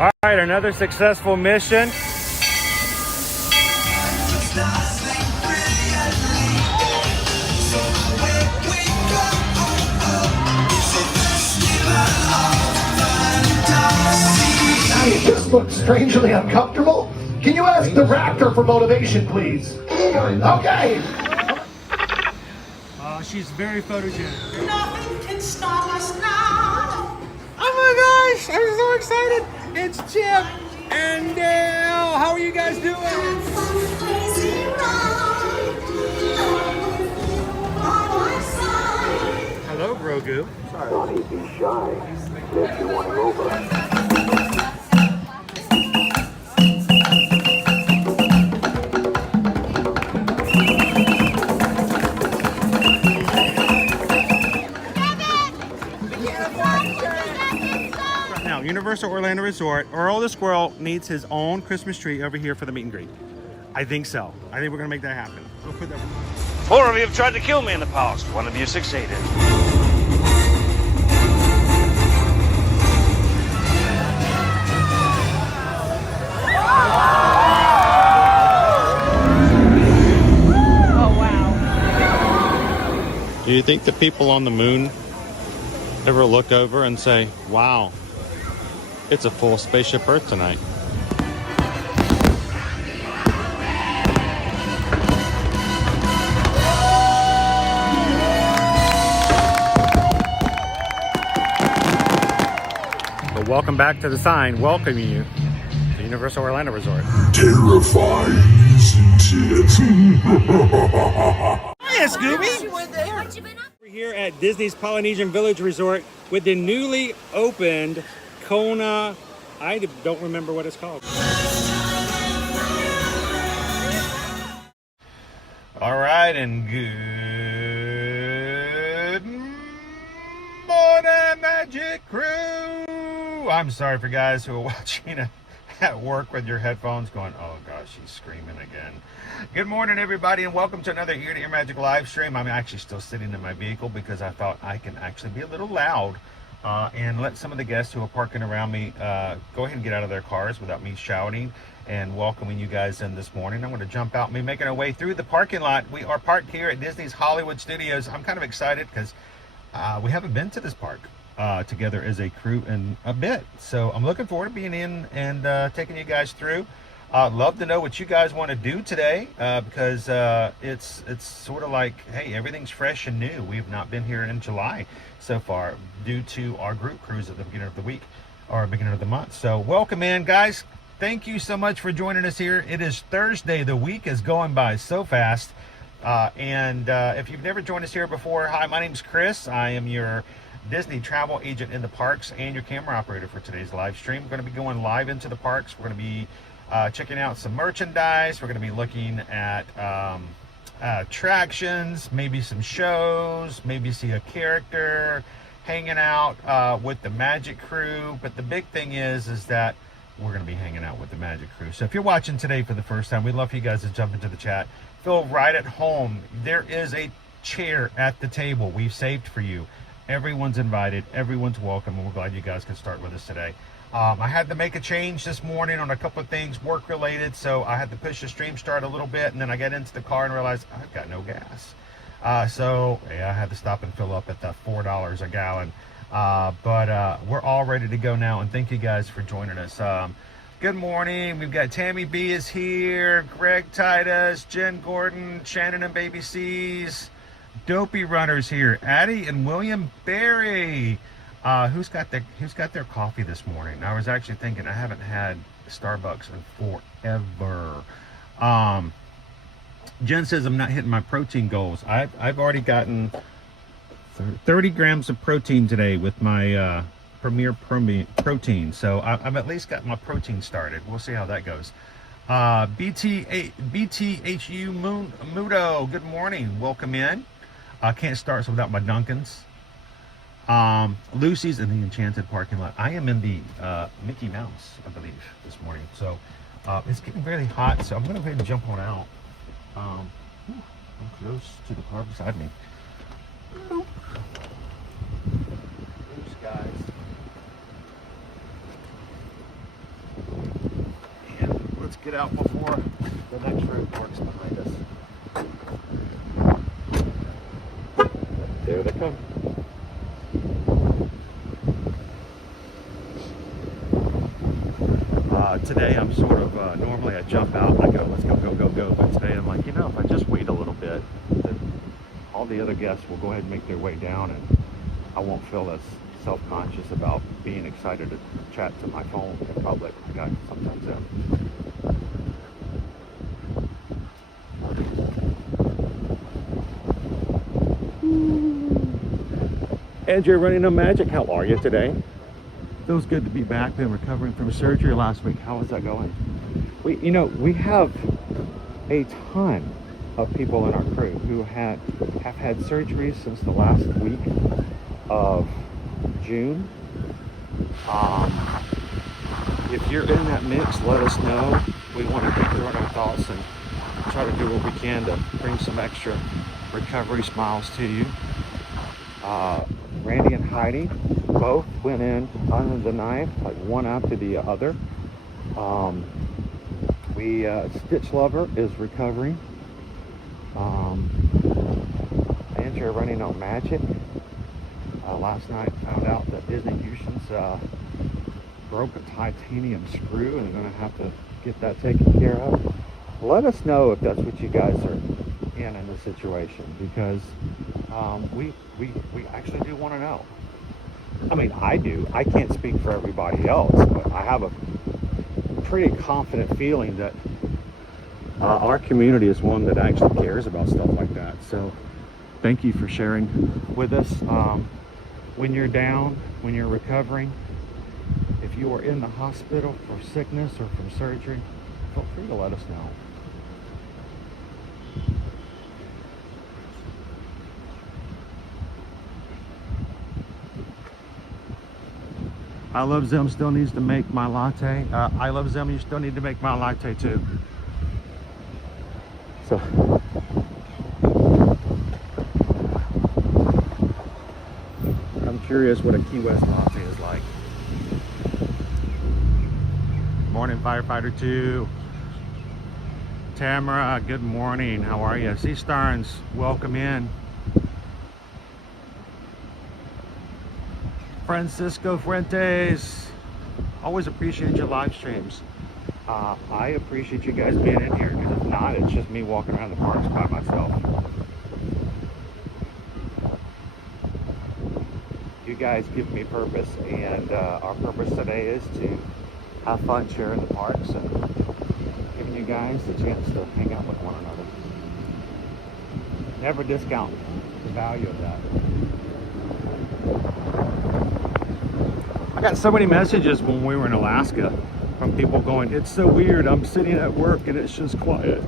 All right, another successful mission. You just look strangely uncomfortable. Can you ask the raptor for motivation, please? Okay. She's very photogenic. Nothing can stop us now. Oh my gosh, I'm so excited. It's Chip and Dale. How are you guys doing? Crazy ride. Hello, Grogu. Don't be shy. If you want to over. Now, Universal Orlando Resort, Earl the Squirrel needs his own Christmas tree over here for the meet and greet. I think so. I think we're gonna make that happen. We'll put that. 4 of you have tried to kill me in the past. 1 of you succeeded. Do you think the people on the moon ever look over and say, wow, it's a full spaceship Earth tonight? But welcome back to the sign welcoming you to Universal Orlando Resort. Terrifying, isn't it? Hiya, Scooby! We're here at Disney's Polynesian Village Resort with the newly opened Kona. I don't remember what it's called. All right, and good morning, Magic Crew. I'm sorry for guys who are watching at work with your headphones going, oh gosh, she's screaming again. Good morning, everybody, and welcome to another Ear to Ear Magic live stream. I'm actually still sitting in my vehicle because I thought I can actually be a little loud and let some of the guests who are parking around me go ahead and get out of their cars without me shouting and welcoming you guys in this morning. I'm going to jump out and be making our way through the parking lot. We are parked here at Disney's Hollywood Studios. I'm kind of excited because we haven't been to this park together as a crew in a bit. So I'm looking forward to being in and taking you guys through. Love to know what you guys want to do today because it's sort of like, hey, everything's fresh and new. We've not been here in July so far due to our group cruise at the beginning of the week or beginning of the month. So welcome in, guys. Thank you so much for joining us here. It is Thursday. The week is going by so fast. If you've never joined us here before, hi, my name's Chris. I am your Disney travel agent in the parks and your camera operator for today's live stream. We're going to be going live into the parks. We're going to be checking out some merchandise. We're going to be looking at attractions, maybe some shows, maybe see a character, hanging out with the Magic Crew. But the big thing is that we're going to be hanging out with the Magic Crew. So if you're watching today for the first time, we'd love for you guys to jump into the chat. Feel right at home. There is a chair at the table we've saved for you. Everyone's invited. Everyone's welcome. And we're glad you guys can start with us today. I had to make a change this morning on a couple of things work related, so I had to push the stream start a little bit, and then I got into the car and realized I've got no gas. So I had to stop and fill up at the $4 a gallon. But we're all ready to go now, and thank you guys for joining us. Good morning. We've got Tammy B is here, Greg Titus, Jen Gordon, Shannon and Baby C's, Dopey Runners here, Addie and William Berry. Who's got their coffee this morning? I was actually thinking I haven't had Starbucks in forever. Jen says I'm not hitting my protein goals. I've already gotten 30 grams of protein today with my Premier Protein. So I've at least got my protein started. We'll see how that goes. BTHU Mudo, good morning. Welcome in. I can't start without my Dunkins. Lucy's in the Enchanted parking lot. I am in the Mickey Mouse, I believe, this morning. So it's getting very hot, so I'm going to go ahead and jump on out. I'm close to the car beside me. Oops, guys. get out before the next roadworks behind us. There they come. Today I'm sort of, normally I jump out and I go, let's go, go, go, go. But today I'm like, you know, if I just wait a little bit, then all the other guests will go ahead and make their way down and I won't feel as self-conscious about being excited to chat to my phone in public like I sometimes am. Andrew, running no magic, how are you today? Feels good to be back. Been recovering from surgery last week. How is that going? We have a ton of people in our crew who have had surgeries since the last week of June. If you're in that mix, let us know. We want to get through our thoughts and try to do what we can to bring some extra recovery smiles to you. Randy and Heidi both went in under the knife, like one after the other. Stitch Lover is recovering. Andrew running on magic. Last night found out that Disney Houston's broke a titanium screw and they're going to have to get that taken care of. Let us know if that's what you guys are in this situation, because we actually do want to know. I mean, I do. I can't speak for everybody else, but I have a pretty confident feeling that our community is one that actually cares about stuff like that. So thank you for sharing with us. When you're down, when you're recovering, if you are in the hospital for sickness or from surgery, feel free to let us know. I Love Zim still needs to make my latte. I Love Zim, you still need to make my latte too. So, I'm curious what a Key West latte is like. Morning, Firefighter 2. Tamara, good morning. How are you? C. Starnes, welcome in. Francisco Fuentes, always appreciate your live streams. I appreciate you guys being in here, because if not, it's just me walking around the parks by myself. You guys give me purpose, and our purpose today is to have fun sharing the parks and giving you guys the chance to hang out with one another. Never discount the value of that. I got so many messages when we were in Alaska from people going, it's so weird, I'm sitting at work and it's just quiet.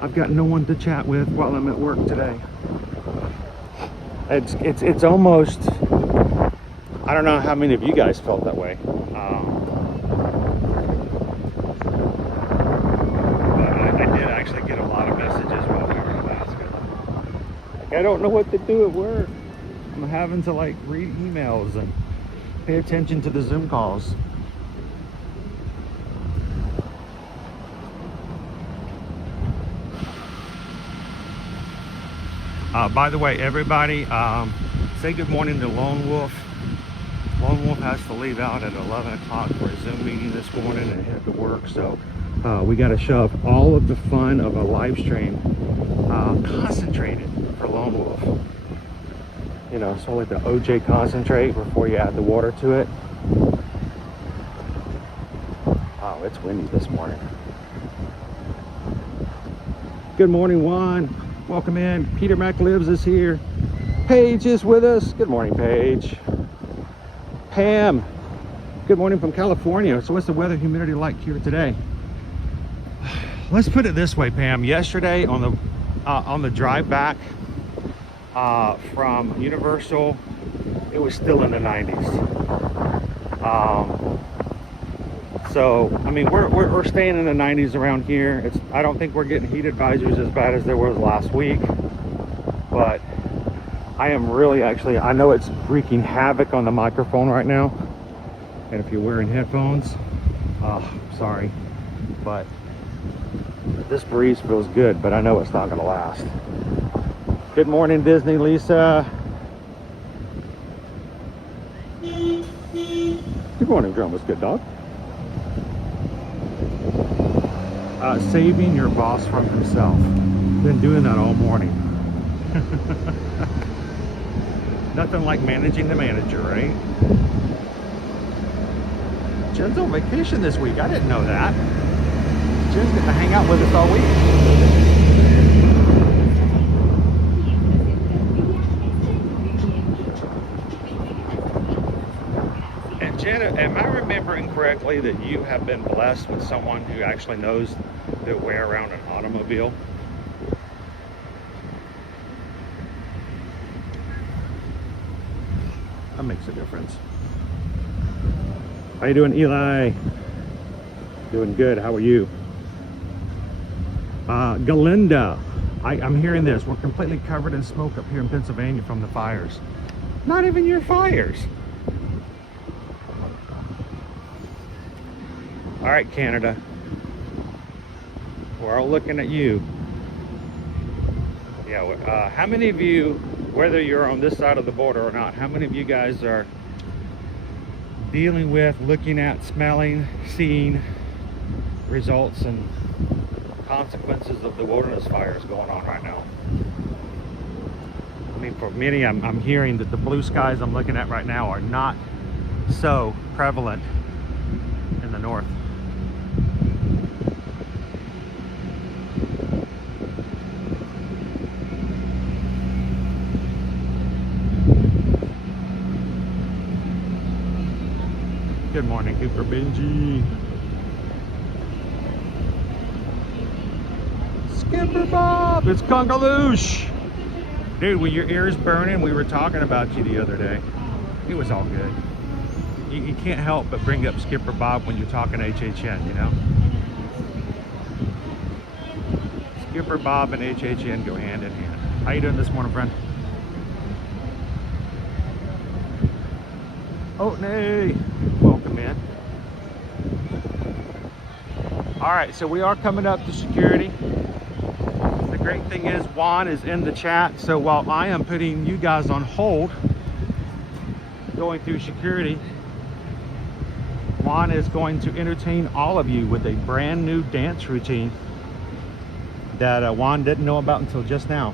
I've got no one to chat with while I'm at work today. It's almost, I don't know how many of you guys felt that way. But I did actually get a lot of messages while we were in Alaska. Like, I don't know what to do at work. I'm having to like read emails and pay attention to the Zoom calls. By the way, everybody, say good morning to Lone Wolf. Lone Wolf has to leave out at 11 o'clock for a Zoom meeting this morning and head to work. So we got to shove all of the fun of a live stream concentrated for Lone Wolf. You know, so like the OJ concentrate before you add the water to it. Oh, it's windy this morning. Good morning, Juan. Welcome in. Peter MacLibs is here. Paige is with us. Good morning, Paige. Pam, good morning from California. So what's the weather humidity like here today? Let's put it this way, Pam. Yesterday on the drive back from Universal, it was still in the 90s. So I mean, we're staying in the 90s around here. I don't think we're getting heat advisories as bad as there was last week, but I am really I know it's wreaking havoc on the microphone right now, and if you're wearing headphones, Oh, sorry, but this breeze feels good, but I know it's not going to last. Good morning, Disney Lisa. Good morning, Drum. What's good, dog? Saving your boss from himself. Been doing that all morning. Nothing like managing the manager, right? Jen's on vacation this week. I didn't know that. Jen's getting to hang out with us all week. And Jen, am I remembering correctly that you have been blessed with someone who actually knows the way around an automobile? That makes a difference. How you doing, Eli? Doing good. How are you? Galinda, I'm hearing this. We're completely covered in smoke up here in Pennsylvania from the fires. Not even your fires. All right, Canada. We're all looking at you. Yeah, how many of you, whether you're on this side of the border or not, how many of you guys are dealing with, looking at, smelling, seeing results and consequences of the wilderness fires going on right now? I mean, for many, I'm hearing that the blue skies I'm looking at right now are not so prevalent in the north. Good morning, Cooper Benji. Skipper Bob, it's Congaloosh. Dude, when your ears burning, we were talking about you the other day. It was all good. You can't help but bring up Skipper Bob when you're talking HHN, you know? Skipper Bob and HHN go hand in hand. How you doing this morning, friend? Oh, nay. Welcome in. All right, so we are coming up to security. The great thing is Juan is in the chat, so while I am putting you guys on hold, going through security, Juan is going to entertain all of you with a brand new dance routine that Juan didn't know about until just now.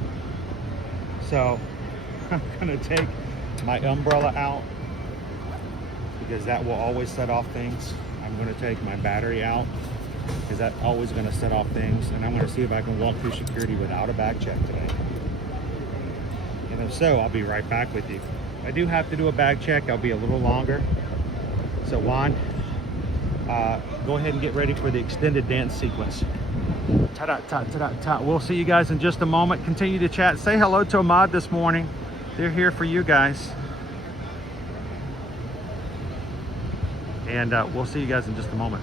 So I'm gonna take my umbrella out because that will always set off things. I'm gonna take my battery out because that's always gonna set off things. And I'm gonna see if I can walk through security without a bag check today. And if so, I'll be right back with you. I do have to do a bag check. I'll be a little longer. So Juan, go ahead and get ready for the extended dance sequence. Ta-da, ta, ta-da, ta. We'll see you guys in just a moment. Continue to chat. Say hello to Ahmad this morning. They're here for you guys. And we'll see you guys in just a moment.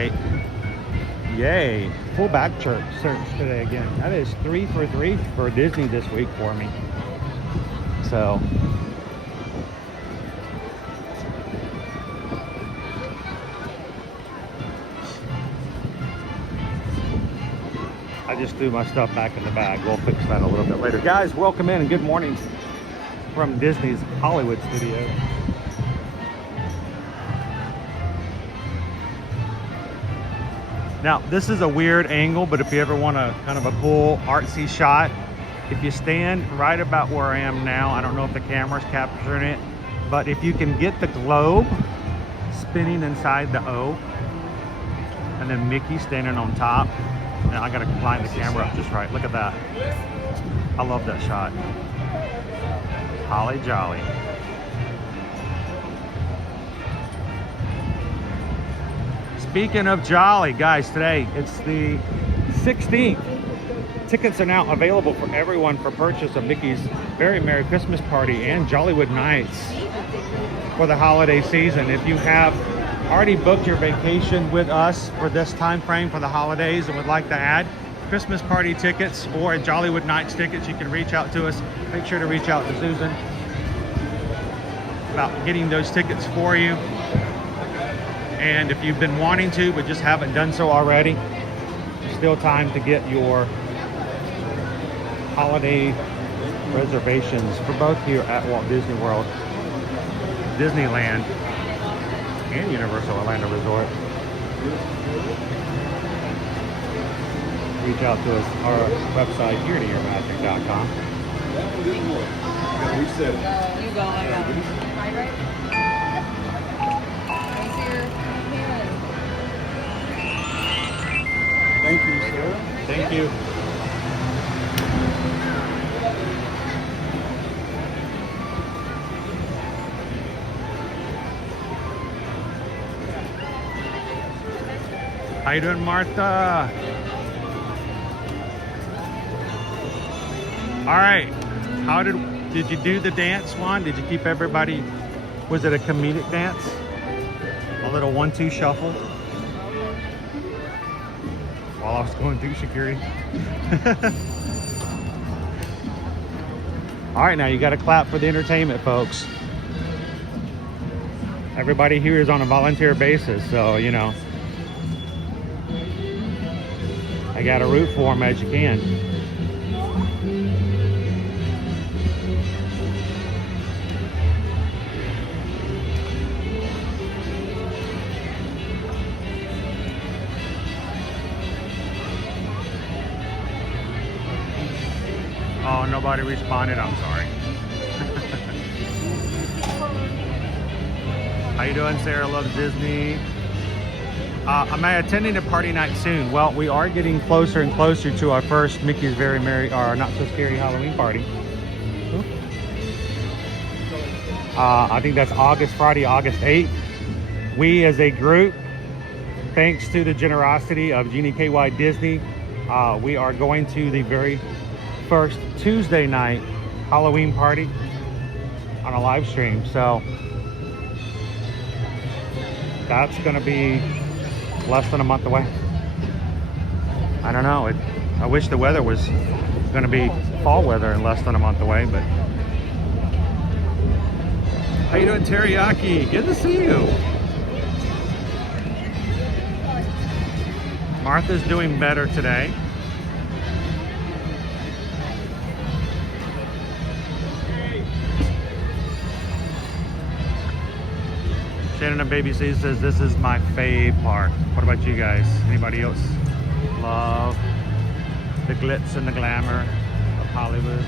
right. Yay. Full back search today again. That is 3 for 3 for Disney this week for me. So I just threw my stuff back in the bag. We'll fix that a little bit later. Guys, welcome in and good morning from Disney's Hollywood studio. Now, this is a weird angle, but if you ever want a kind of a cool artsy shot, if you stand right about where I am now, I don't know if the camera's capturing it, but if you can get the globe spinning inside the O, and then Mickey standing on top. Now I gotta line the camera up just right. Look at that. I love that shot. Holly jolly. Speaking of jolly, guys, today it's the 16th. Tickets are now available for everyone for purchase of Mickey's Very Merry Christmas Party and Jollywood Nights for the holiday season. If you have already booked your vacation with us for this time frame for the holidays and would like to add Christmas party tickets or Jollywood Nights tickets, you can reach out to us. Make sure to reach out to Susan about getting those tickets for you. And if you've been wanting to but just haven't done so already, there's still time to get your holiday reservations for both here at Walt Disney World, Disneyland, and Universal Orlando Resort. Reach out to us, our website, eartoearmagic.com. You go, I got it. Thank you, sir. Thank you. How you doing, Martha? All right. How did you do the dance, Swan? Did you keep everybody? Was it a comedic dance? A little 1-2 shuffle while I was going through security. All right, now you got to clap for the entertainment, folks. Everybody here is on a volunteer basis, so you know. I got to root for them as you can. Oh, nobody responded. I'm sorry. How you doing, Sarah? Loves Disney. Am I attending a party night soon? Well, we are getting closer and closer to our first Mickey's Very Merry, or Not So Scary Halloween party. I think that's Friday, August 8th. We as a group, thanks to the generosity of Jeannie KY Disney, we are going to the very first Tuesday night Halloween party on a live stream. So that's going to be less than a month away. I don't know. I wish the weather was going to be fall weather in less than a month away, but how you doing, Teriyaki? Good to see you. Martha's doing better today. Shannon and Baby C says this is my fave park. What about you guys? Anybody else love the glitz and the glamour of Hollywood?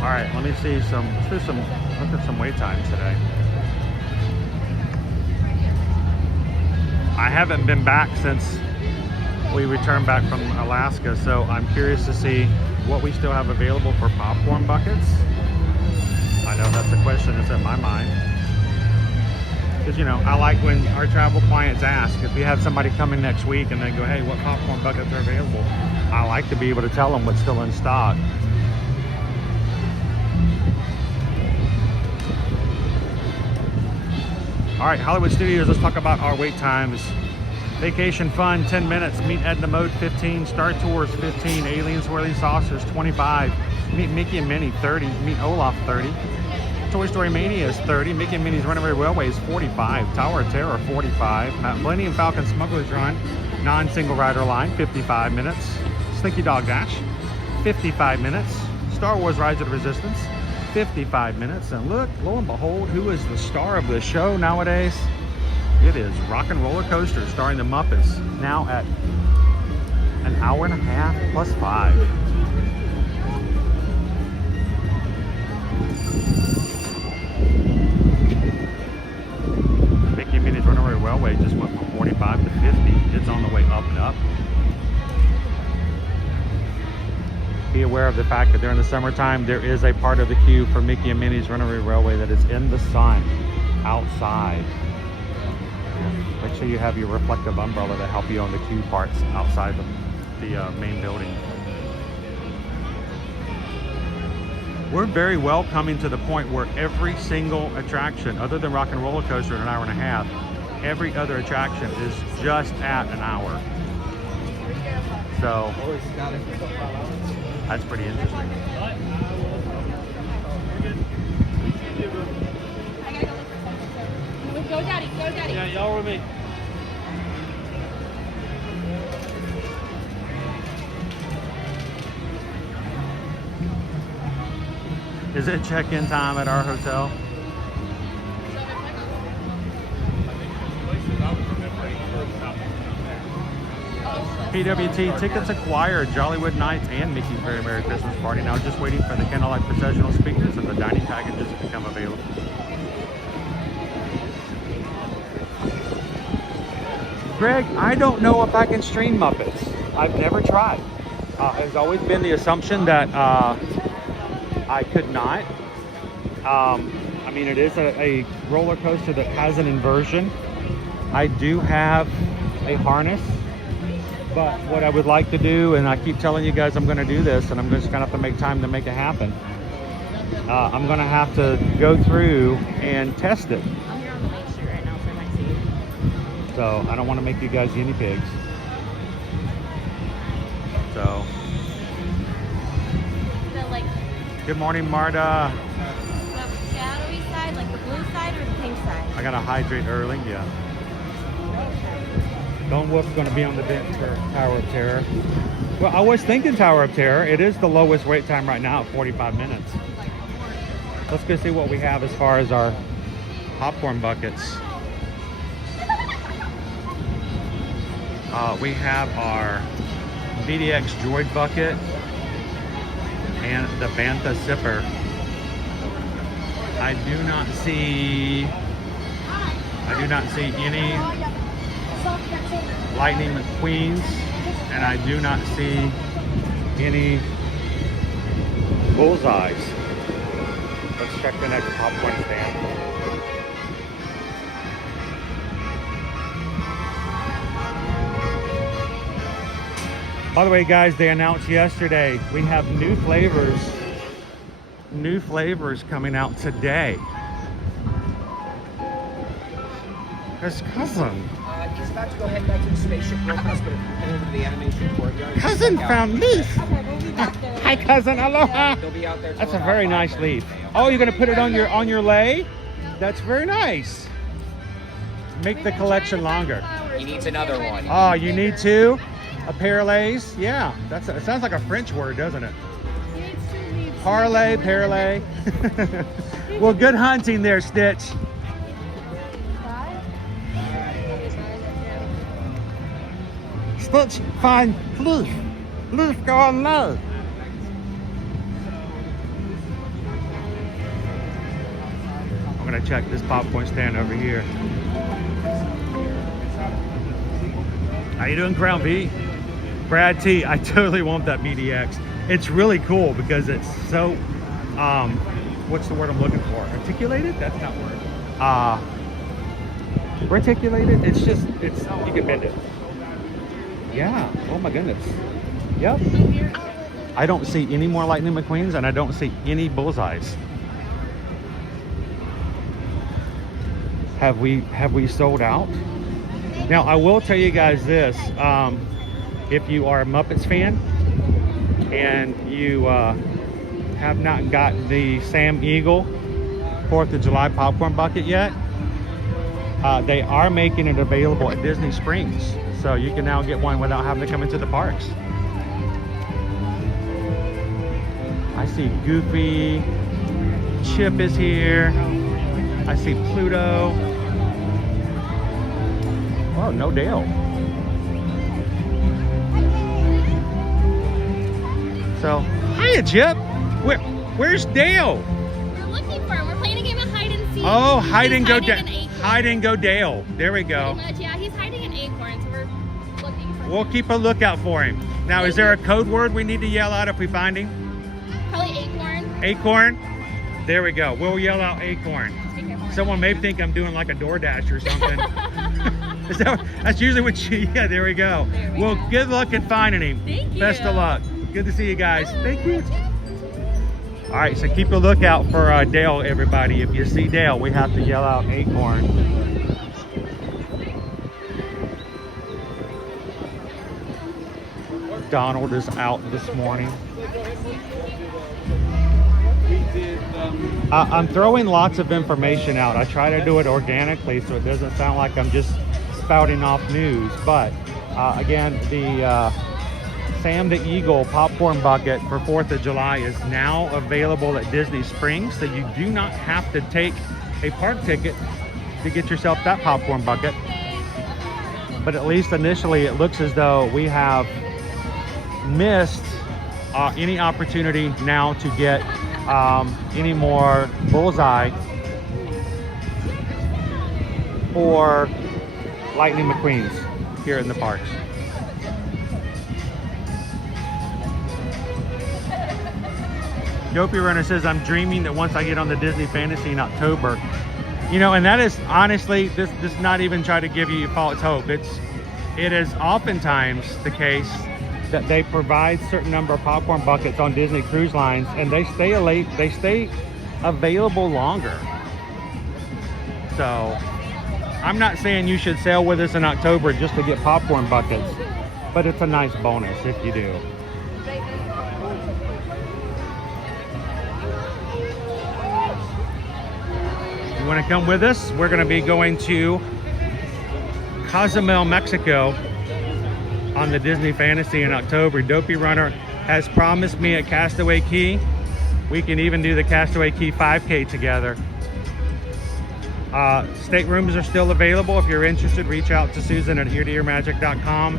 All right, let me see look at some wait times today. I haven't been back since we returned back from Alaska, so I'm curious to see what we still have available for popcorn buckets. I know that's a question that's in my mind. Because, you know, I like when our travel clients ask, if we have somebody coming next week and they go, hey, what popcorn buckets are available? I like to be able to tell them what's still in stock. All right, Hollywood Studios, let's talk about our wait times. Vacation Fun, 10 minutes. Meet Edna Mode, 15. Star Tours, 15. Alien Swirling Saucers, 25. Meet Mickey and Minnie, 30. Meet Olaf, 30. Toy Story Mania is 30. Mickey and Minnie's Runaway Railway is 45. Tower of Terror, 45. Millennium Falcon Smuggler's Run, non-single rider line, 55 minutes. Slinky Dog Dash, 55 minutes. Star Wars Rise of the Resistance, 55 minutes. And look, lo and behold, who is the star of the show nowadays? It is Rock and Roller Coaster starring the Muppets, now at an hour and a half plus 5. Mickey and Minnie's Runaway Railway just went from 45 to 50. It's on the way up and up. Be aware of the fact that during the summertime, there is a part of the queue for Mickey and Minnie's Runaway Railway that is in the sun, outside. Make sure you have your reflective umbrella to help you on the queue parts outside the main building. We're very well coming to the point where every single attraction, other than Rock and Roller Coaster in an hour and a half, every other attraction is just at an hour. So that's pretty interesting. Go, Daddy. Go, Daddy. Yeah, y'all with me. Is it check-in time at our hotel? PWT tickets acquired, Jollywood Nights and Mickey's Very Merry Christmas Party. Now just waiting for the candlelight processional speakers and the dining packages to become available. Greg, I don't know if I can stream Muppets. I've never tried. It's always been the assumption that I could not. I mean, it is a roller coaster that has an inversion. I do have a harness, but what I would like to do, and I keep telling you guys I'm going to do this, and I'm just going to have to make time to make it happen. I'm going to have to go through and test it. I'm here on the main street right now, so I might see you. So I don't want to make you guys guinea pigs. So. The like Good morning, Marta. the shadowy side, like the blue side or the pink side? I gotta hydrate early, yeah. Don't Wolf's gonna be on the bench for Tower of Terror. Well, I was thinking Tower of Terror. It is the lowest wait time right now at 45 minutes. Let's go see what we have as far as our popcorn buckets. We have our VDX Droid bucket and the Bantha Sipper. I do not see any Lightning McQueens, and I do not see any bullseyes. Let's check the next popcorn stand. By the way, guys, they announced yesterday we have new flavors coming out today. There's Cousin. He's about to go head back to the spaceship real fast, but if you head over to the animation courtyard. Cousin found leaf. Okay, we'll be back there. Hi, Cousin. Aloha. They'll be out there. That's a till very about nice 5:30. leaf. Oh, you're gonna put it on your lei? That's very nice. Make the collection longer. He needs another one. Oh, you need two? A pair of leis? Yeah, it sounds like a French word, doesn't it? Parlay, parlay. Well, good hunting there, Stitch. Stitch, find leaf. Leaf, go on low. I'm gonna check this popcorn stand over here. How you doing, Crown V? Brad T, I totally want that BDX. It's really cool because it's so, what's the word I'm looking for? Articulated? That's not word. Reticulated? It's just, you can bend it. Yeah, oh my goodness. Yep. I don't see any more Lightning McQueens and I don't see any bullseyes. Have we sold out? Now I will tell you guys this: if you are a Muppets fan and you have not got the Sam Eagle 4th of July popcorn bucket yet, they are making it available at Disney Springs, so you can now get one without having to come into the parks. I see Goofy, Chip is here. I see Pluto. Oh, no Dale. So, hiya, Chip. Where's Dale? We're looking for him. We're playing a game of hide and seek. Oh, hide He's and go hiding in acorns. hide and go Dale. There we go. Pretty much, yeah, he's hiding in acorns. We're looking for We'll him. keep a lookout for him. Now, is there a code word we need to yell out if we find him? Probably acorn. Acorn? There we go. We'll yell out acorn. Be careful. Someone may think I'm doing like a DoorDash or something. That's usually what you, yeah, there we go. There we Well, go. good luck in finding him. Thank you. Best of luck. Good to see you guys. Thank you. All right, so keep a lookout for Dale, everybody. If you see Dale, we have to yell out acorn. Donald is out this morning. I'm throwing lots of information out. I try to do it organically so it doesn't sound like I'm just spouting off news. But again, the Sam the Eagle popcorn bucket for 4th of July is now available at Disney Springs. So you do not have to take a park ticket to get yourself that popcorn bucket. But at least initially it looks as though we have missed any opportunity now to get any more Bullseye or Lightning McQueens here in the parks. Dopey Runner says, I'm dreaming that once I get on the Disney Fantasy in October. You know, and that is honestly, this not even try to give you false hope. It is oftentimes the case that they provide certain number of popcorn buckets on Disney Cruise Lines, and they stay available longer. So I'm not saying you should sail with us in October just to get popcorn buckets, but it's a nice bonus if you do. You want to come with us? We're going to be going to Cozumel, Mexico on the Disney Fantasy in October. Dopey Runner has promised me at Castaway Key we can even do the Castaway Key 5K together. Staterooms are still available. If you're interested, reach out to Susan at eartoearmagic.com,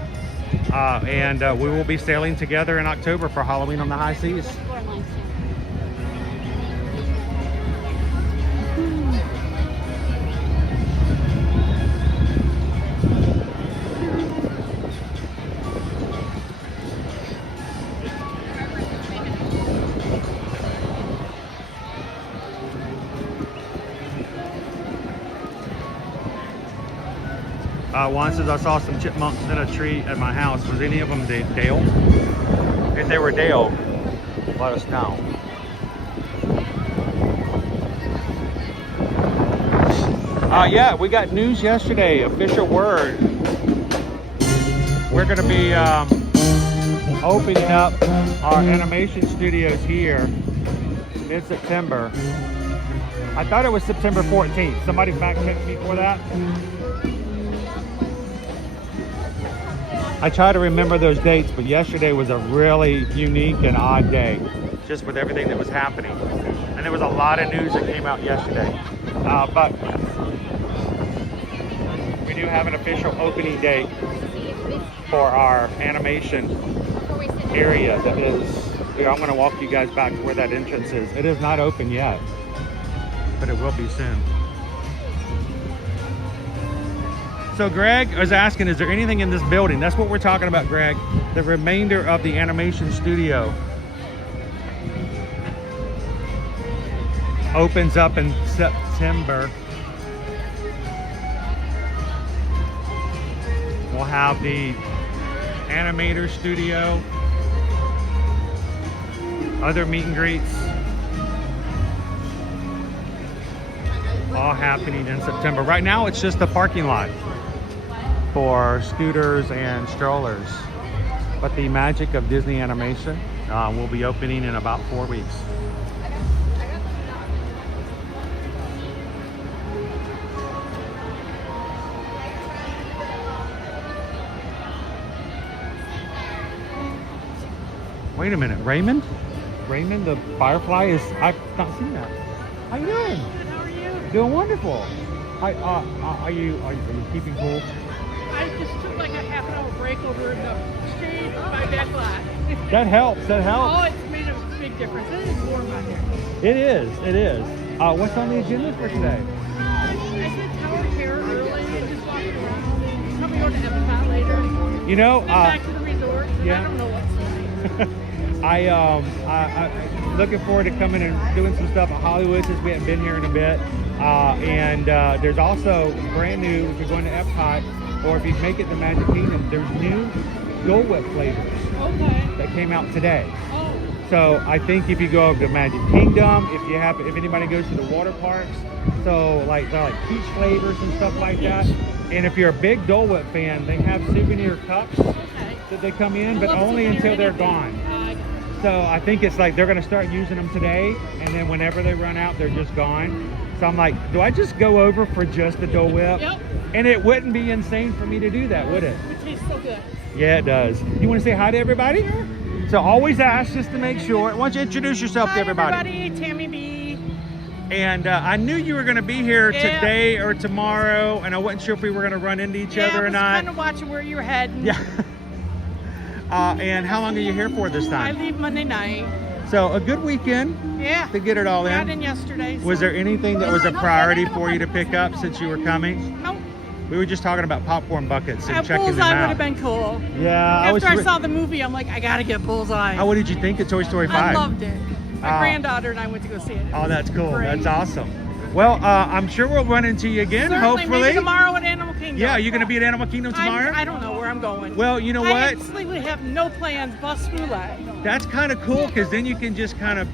and we will be sailing together in October for Halloween on the high seas. Juan says, I saw some chipmunks in a tree at my house. Was any of them Dale? If they were Dale, let us know. Yeah, we got news yesterday, official word. We're going to be opening up our animation studios here mid-September. I thought it was September 14th. Somebody fact check me for that. I try to remember those dates, but yesterday was a really unique and odd day, just with everything that was happening. And there was a lot of news that came out yesterday. But we do have an official opening date for our animation area. That is, here, I'm going to walk you guys back to where that entrance is. It is not open yet, but it will be soon. So Greg was asking, is there anything in this building? That's what we're talking about, Greg. The remainder of the animation studio opens up in September. We'll have the animator studio, other meet and greets. all happening in September. Right now, it's just a parking lot for scooters and strollers. But the magic of Disney animation will be opening in about 4 weeks. Wait a minute, Raymond? Raymond the Firefly is, I've not seen that. How you doing? Good, how are you? Doing wonderful. Are you keeping cool? I just took like a half an hour break over in the shade of my back lot. That helps, that helps. Oh, it's made a big difference. It is warm out here. It is, it is. What's on the agenda for today? I did tower care early and just walking around and probably go to Epcot later. You know, Then back to the resort. yeah. I don't know what's tonight. I'm looking forward to coming and doing some stuff at Hollywood since we haven't been here in a bit. And there's also brand new, if you're going to Epcot, or if you make it to Magic Kingdom, there's new Dole Whip flavors Okay. that came out today. Oh, So I think if you go over to Magic Kingdom, if anybody goes to the water parks, so like they're like peach flavors and stuff like that. And if you're a big Dole Whip fan, they have souvenir cups okay. that they come in, I but love only souvenir until they're anything. gone. So I think it's like they're gonna start using them today, and then whenever they run out, they're just gone. So I'm like, do I just go over for just the Dole Whip? Yep. And it wouldn't be insane for me to do that, would it? It tastes so good. Yeah, it does. You want to say hi to everybody? So always ask just to make sure. Why don't you introduce yourself to Hi, everybody? Tammy B. And I knew you were going to be here Yeah. today or tomorrow, and I wasn't sure if we were going to run into each other I or was not. kind of watching where you were heading. Yeah. And how long are you here for this I time? leave Monday night. So a good weekend Yeah. to get it all Got in. in yesterday. Was there anything that was a priority for you to pick up since you were coming? Nope. We were just talking about popcorn buckets and A checking them bullseye would out. have been cool. Yeah, After I saw the movie, I'm like, I gotta get bullseye. What did you think of Toy Story 5? I loved it. My Oh. granddaughter and I went to go see it. It Oh, was that's cool. great. That's awesome. Well, I'm sure we'll run into you again, Certainly, hopefully. maybe tomorrow at Animal Kingdom. Yeah, you're going to be at Animal Kingdom tomorrow? I don't know where I'm going. Well, you know I what? absolutely have no plans. Bus roulette. That's kind of cool because then you can just kind of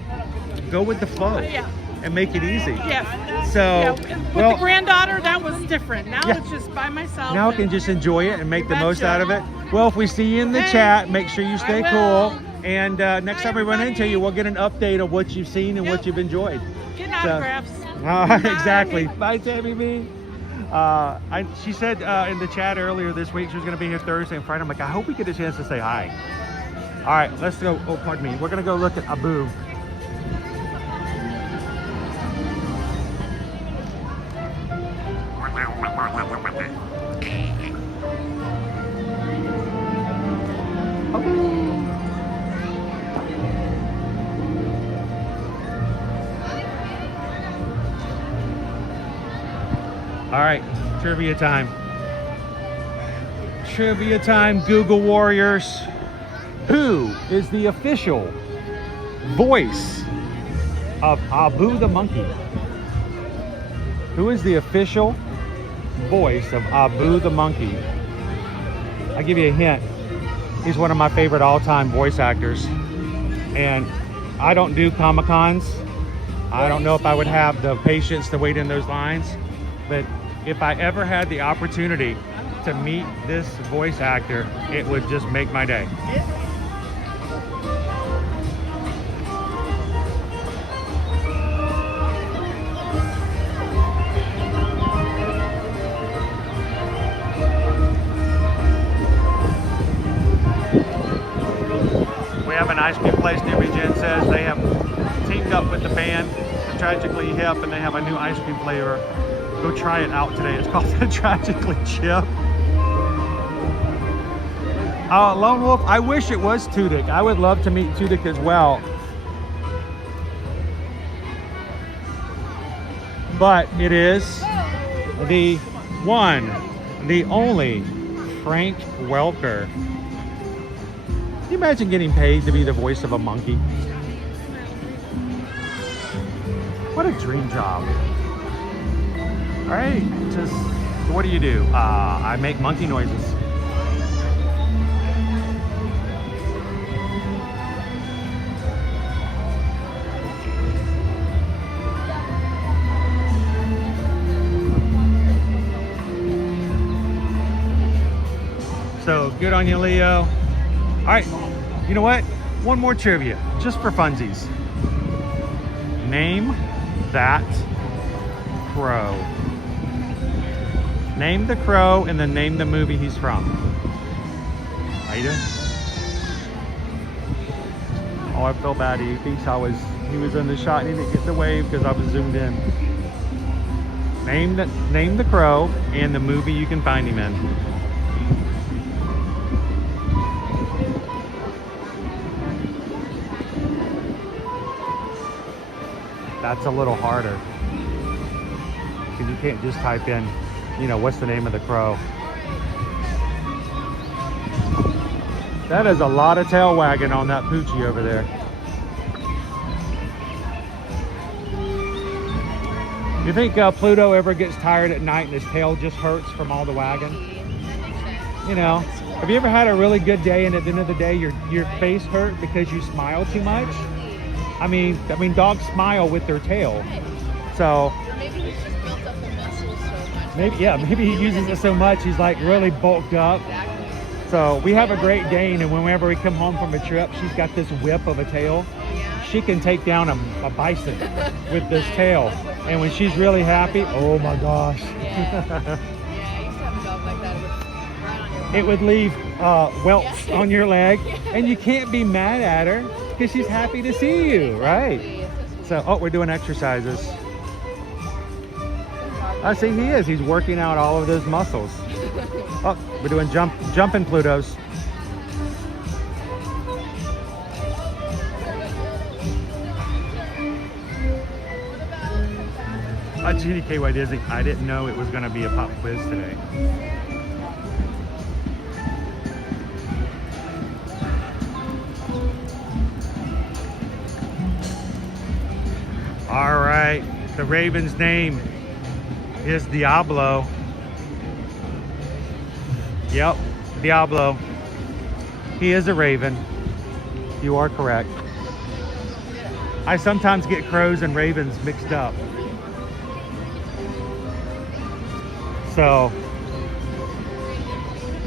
go with the flow Yeah. and make it easy. Yeah. So, Yeah, with well, the granddaughter, that was different. Now Yeah. it's just by myself. now I and- can just enjoy it and make the most Betcha. out of it. Well, if we see you in the Hey, chat, make sure you stay I cool. will. And next Bye, time we run into everybody. you, we'll get an update of what you've seen and what Yep. you've enjoyed. Getting So- autographs. Exactly. Bye. Bye, Tammy B. She said in the chat earlier this week she was going to be here Thursday and Friday. I'm like, I hope we get a chance to say hi. All right, let's go. Oh, pardon me. We're going to go look at Abu. All right, trivia time. Trivia time, Google Warriors. Who is the official voice of Abu the monkey? Who is the official voice of Abu the monkey? I'll give you a hint. He's one of my favorite all-time voice actors. And I don't do Comic-Cons. I don't know if I would have the patience to wait in those lines. But if I ever had the opportunity to meet this voice actor, it would just make my day. We have an ice cream place near me, Jen says. They have teamed up with the band, the Tragically Hip, and they have a new ice cream flavor. Go try it out today. It's called the Tragically Chip. Lone Wolf, I wish it was Tudyk. I would love to meet Tudyk as well. But it is the one, the only Frank Welker. Can you imagine getting paid to be the voice of a monkey? What a dream job. All right, just what do you do? I make monkey noises. Good on you, Leo. All right, you know what? One more trivia, just for funsies. Name that crow. Name the crow and then name the movie he's from. How you doing? Oh, I feel bad. He thinks he was in the shot and he didn't get the wave because I was zoomed in. Name the crow and the movie you can find him in. That's a little harder because you can't just type in, you know, what's the name of the crow. That is a lot of tail wagging on that poochie over there. You think Pluto ever gets tired at night and his tail just hurts from all the wagging? You know, have you ever had a really good day and at the end of the day your face hurt because you smile too much? I mean dogs smile with their tail. So Maybe he's just built up the muscles so much. maybe he uses it so much he's like really bulked up. So we have a Great Dane, and whenever we come home from a trip, she's got this whip of a tail. She can take down a bison with this tail. And when she's really happy, oh my gosh. Yeah, I used to have a dog like that. It would run on your It would leave welts on your leg, and you can't be mad at her because she's happy to see you, right? So, oh, we're doing exercises. I see he is. He's working out all of those muscles. Oh, we're doing jumping Plutos. GDKY Disney, I didn't know it was going to be a pop quiz today. All right, the Raven's name is Diablo. Yep, Diablo. He is a Raven. You are correct. I sometimes get crows and ravens mixed up. So,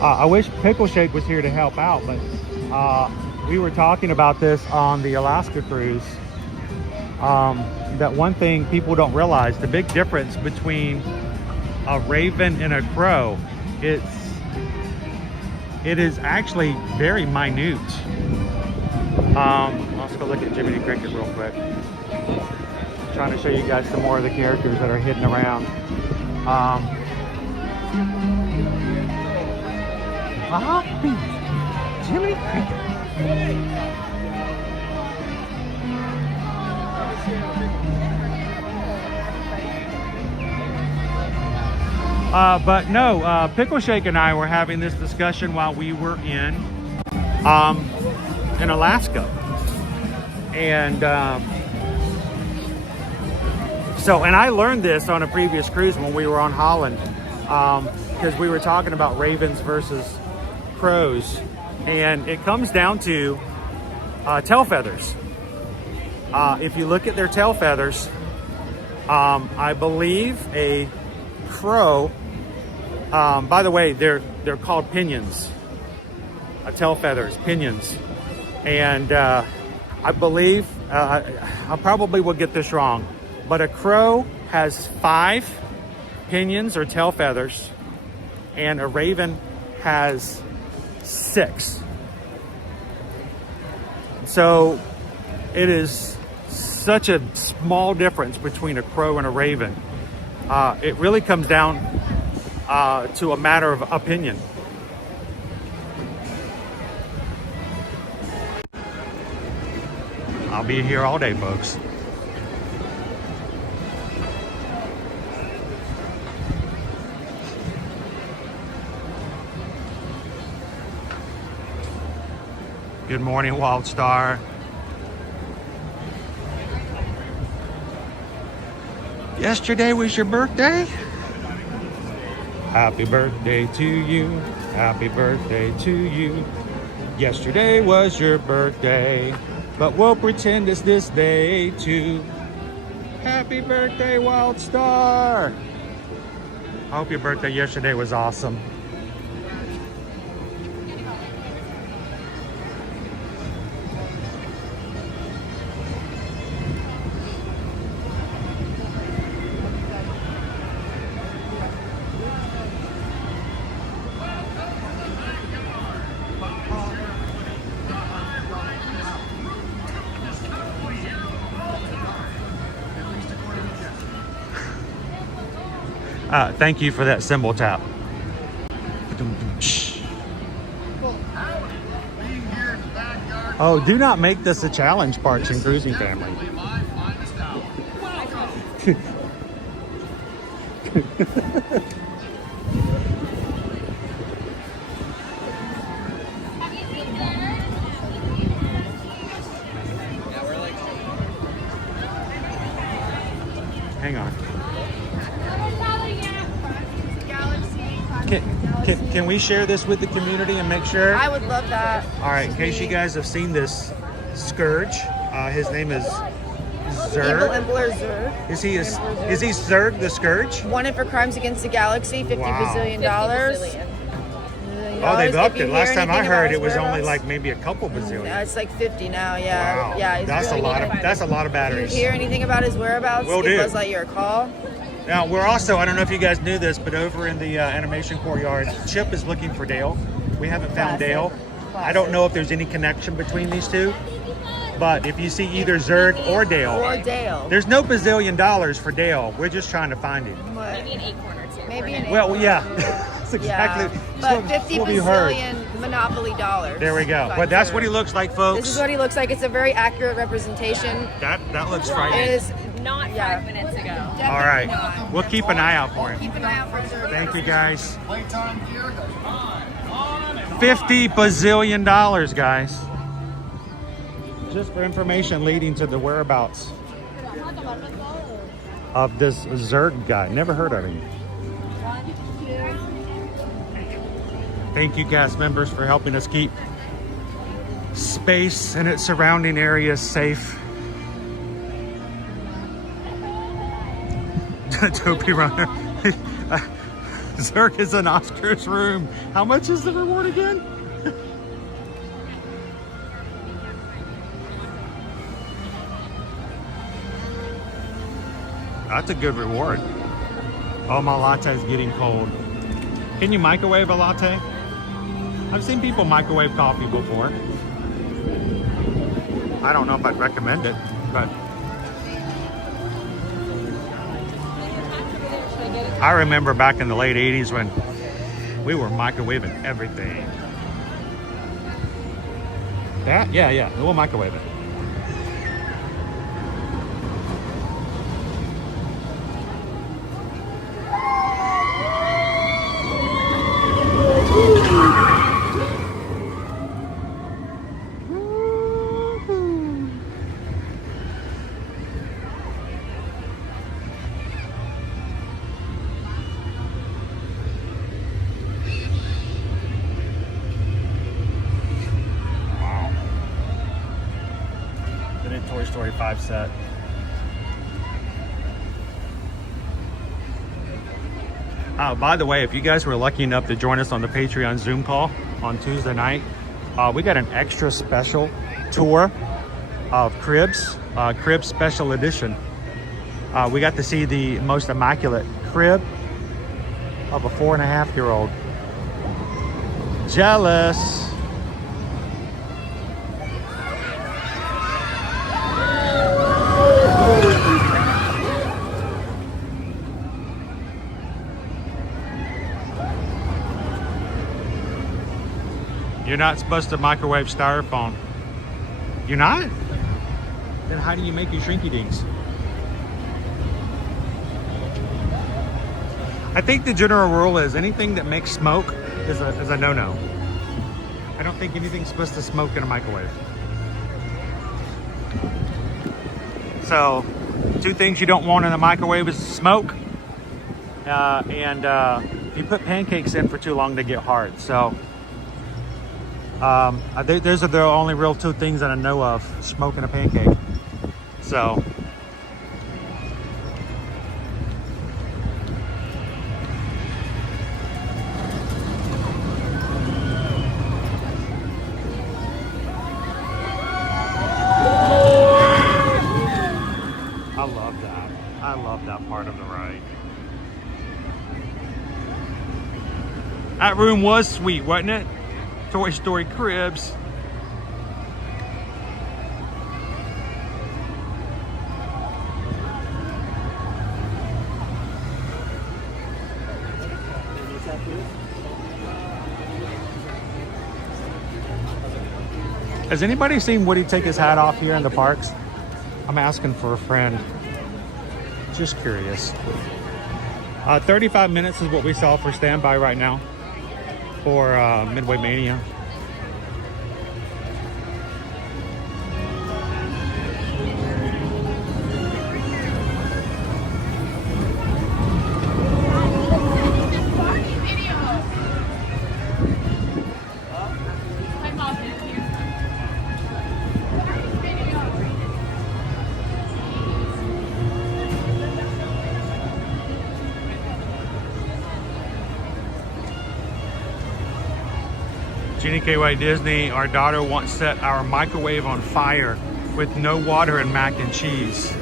I wish Pickle Shake was here to help out, but we were talking about this on the Alaska cruise. That one thing people don't realize, the big difference between a raven and a crow, it is actually very minute. Let's go look at Jiminy Cricket real quick. Trying to show you guys some more of the characters that are hidden around. Jiminy Cricket. But no, Pickle Shake and I were having this discussion while we were in Alaska. And and I learned this on a previous cruise when we were on Holland, because we were talking about ravens versus crows, and it comes down to tail feathers. If you look at their tail feathers, I believe a crow, by the way, they're called pinions, tail feathers, pinions, and I believe I probably will get this wrong, but a crow has 5 pinions or tail feathers, and a raven has 6. So it is such a small difference between a crow and a raven. It really comes down to a matter of opinion. I'll be here all day, folks. Good morning, Wild Star. Yesterday was your birthday? Happy birthday to you. Happy birthday to you. Yesterday was your birthday, but we'll pretend it's this day too. Happy birthday, Wild Star. I hope your birthday yesterday was awesome. Thank you for that cymbal tap. Oh, do not make this a challenge, Parks and Cruising family. Hang on. Can we share this with the community and make sure? I would love that. All right, in case you guys have seen this Scourge, his name is Evil Zerg. Emperor Zerg. Is he Zerg the Scourge? Wanted for crimes against the galaxy, $50 Wow. bazillion. Oh, they've upped If it. you Last hear time I anything heard about it was his only whereabouts- like maybe a couple bazillion. It's like 50 now, yeah. Wow. Yeah, he's That's really a lot good. of If batteries. you hear anything about his whereabouts, Will give do. Buzz Lightyear a call. Now we're also, I don't know if you guys knew this, but over in the animation courtyard, Chip is looking for Dale. We haven't found Classic. Dale. I don't know if there's any connection between these two, but if you see either Zerg or Dale, Or Dale. there's no bazillion dollars for Dale. We're just trying to find him. Maybe an acorn or two. Maybe an Well, acorn. yeah, that's exactly But that's 50 what we heard. bazillion Monopoly dollars. There we go. by But that's Zerg. what he looks like, folks. This is what he looks like. It's a very accurate representation. That looks It frightening. is Not 5 minutes ago. All right, we'll keep an eye out for him. Keep an eye out for Zerg. Thank you, guys. $50 bazillion, guys. Just for information leading to the whereabouts of this Zerg guy. Never heard of him. Thank you, cast members, for helping us keep space and its surrounding areas safe. Toby Runner. Zerg is in Oscar's room. How much is the reward again? That's a good reward. Oh, my latte's getting cold. Can you microwave a latte? I've seen people microwave coffee before. I don't know if I'd recommend it, but I remember back in the late 80s when we were microwaving everything. That? Yeah, we'll microwave it. Toy Story 5 set. By the way, if you guys were lucky enough to join us on the Patreon Zoom call on Tuesday night, we got an extra special tour of Cribs, Cribs Special Edition. We got to see the most immaculate crib of a 4.5-year-old. Jealous. You're not supposed to microwave styrofoam. You're not? Then how do you make your shrinky dinks? I think the general rule is anything that makes smoke is a no-no. I don't think anything's supposed to smoke in a microwave. So, two things you don't want in a microwave is smoke, and if you put pancakes in for too long, they get hard. So, those are the only real two things that I know of, smoking a pancake. So, I love that part of the ride. That room was sweet, wasn't it? Toy Story Cribs. Has anybody seen Woody take his hat off here in the parks? I'm asking for a friend. Just curious. 35 minutes is what we saw for standby right now for Midway Mania. Jeannie KY Disney, our daughter once set our microwave on fire with no water and mac and cheese.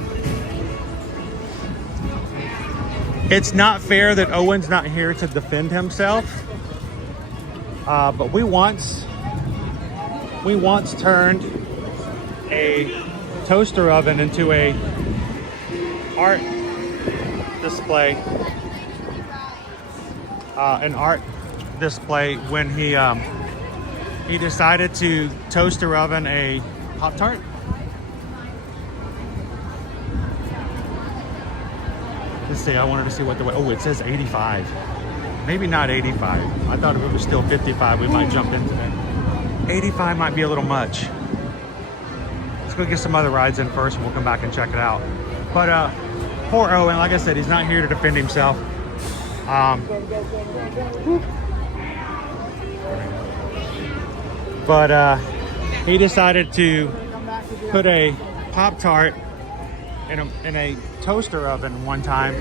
It's not fair that Owen's not here to defend himself, but we once turned a toaster oven into a art display, when he decided to toaster oven a Pop-Tart. Let's see, I wanted to see what the way, oh, it says 85. Maybe not 85. I thought if it was still 55, we might jump into there. 85 might be a little much. Let's go get some other rides in first and we'll come back and check it out. But poor Owen, like I said, he's not here to defend himself. But he decided to put a Pop-Tart in a toaster oven one time.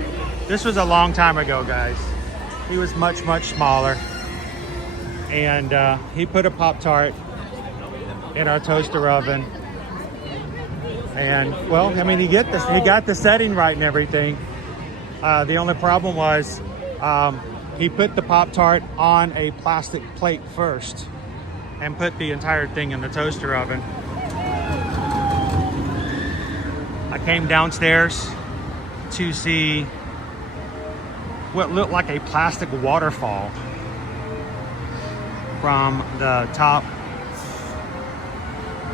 This was a long time ago, guys. He was much, much smaller. And he put a Pop-Tart in our toaster oven. And, well, I mean, he got the setting right and everything. The only problem was he put the Pop-Tart on a plastic plate first and put the entire thing in the toaster oven. I came downstairs to see what looked like a plastic waterfall from the top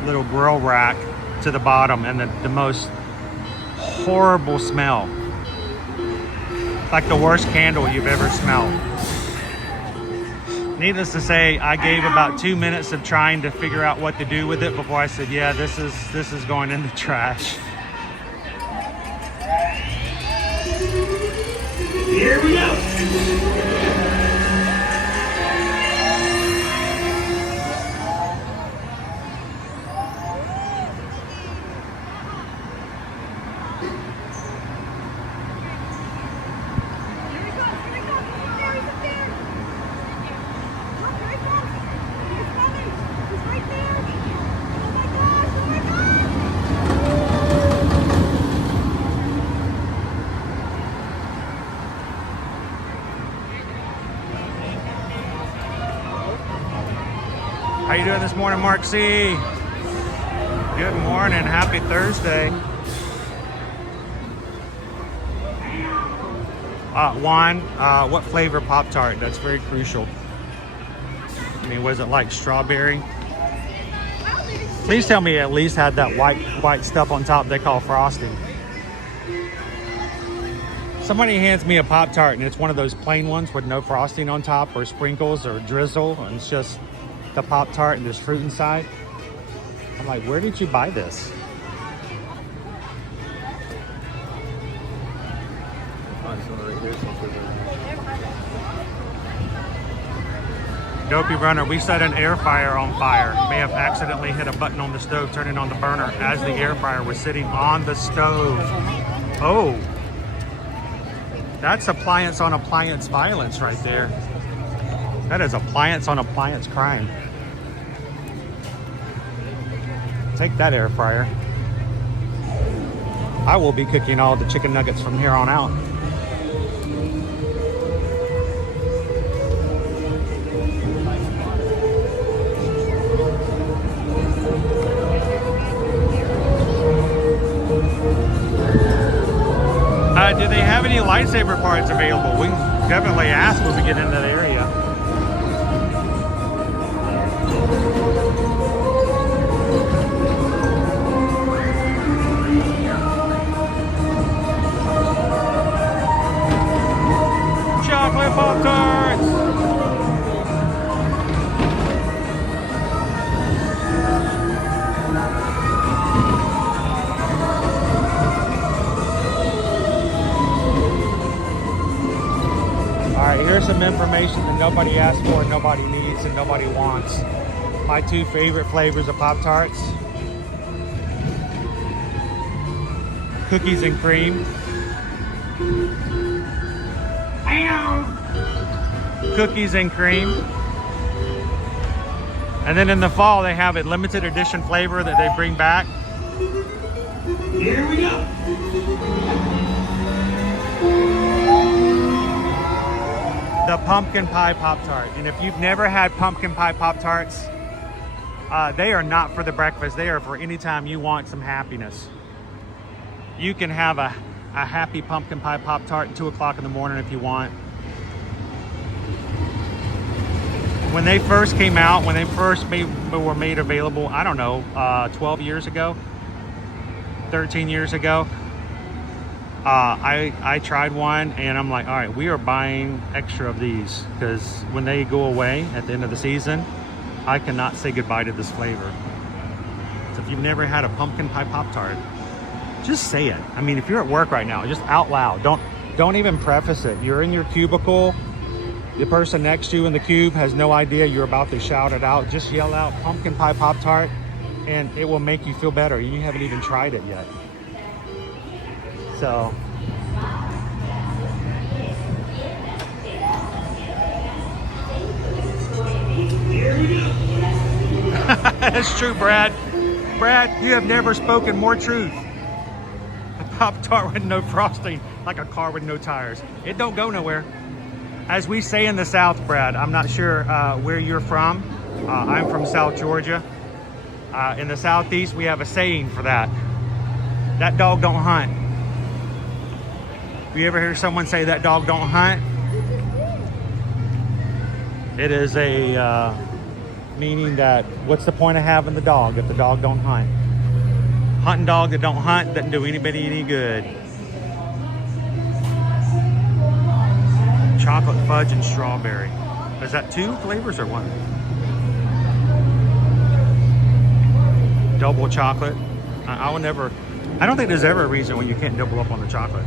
little grill rack to the bottom, and the most horrible smell. Like the worst candle you've ever smelled. Needless to say, I gave about 2 minutes of trying to figure out what to do with it before I said, yeah, this is going in the trash. Here we go. How you doing this morning, Mark C? Good morning, happy Thursday. Juan, what flavor Pop-Tart? That's very crucial. I mean, was it like strawberry? Please tell me it at least had that white stuff on top they call frosting. Somebody hands me a Pop-Tart and it's one of those plain ones with no frosting on top or sprinkles or drizzle, and it's just the Pop-Tart and there's fruit inside. I'm like, where did you buy this? Dopey Runner, we set an air fryer on fire. May have accidentally hit a button on the stove, turning on the burner as the air fryer was sitting on the stove. Oh, that's appliance on appliance violence right there. That is appliance on appliance crime. Take that, air fryer. I will be cooking all the chicken nuggets from here on out. Do they have any lightsaber parts available? We can definitely ask when we get into the area. information that nobody asked for, nobody needs, and nobody wants. My two favorite flavors of Pop-Tarts. Cookies and cream. Cookies and cream. And then in the fall, they have a limited edition flavor that they bring back. Here we go. The pumpkin pie Pop-Tart. And if you've never had pumpkin pie Pop-Tarts, they are not for the breakfast. They are for any time you want some happiness. You can have a happy pumpkin pie Pop-Tart at 2 o'clock in the morning if you want. When they first came out, when they first were made available, I don't know, 12 years ago, 13 years ago, I tried one and I'm like, all right, we are buying extra of these because when they go away at the end of the season, I cannot say goodbye to this flavor. So if you've never had a pumpkin pie Pop-Tart, just say it. I mean, if you're at work right now, just out loud. Don't even preface it. You're in your cubicle. The person next to you in the cube has no idea you're about to shout it out. Just yell out pumpkin pie Pop-Tart and it will make you feel better. You haven't even tried it yet. So that's true, Brad. Brad, you have never spoken more truth. A Pop-Tart with no frosting, like a car with no tires. It don't go nowhere. As we say in the South, Brad, I'm not sure where you're from. I'm from South Georgia. In the Southeast, we have a saying for that. That dog don't hunt. You ever hear someone say that dog don't hunt? It is a meaning that what's the point of having the dog if the dog don't hunt? Hunting dog that don't hunt doesn't do anybody any good. Chocolate fudge and strawberry. Is that two flavors or one? Double chocolate. I don't think there's ever a reason when you can't double up on the chocolate.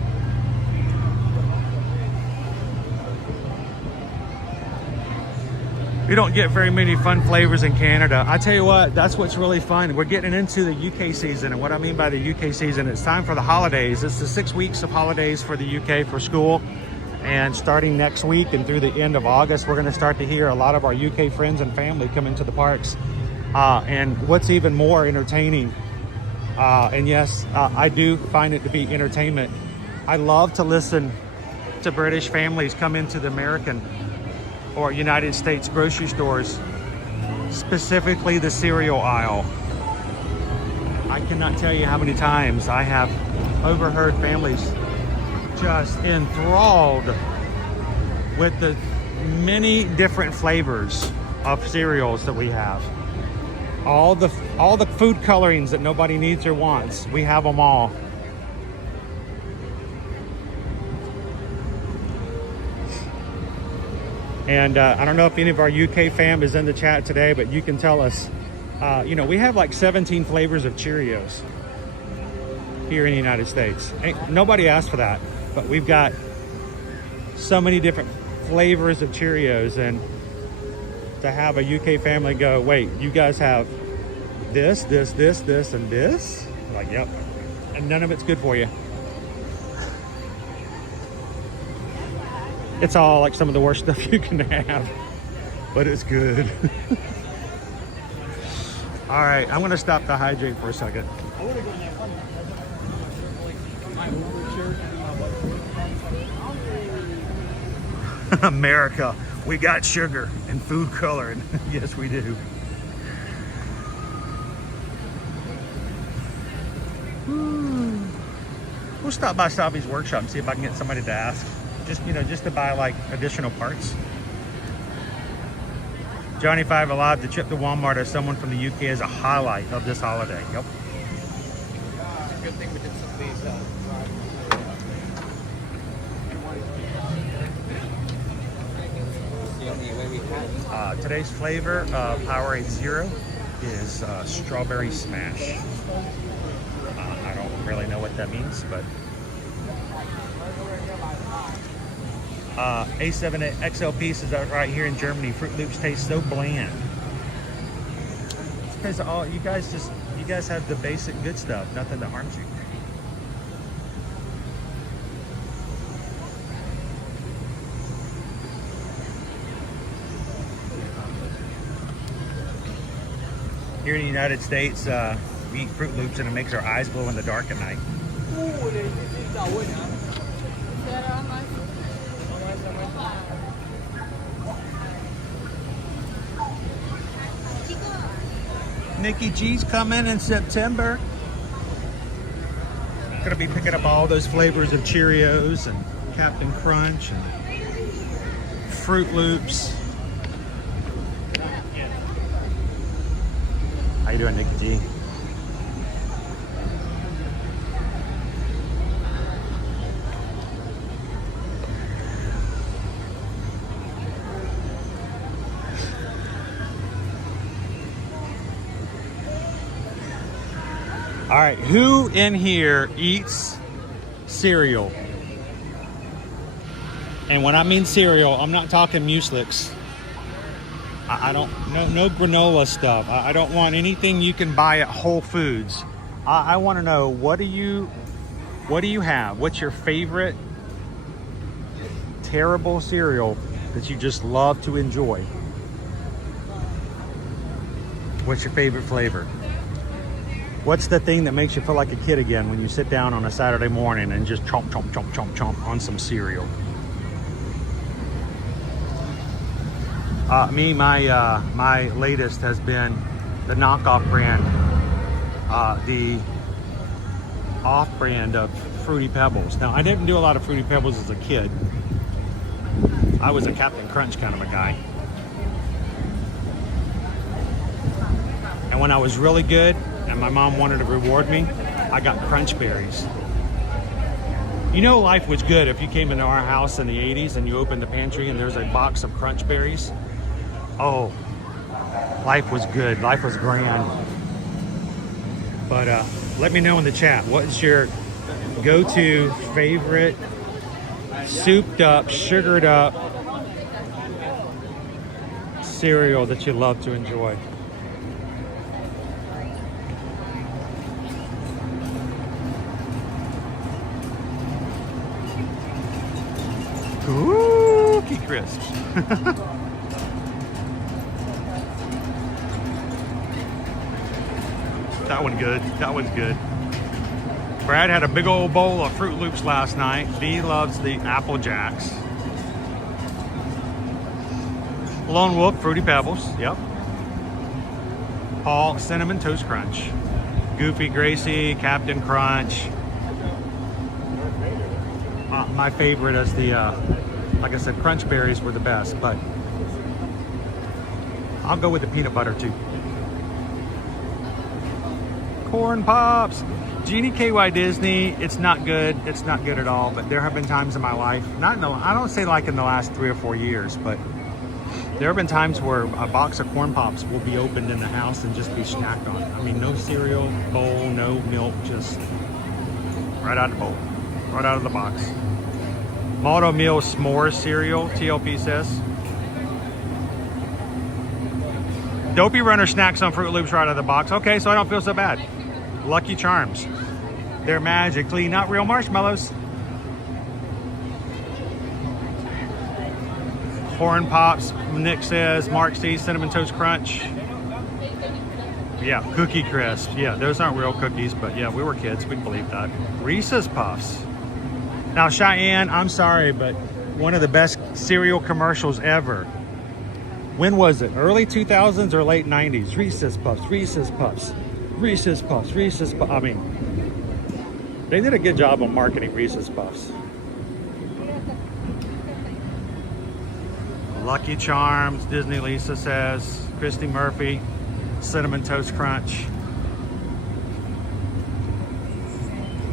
We don't get very many fun flavors in Canada. I tell you what, that's what's really fun. We're getting into the UK season, and what I mean by the UK season, it's time for the holidays. It's the 6 weeks of holidays for the UK for school. And starting next week and through the end of August, we're gonna start to hear a lot of our UK friends and family come into the parks. And what's even more entertaining, and yes, I do find it to be entertainment. I love to listen to British families come into the American or United States grocery stores, specifically the cereal aisle. I cannot tell you how many times I have overheard families just enthralled with the many different flavors of cereals that we have. All the food colorings that nobody needs or wants, we have them all. And I don't know if any of our UK fam is in the chat today, but you can tell us, you know, we have like 17 flavors of Cheerios here in the United States. Nobody asked for that. But we've got so many different flavors of Cheerios, and to have a UK family go, wait, you guys have this, this, this, this, and this? Like, yep. And none of it's good for you. It's all like some of the worst stuff you can have, but it's good. All right, I'm gonna stop to hydrate for a second. America, we got sugar and food coloring. Yes, we do. We'll stop by Savi's workshop and see if I can get somebody to ask. Just, you know, just to buy like additional parts. Johnny 5 Alive, the trip to Walmart as someone from the UK is a highlight of this holiday. Yep. Good thing we did some of these Today's flavor of Powerade Zero is strawberry smash. I don't really know what that means, but A7 XL pieces out right here in Germany. Fruit Loops taste so bland. It's because all you guys have the basic good stuff, nothing that harms you. Here in the United States, we eat Fruit Loops and it makes our eyes glow in the dark at night. Nikki G's coming in September. Gonna be picking up all those flavors of Cheerios and Captain Crunch and Fruit Loops. How you doing, Nikki G? All right, who in here eats cereal? And when I mean cereal, I'm not talking Mueslix. I don't, no granola stuff. I don't want anything you can buy at Whole Foods. I want to know, what do you have? What's your favorite terrible cereal that you just love to enjoy? What's your favorite flavor? What's the thing that makes you feel like a kid again when you sit down on a Saturday morning and just chomp, chomp, chomp, chomp, chomp on some cereal? My latest has been the knockoff brand, the off-brand of Fruity Pebbles. Now, I didn't do a lot of Fruity Pebbles as a kid. I was a Captain Crunch kind of a guy. And when I was really good and my mom wanted to reward me, I got Crunch Berries. You know, life was good if you came into our house in the 80s and you opened the pantry and there's a box of Crunch Berries. Oh, life was good. Life was grand. But let me know in the chat, what's your go-to favorite souped up, sugared up cereal that you love to enjoy? Cookie Crisps. That one good. That one's good. Brad had a big old bowl of Fruit Loops last night. Dee loves the Apple Jacks. Lone Wolf, Fruity Pebbles. Yep. Paul, Cinnamon Toast Crunch. Goofy Gracie, Captain Crunch. My favorite is the, like I said, Crunch Berries were the best, but I'll go with the peanut butter too. Corn Pops. Genie KY Disney, it's not good. It's not good at all, but there have been times in my life, I don't say like in the last 3 or 4 years, but there have been times where a box of Corn Pops will be opened in the house and just be snacked on. I mean, no cereal, bowl, no milk, just right out of the bowl, right out of the box. Malto Meal S'mores cereal, TLP says. Dopey Runner snacks on Fruit Loops right out of the box. Okay, so I don't feel so bad. Lucky Charms. They're magically not real marshmallows. Corn Pops, Nick says. Mark C, Cinnamon Toast Crunch. Yeah, Cookie Crisp. Yeah, those aren't real cookies, but yeah, we were kids. We believed that. Reese's Puffs. Now, Cheyenne, I'm sorry, but one of the best cereal commercials ever. When was it? Early 2000s or late 90s? Reese's Puffs, Reese's Puffs, Reese's Puffs, Reese's Puffs. I mean, they did a good job on marketing Reese's Puffs. Lucky Charms, Disney Lisa says. Christy Murphy, Cinnamon Toast Crunch.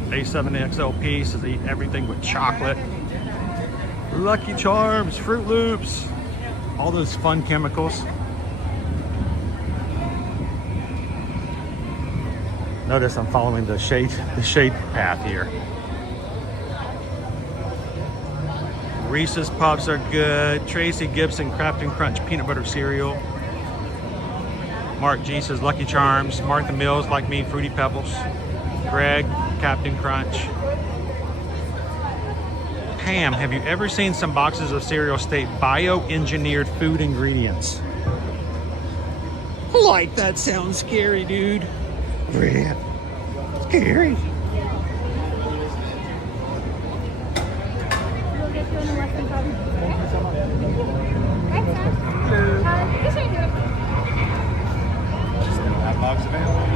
A7XL says eat everything with chocolate. Lucky Charms, Fruit Loops, all those fun chemicals. Notice I'm following the shade path here. Reese's Puffs are good. Tracy Gibson Crafton Crunch Peanut Butter Cereal. Mark G says Lucky Charms. Martha Mills, like me, Fruity Pebbles. Greg, Captain Crunch. Pam, have you ever seen some boxes of cereal state bioengineered food ingredients? Like, that sounds scary, dude. Yeah. Scary. Still have box available.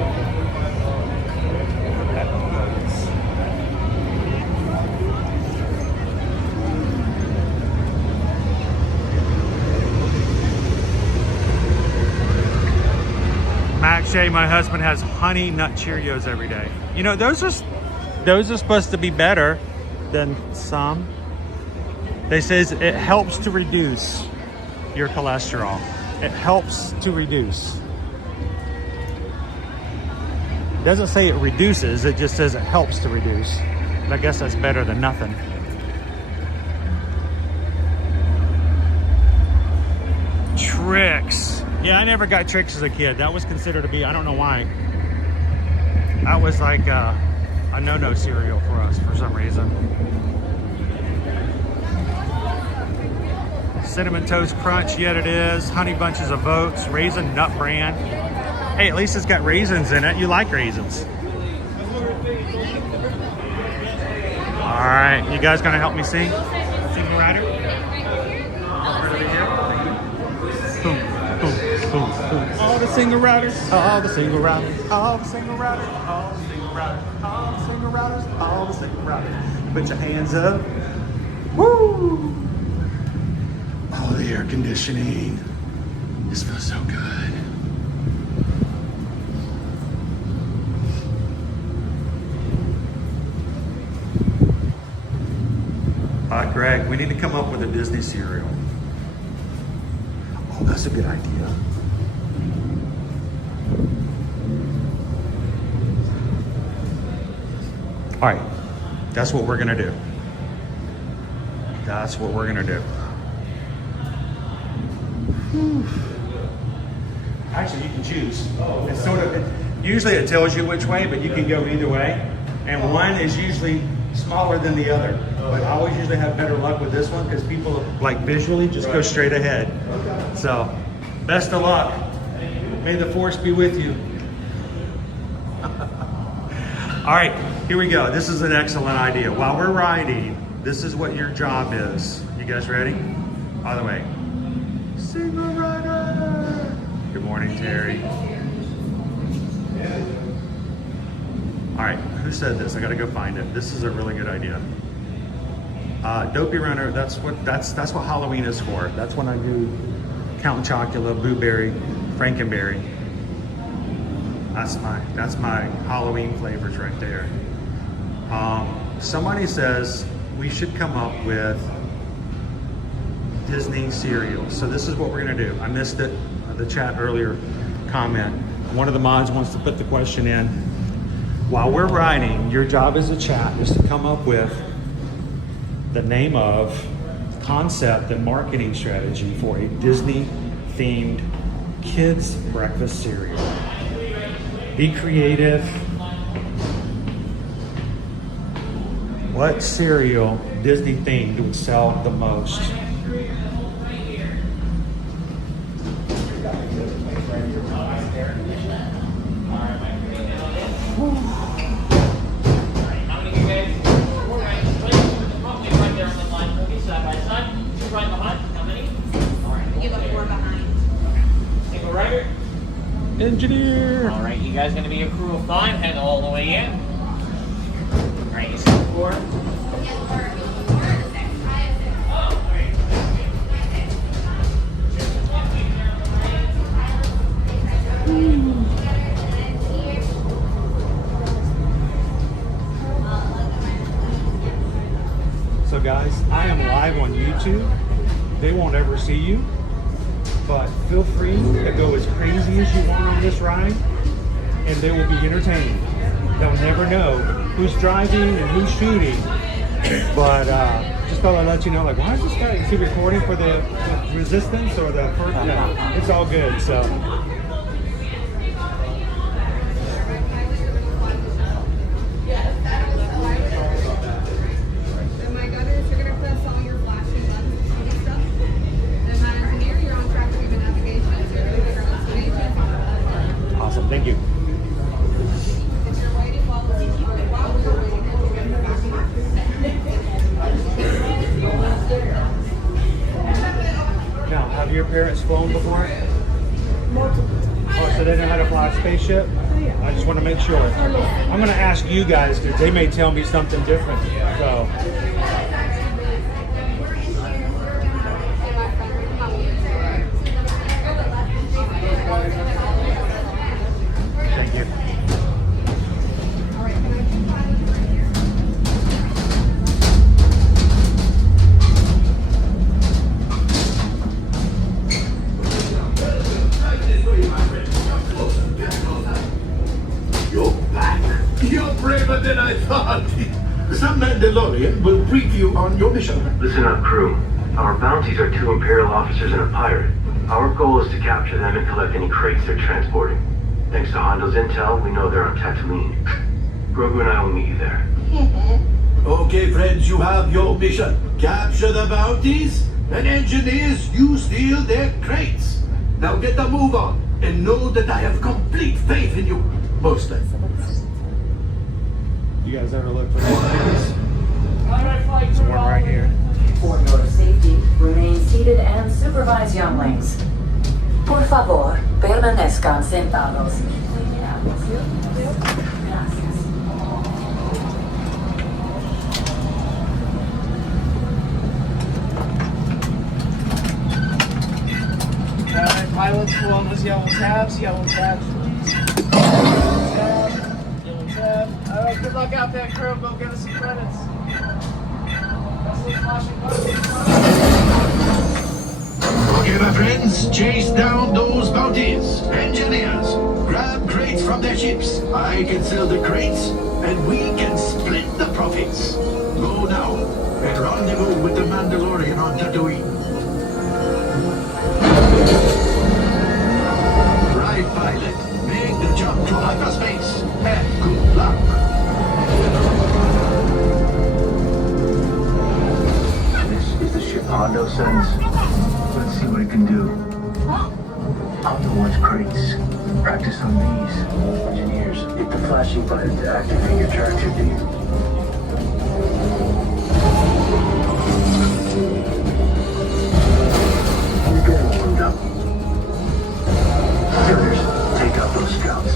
Max Shea, my husband, has honey nut Cheerios every day. You know, those are supposed to be better than some. They says it helps to reduce your cholesterol. It helps to reduce. It doesn't say it reduces, it just says it helps to reduce. But I guess that's better than nothing. Tricks. Yeah, I never got Tricks as a kid. That was considered to be, I don't know why. That was like a no-no cereal for us for some reason. Cinnamon Toast Crunch, yet it is. Honey Bunches of Oats, Raisin Nut Bran. Hey, at least it's got raisins in it. You like raisins. All right, you guys gonna help me sing? Sing Rider? Right over here. Boom, boom, boom, boom. All the single riders, all the single riders, all the single riders, all the single riders, all the single riders, all the single riders. Put your hands up. Woo! Oh, the air conditioning. This feels so good. Greg, we need to come up with a Disney cereal. Oh, that's a good idea. All right, that's what we're gonna do. That's what we're gonna do. Whew. Actually, you can choose. It's sort of, usually it tells you which way, but you can go either way. And one is usually smaller than the other. But I always usually have better luck with this one because people like visually just go straight ahead. So, best of luck. May the force be with you. All right, here we go. This is an excellent idea. While we're riding, this is what your job is. You guys ready? By the way, single rider. Good morning, Terry. All right, who said this? I gotta go find it. This is a really good idea. Dopey Runner, that's what Halloween is for. That's when I do Count Chocula, Blueberry, Frankenberry. That's my Halloween flavors right there. Somebody says we should come up with Disney cereal. So this is what we're gonna do. I missed it, the chat earlier comment. One of the mods wants to put the question in. While we're writing, your job as a chat is to come up with the name of, concept, and marketing strategy for a Disney-themed kids breakfast cereal. Be creative. What cereal, Disney-themed, would sell the most? Engineer. All right, you guys going to be a crew of 5, head all the way in. All right, you see the floor. So guys, I am live on YouTube. They won't ever see you, but feel free to go as crazy as you want on this ride, and they will be entertained. They'll never know who's driving and who's shooting, but just thought I'd let you know, like, why is this guy, is he recording for the resistance or the first? No, it's all good, so. And my gutters, you're gonna press all your flashing buttons and stuff. And my engineer, you're on track to give a navigation. So you're gonna get your destination. Awesome, thank you. If you're waiting while we're waiting, we'll get the back. Now, have your parents flown before? Oh, so they know how to fly a spaceship? I just want to make sure. I'm going to ask you guys because they may tell me something different. So. Thank you. You're back. You're braver than I thought. Some Mandalorian will brief you on your mission. Listen up, crew. Our bounties are 2 Imperial officers and a pirate. Our goal is to capture them and collect any crates they're transporting. Thanks to Hondo's intel, we know they're on Tatooine. Grogu and I will meet you there. Okay, friends, you have your mission. Capture the bounties, and engineers, you steal their crates. Now get the move on, and know that I have complete faith in you. Most of You guys ever look for those? There's one right here. For your safety, remain seated and supervise younglings. Por favor, permanezcan sentados. Pilots pull on those yellow tabs, please. Yellow tab. All right, good luck out there, crew. Go get us some credits. Okay, my friends, chase down those bounties. Engineers, grab crates from their ships. I can sell the crates, and we can split the profits. Go now, and rendezvous with the Mandalorian on Tatooine. Right, pilot. Make the jump to hyperspace, and good luck. This is the ship Hondo sends. Let's see what it can do. Hondo wants crates. Practice on these. Engineers, hit the flashing button to activate your tractor beam. You're getting warmed up. Gunners, take out those scouts.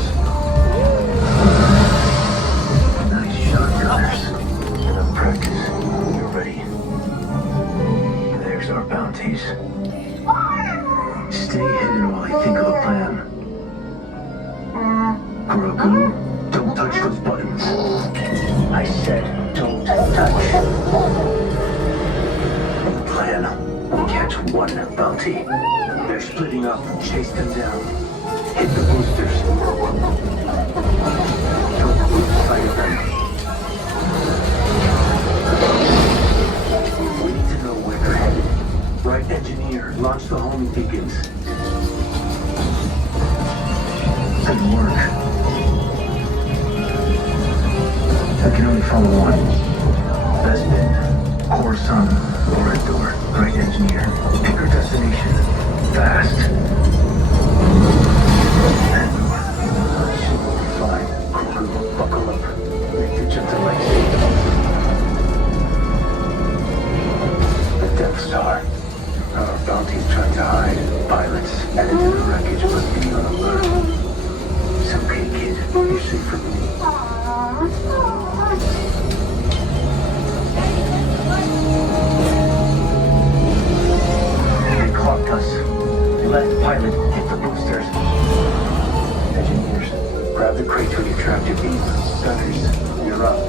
Nice shot, Gunners. Enough practice. You're ready. There's our bounties. Stay hidden while I think of a plan. Grogu, don't touch those buttons. I said, don't touch. Plan. We catch one bounty. They're splitting up. Chase them down. Hit the boosters. Don't lose sight of them. We need to know where they're headed. Right, engineer. Launch the homing beacons. Good work. I can only follow one. Bespin, Coruscant, or Endor. Right, engineer. Pick our destination. Fast. And she will be fine. Crew, buckle up. Make your jump to legs. The Death Star. Our bounty's trying to hide. Pilots headed to the wreckage must be on alert. It's okay, kid. You're safe from me. They clocked us. Left pilot, hit the boosters. Engineers, grab the crates with your tractor beam. Gunners, you're up.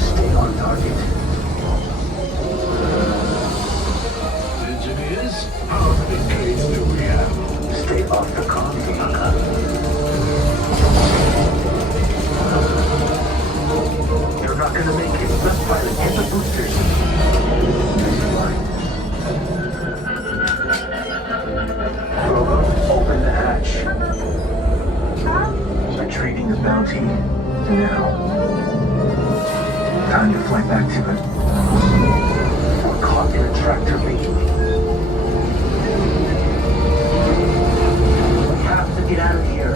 Stay on target. Engineers, how many crates do we have? Stay off the comms, Amaka. You're not gonna make it. retrieving the bounty. Now, time to fly back to it. We're caught in a tractor beam. We have to get out of here.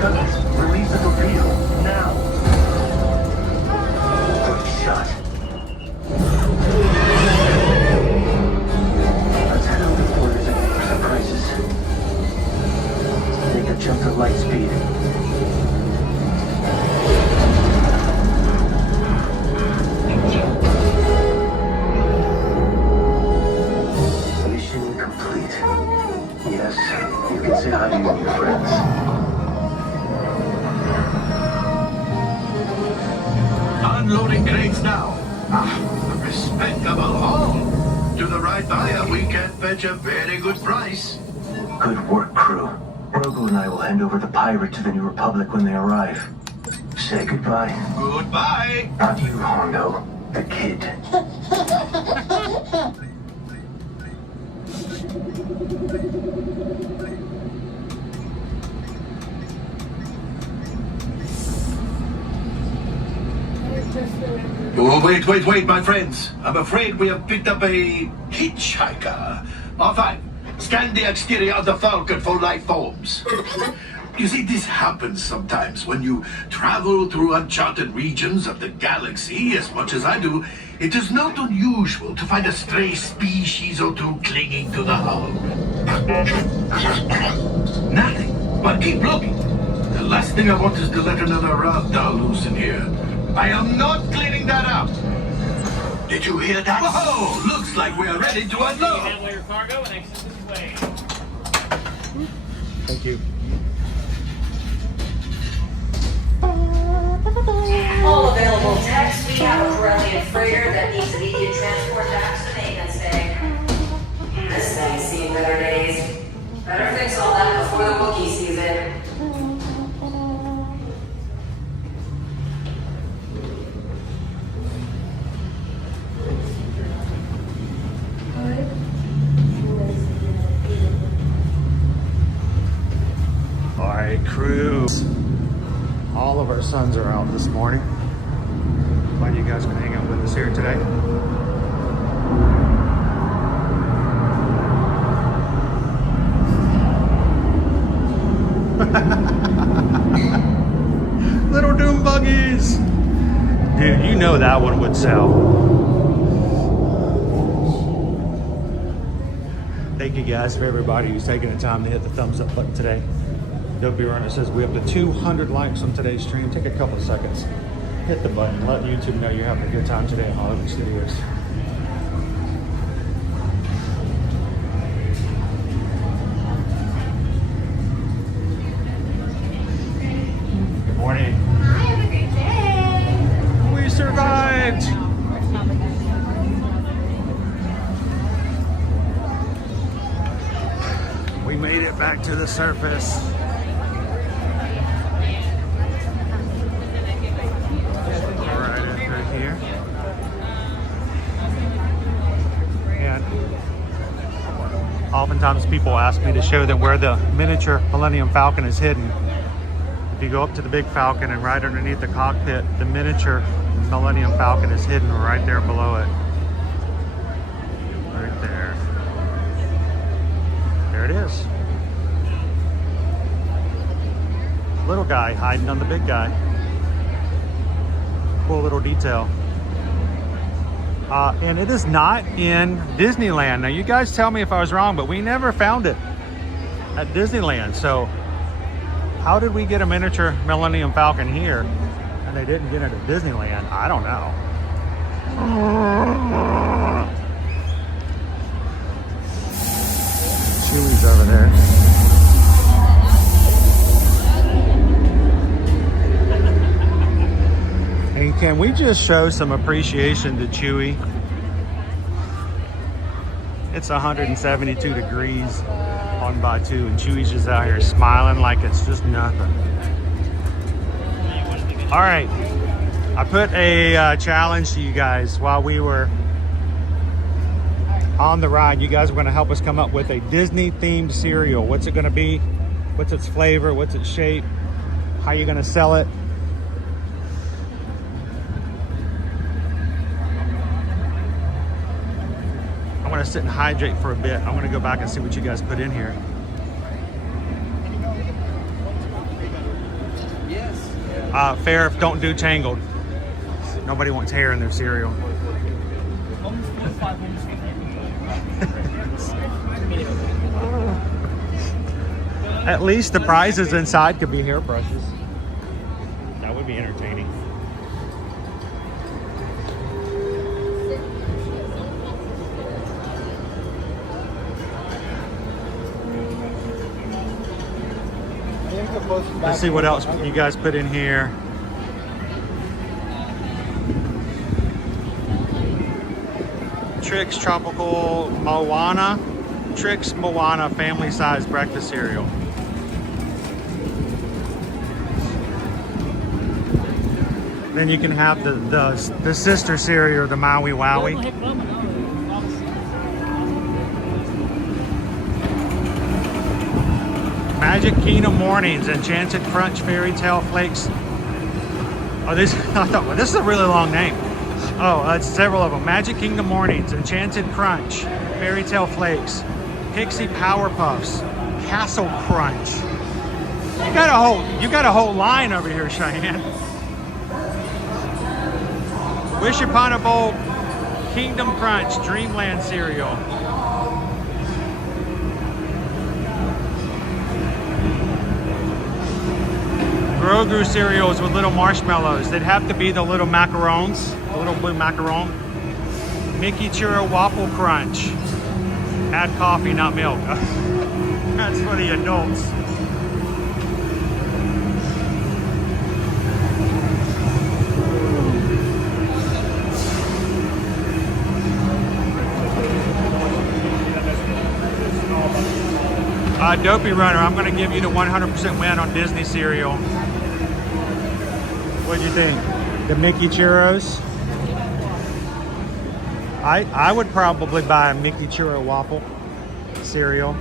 Douglas, release the torpedo. Now. Good shot. Let's head over the quarters and for surprises. Make a jump to light speed. Mission complete. Yes, you can say hi to your new friends. Unloading crates now. Ah, a respectable haul. To the right buyer, we can fetch a very good price. Good work, crew. Rogo and I will hand over the pirate to the New Republic when they arrive. Say goodbye. Goodbye. Not you, Hondo. The kid. Oh, wait, my friends. I'm afraid we have picked up a hitchhiker. Enfin, scan the exterior of the Falcon for life forms. You see, this happens sometimes when you travel through uncharted regions of the galaxy as much as I do. It is not unusual to find a stray species or two clinging to the hull. Nothing, but keep looking. The last thing I want is to let another ragdoll loose in here. I am not cleaning that up. Did you hear that? Oh, looks like we are ready to unload. Handle your cargo and exit this way. Thank you. All available techs, we have a Corellian freighter that needs immediate transport back to the maintenance bay. This thing's seen better days. Better fix all that before the Wookiee season. All right, crew. All of our sons are out this morning. Glad you guys can hang out with us here today. Little doom buggies. Dude, you know that one would sell. Thank you guys for everybody who's taking the time to hit the thumbs up button today. Dopey Runner says we have to 200 likes on today's stream. Take a couple of seconds. Hit the button. Let YouTube know you're having a good time today in Hollywood Studios. Good morning. Hi, have a great day. We survived. We made it back to the surface. Here. And oftentimes people ask me to show them where the miniature Millennium Falcon is hidden. If you go up to the big Falcon and right underneath the cockpit, the miniature Millennium Falcon is hidden right there below it. Right there. There it is. Little guy hiding on the big guy. Cool little detail. And it is not in Disneyland. Now you guys tell me if I was wrong, but we never found it at Disneyland. So how did we get a miniature Millennium Falcon here and they didn't get it at Disneyland? I don't know. Chewie's over there. And can we just show some appreciation to Chewie? It's 172 degrees on Batu, and Chewie's just out here smiling like it's just nothing. All right, I put a challenge to you guys while we were on the ride. You guys were going to help us come up with a Disney-themed cereal. What's it going to be? What's its flavor? What's its shape? How you gonna sell it? I'm gonna sit and hydrate for a bit. I'm gonna go back and see what you guys put in here. Fair, don't do tangled. Nobody wants hair in their cereal. At least the prizes inside could be hairbrushes. That would be entertaining. Let's see what else you guys put in here. Trix Tropical Moana. Trix Moana family size breakfast cereal. Then you can have the sister cereal, the Maui Wowie. Magic Kingdom Mornings, Enchanted Crunch Fairy Tale Flakes. Oh, this I thought, well, this is a really long name. Oh, it's several of them. Magic Kingdom Mornings, Enchanted Crunch, Fairy Tale Flakes, Pixie Power Puffs, Castle Crunch. You got a whole line over here, Cheyenne. Wish Upon a Bowl, Kingdom Crunch, Dreamland cereal. Grogu cereals with little marshmallows. They'd have to be the little macarons, the little blue macaron. Mickey Churro Waffle Crunch. Add coffee, not milk. That's for the adults. Dopey Runner, I'm going to give you the 100% win on Disney cereal. What do you think? The Mickey Churros? I would probably buy a Mickey Churro Waffle cereal.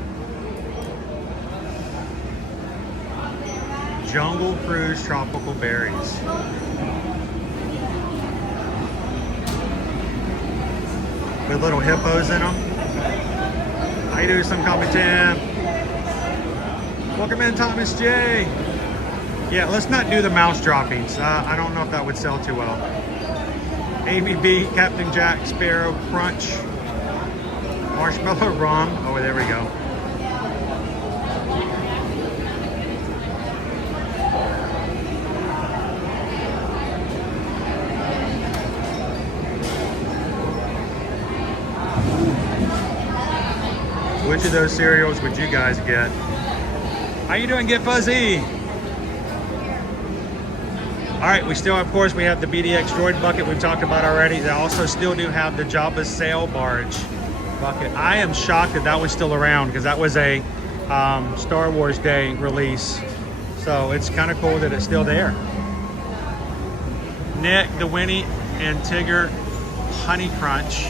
Jungle Cruise Tropical Berries. With little hippos in them. How you doing, some call me Tim? Welcome in, Thomas J. Yeah, let's not do the mouse droppings. I don't know if that would sell too well. ABB, Captain Jack Sparrow Crunch, Marshmallow Rum. Oh, there we go. Which of those cereals would you guys get? How you doing, Get Fuzzy? All right, we still, of course, we have the BDX Droid bucket we've talked about already. They also still do have the Jabba's Sail Barge bucket. I am shocked that was still around because that was a Star Wars Day release. So it's kind of cool that it's still there. Nick, the Winnie, and Tigger Honey Crunch.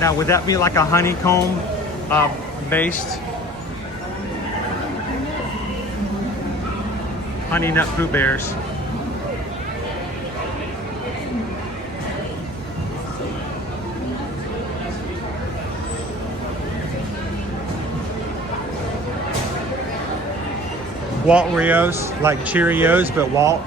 Now, would that be like a honeycomb based Honey Nut Pooh Bears? Walt Rios, like Cheerios, but Walt.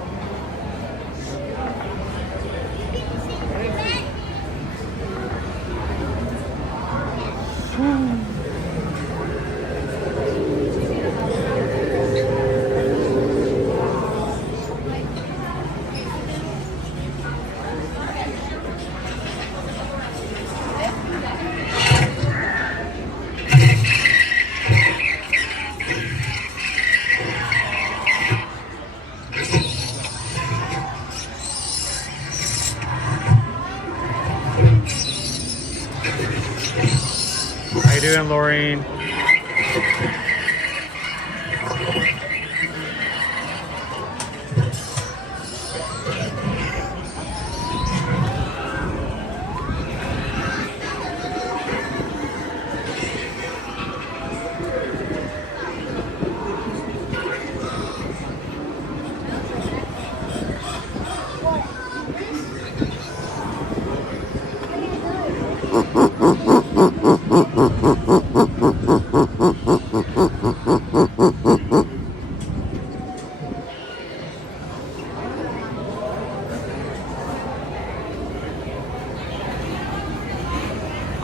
How you doing, Laureen? All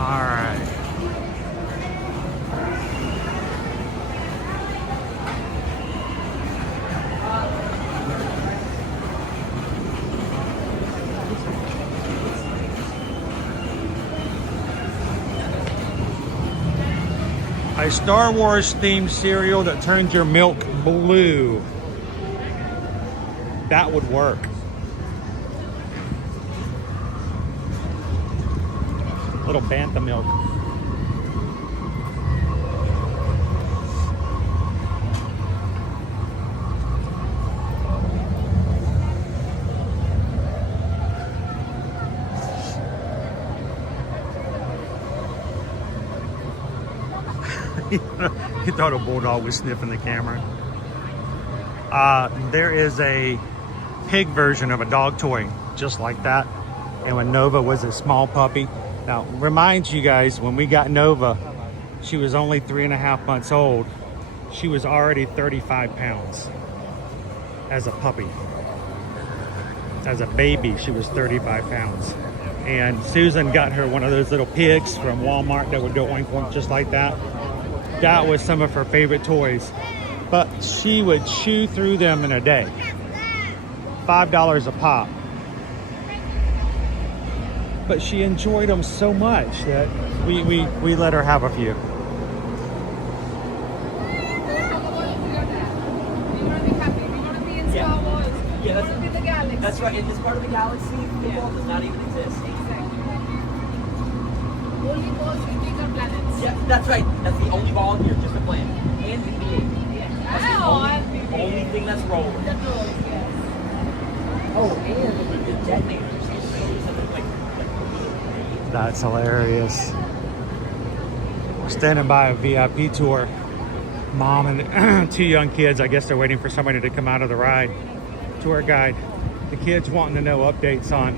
right. A Star Wars themed cereal that turns your milk blue. That would work. Little bantha milk. He thought a bulldog was sniffing the camera. There is a pig version of a dog toy just like that. And when Nova was a small puppy. Now, remind you guys, when we got Nova, she was only 3.5 months old. She was already 35 pounds as a puppy. As a baby, she was 35 pounds. And Susan got her one of those little pigs from Walmart that would go oink oink just like that. That was some of her favorite toys. But she would chew through them in a day. $5 a pop. But she enjoyed them so much that we let her have a few. You want to be happy. You want to be in Star Wars. Yeah, You want to be the galaxy. That's right. In this part of the galaxy, football does not even exist. Exactly. Only goes with bigger planets. Yeah, that's right. That's the only ball here, just a plan. And BB-8. That's the only thing that's rolling. That rolls, yes. Oh, and the detonators. That's hilarious. We're standing by a VIP tour. Mom and 2 young kids. I guess they're waiting for somebody to come out of the ride. Tour guide. The kids wanting to know updates on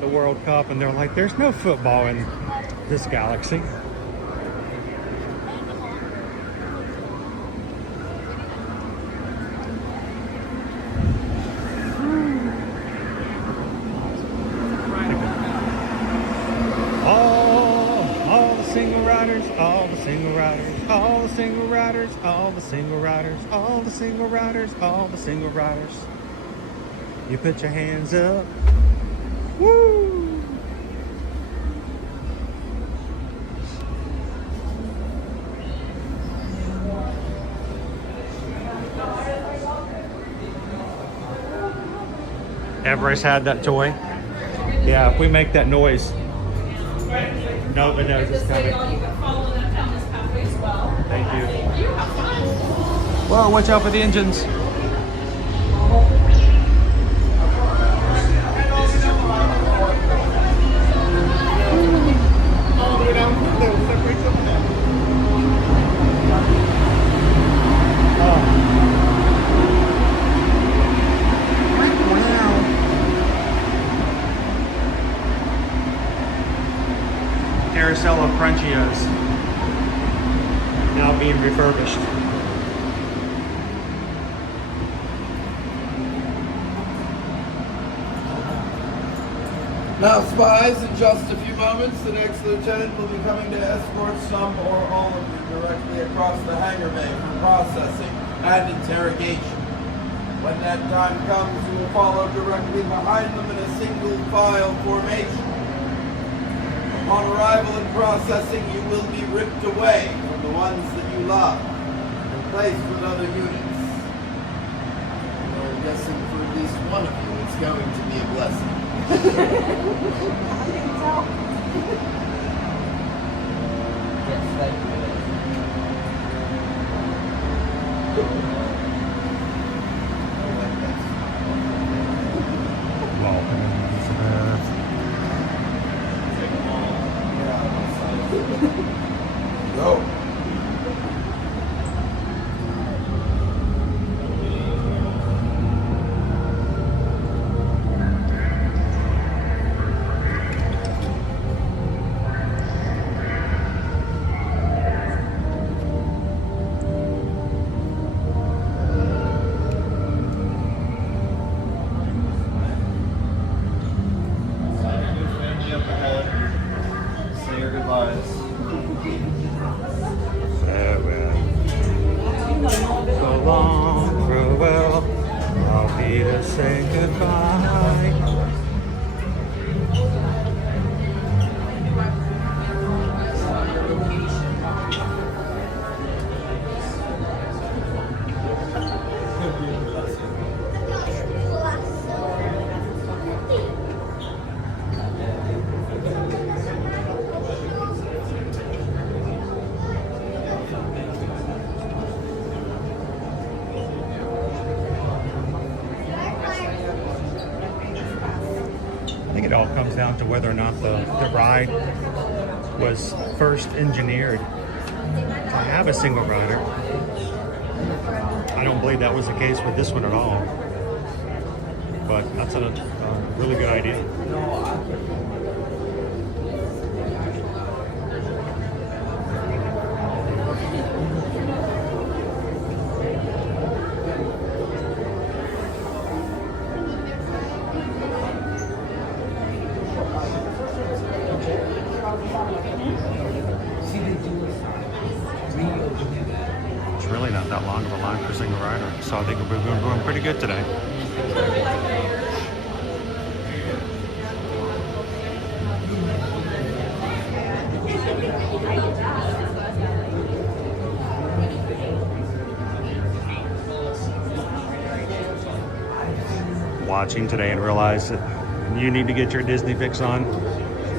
the World Cup, and they're like, there's no football in this galaxy. All the single riders, all the single riders, all the single riders, all the single riders, all the single riders, all the single riders. You put your hands up. Woo! Everest had that toy. Yeah, if we make that noise, Nova knows it's coming. You can follow that down this pathway as well. Thank you. You have fun. Whoa, watch out for the engines. Carousel of Crunchios now being refurbished. Now, spies, in just a few moments, the next lieutenant will be coming to escort some or all of you directly across the hangar bay for processing and interrogation. When that time comes, you will follow directly behind them in a single file formation. Upon arrival and processing, you will be ripped away from the ones that you love and placed with other units. I'm guessing for at least one of you, it's going to be a blessing. I can tell. Yes, thank you. Go. goodbyes. Farewell. So long, farewell. I'll be to say goodbye. I think it all comes down to whether or not the ride was first engineered to have a single rider. I don't believe that was the case with this one at all. But that's a really good idea. It's really not that long of a line for a single rider, so I think we're going pretty good today. Watching today and realize that you need to get your Disney fix on,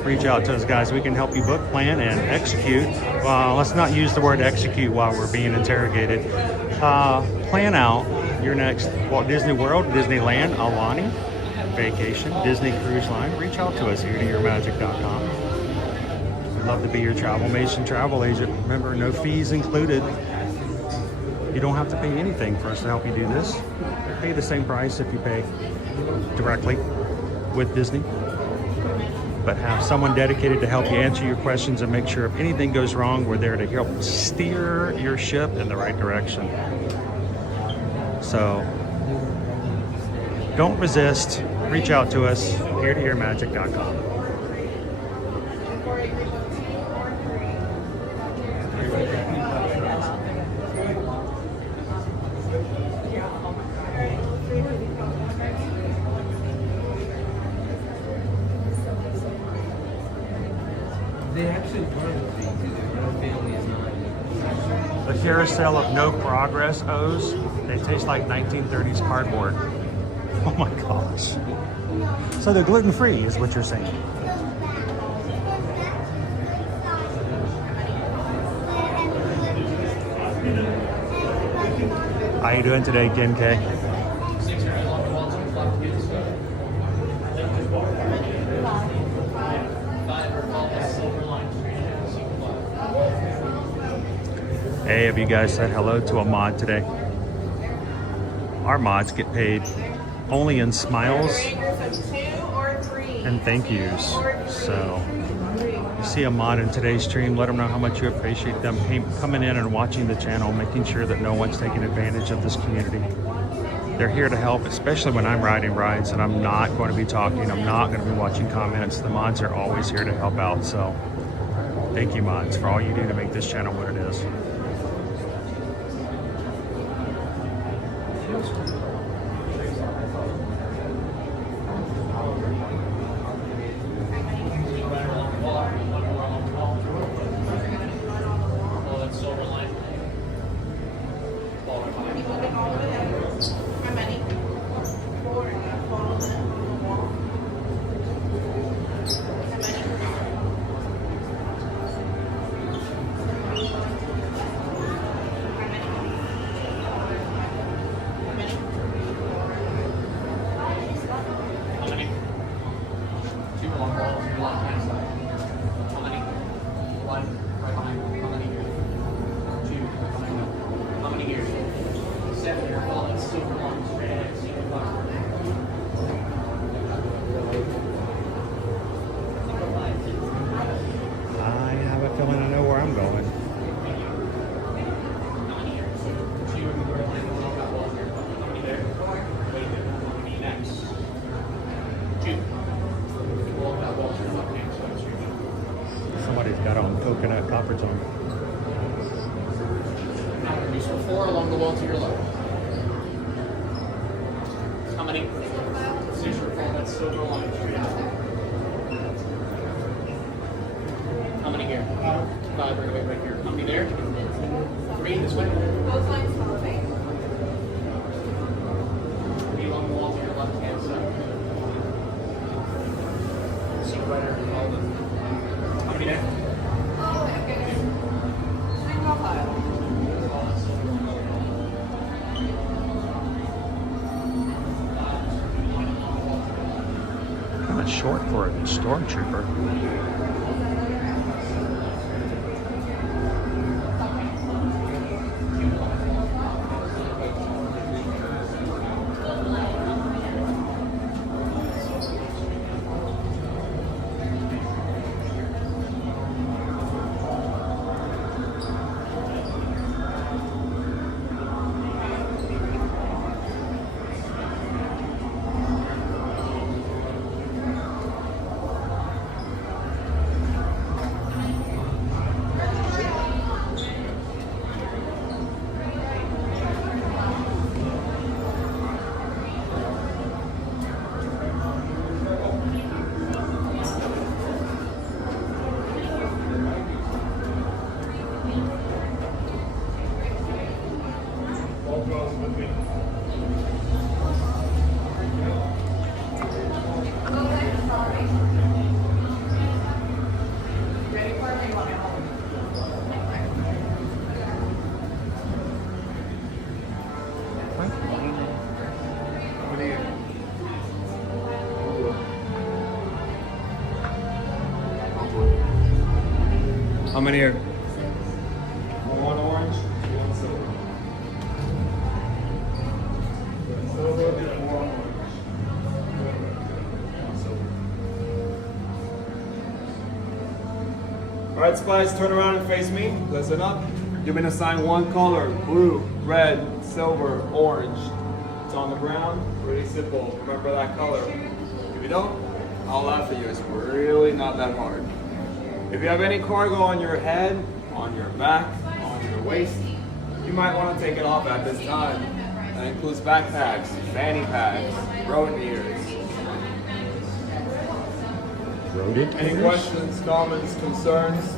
reach out to us, guys. We can help you book, plan, and execute. Let's not use the word execute while we're being interrogated. Plan out your next Walt Disney World, Disneyland, Alani vacation, Disney Cruise Line. Reach out to us here at earmagic.com. We'd love to be your Travelmation travel agent. Remember, no fees included. You don't have to pay anything for us to help you do this. Pay the same price if you pay directly with Disney, but have someone dedicated to help you answer your questions and make sure if anything goes wrong, we're there to help steer your ship in the right direction. So don't resist. Reach out to us here at earmagic.com. They actually part of the thing too. Their family is not. The carousel of no progress O's, they taste like 1930s cardboard. Oh my gosh. So they're gluten-free is what you're saying. How you doing today, Ken K? Hey, have you guys said hello to a mod today? Our mods get paid only in smiles and thank yous. So you see a mod in today's stream, let them know how much you appreciate them coming in and watching the channel, making sure that no one's taking advantage of this community. They're here to help, especially when I'm riding rides and I'm not going to be talking, I'm not going to be watching comments. The mods are always here to help out. So thank you, mods, for all you do to make this channel what it is. Got on coconut copper tone. Now introduce for 4 along the wall to your left. How many? Signature file, that's silver line. How many here? 5 right here. How many there? 3 this way. Both lines follow me. 3 along the wall to your left hand side. See right there. All of them. How many there? Okay. Single file. Kind of short for a stormtrooper. How many are? One orange, one silver. Silver and one orange. Alright, spies, turn around and face me. Listen up. You've been assigned one color: blue, red, silver, orange. It's on the ground. Pretty simple. Remember that color. If you don't, I'll laugh at you. It's really not that hard. If you have any cargo on your head, on your back, on your waist, you might want to take it off at this time. That includes backpacks, fanny packs, rodent ears. Rodent Any ears? questions, comments, concerns?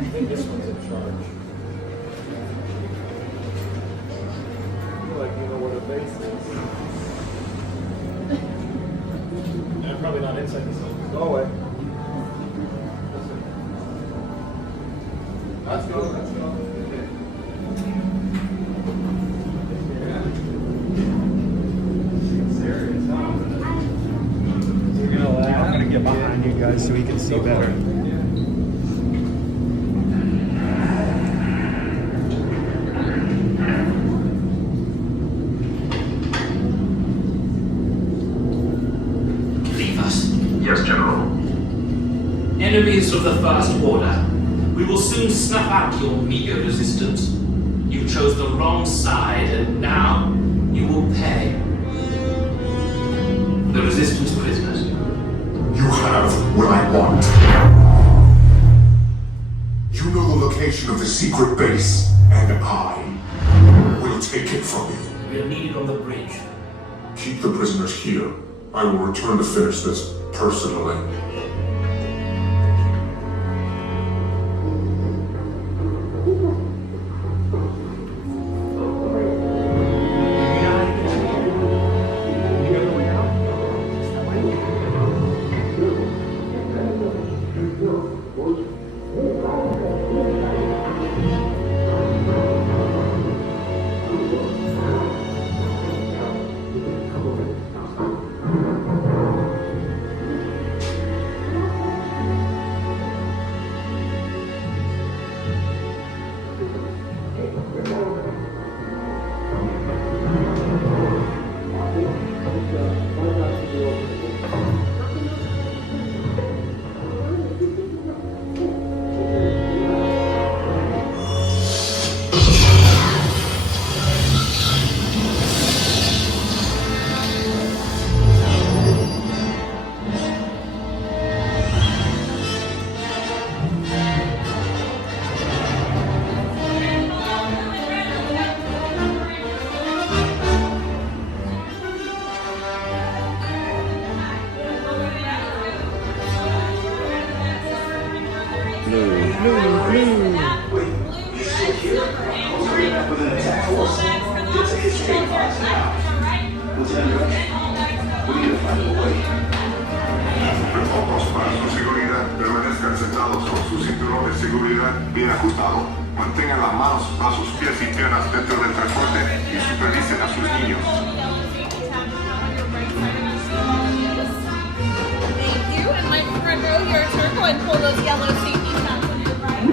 I think this one's in charge. I feel like you know what a base is. And I'm probably not inside this one. Go away. Let's go, let's go. Serious, huh? I'm gonna get behind you guys so we can see better. Yes, General. Enemies of the First Order, we will soon snuff out your meager resistance. You chose the wrong side, and now you will pay. The Resistance prisoners. You have what I want. You know the location of the secret base, and I will take it from you. We are needed on the bridge. Keep the prisoners here. I will return to finish this personally. With an attack force. It's an escape pods now. Lieutenant Rush, we need to find a way. Pocos para su seguridad. Permanezcan sentados con su cinturón de seguridad bien ajustado. Mantengan las manos, brazos, pies y piernas dentro del transporte y supervisen a sus niños. Thank you. And my front row, your turn. Go ahead and pull those yellow safety tabs on your right.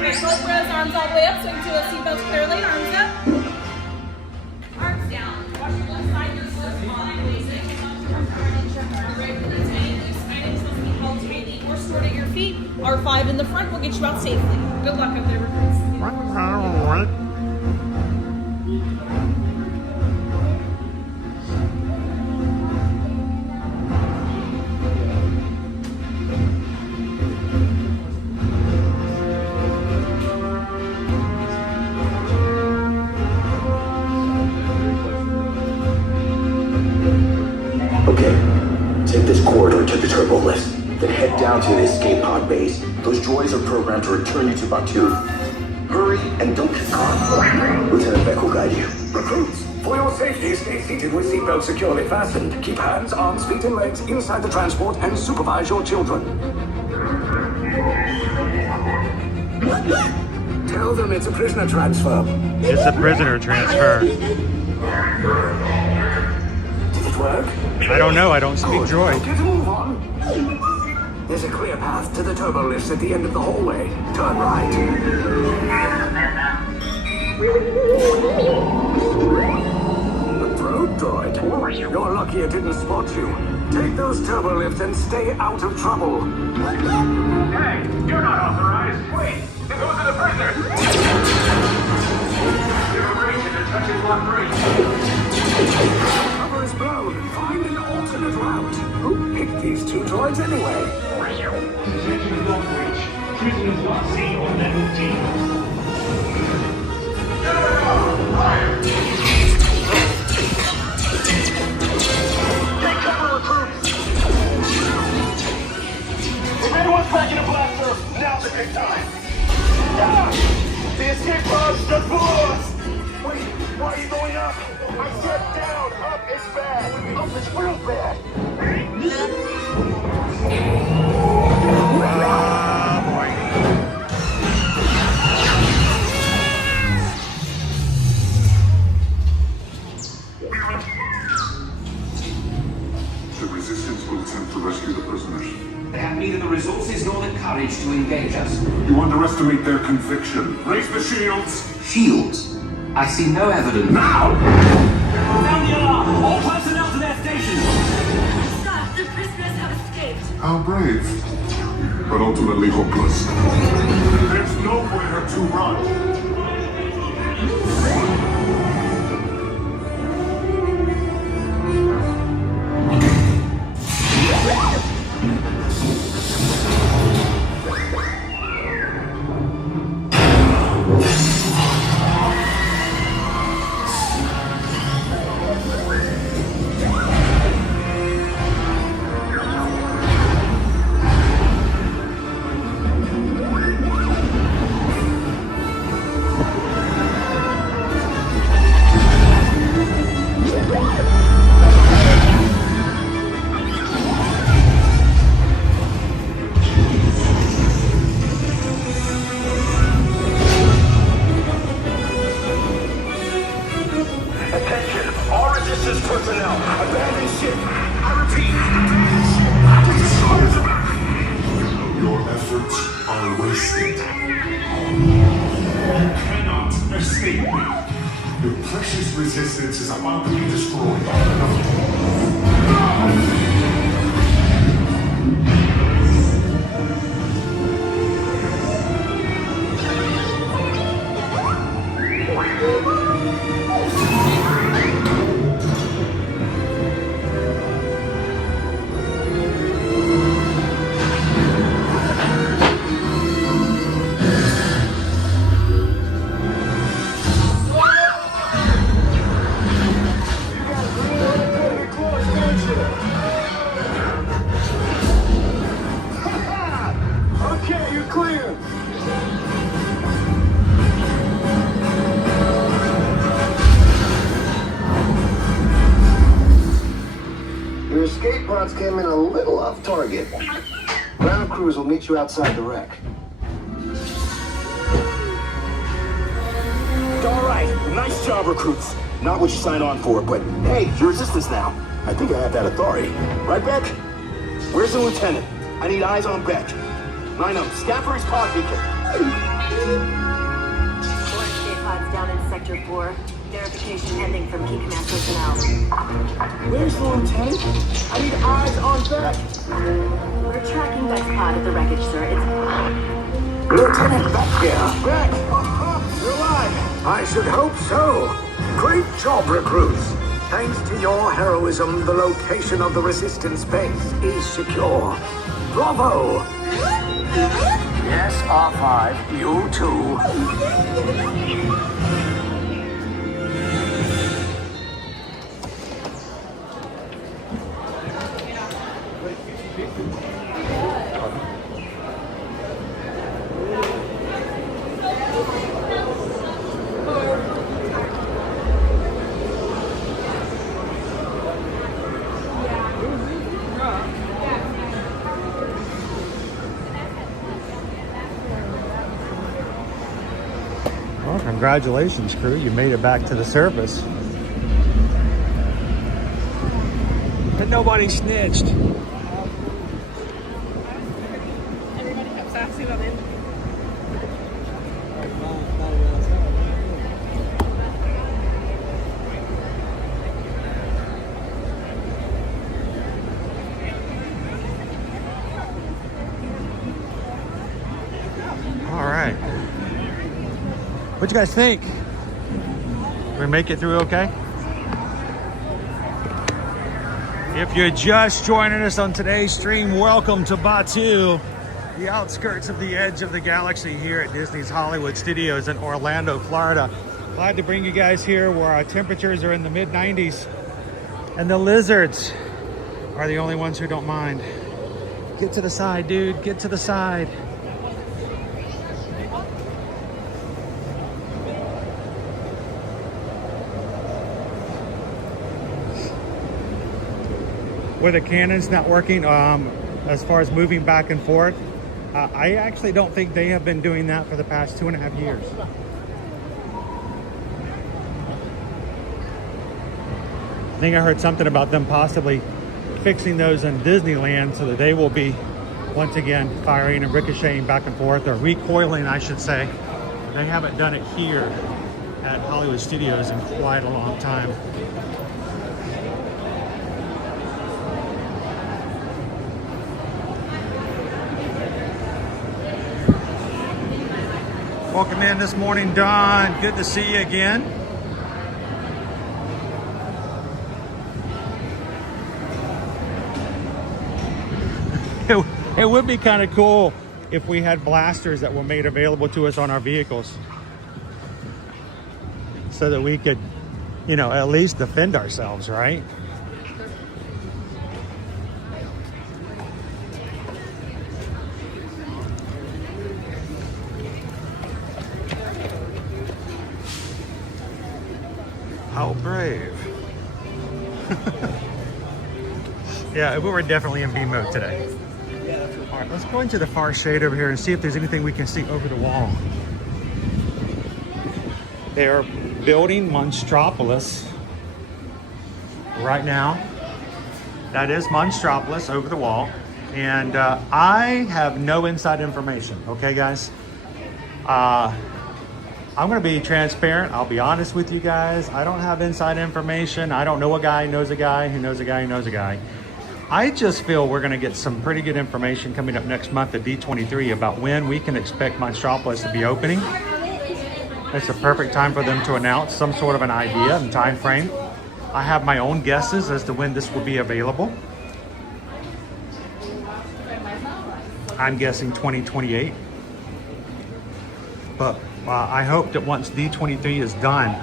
Okay, both rows, arms all the way up, so you can do those seatbelts clearly. Arms up. Arms down. Watch your left side, your left behind, basic. Alright, release any loose items must be held tightly or stored at your feet. R5 in the front will get you out safely. Good luck up there, recruits. Okay, take this corridor to the turbo lift, then head down to the escape pod base. Those droids are programmed to return you to Batuu. Hurry and don't get caught. Lieutenant Beck will guide you. Recruits, for your safety, stay seated with seatbelts securely fastened. Keep hands, arms, feet, and legs inside the transport and supervise your children. Tell them it's a prisoner transfer. It's a prisoner transfer. Did it work? I don't know. I don't speak droid. Get a move on. There's a clear path to the turbo lifts at the end of the hallway. Turn right. A probe droid. You're lucky it didn't spot you. Take those turbo lifts and stay out of trouble. Hey, you're not authorized. Wait, those are the prisoners. Give a range and touch his lock range. Cover is blown. Find an alternate route. Who picked these two droids anyway? Engine lock range. Prisoners not seen on level G. Take cover, recruits! If anyone's cracking a blaster, now's a good time. Ah! The escape pods just blew us! Wait, why are you going up? I said down, up is bad. Up is real bad. The resistance will attempt to rescue the prisoners. They have neither the resources nor the courage to engage us. You underestimate their conviction. Raise the shields! Shields? I see no evidence. Now! Sound the alarm! All personnel to their stations! Stop! The prisoners have escaped. How brave. But ultimately hopeless. There's nowhere to run. Resistance is about to be destroyed. shots came in a little off target. Ground crews will meet you outside the wreck. All right, nice job, recruits. Not what you signed on for, but hey, you're resistance now. I think I have that authority. Right, Beck? Where's the lieutenant? I need eyes on Beck. Line up, scan for his pod beacon. Orange pods down in Sector 4. Verification pending from key command personnel. Where's the lieutenant? I need eyes on Beck. We're tracking Beck's pod at the wreckage, sir. It's... Lieutenant Beck here. Beck! You're alive! I should hope so. Great job, recruits. Thanks to your heroism, the location of the resistance base is secure. Bravo! Yes, R5, you too. Well, congratulations, crew. You made it back to the surface. And nobody snitched. Everybody kept asking about it. All right. What you guys think? We make it through okay? If you're just joining us on today's stream, welcome to Batu, the outskirts of the edge of the galaxy here at Disney's Hollywood Studios in Orlando, Florida. Glad to bring you guys here where our temperatures are in the mid-90s and the lizards are the only ones who don't mind. Get to the side, dude, get to the side. Where the cannon's not working, as far as moving back and forth, I actually don't think they have been doing that for the past 2.5 years. I think I heard something about them possibly fixing those in Disneyland so that they will be once again firing and ricocheting back and forth, or recoiling, I should say. They haven't done it here at Hollywood Studios in quite a long time. Welcome in this morning, Don. Good to see you again. It would be kind of cool if we had blasters that were made available to us on our vehicles so that we could, you know, at least defend ourselves, right? How brave. Yeah, we were definitely in B mode today. All right, let's go into the far shade over here and see if there's anything we can see over the wall. They're building Monstropolis right now. That is Monstropolis over the wall. And I have no inside information, okay, guys? I'm going to be transparent. I'll be honest with you guys. I don't have inside information. I don't know a guy who knows a guy who knows a guy who knows a guy. I just feel we're going to get some pretty good information coming up next month at D23 about when we can expect Monstropolis to be opening. It's a perfect time for them to announce some sort of an idea and time frame. I have my own guesses as to when this will be available. I'm guessing 2028. But I hope that once D23 is done,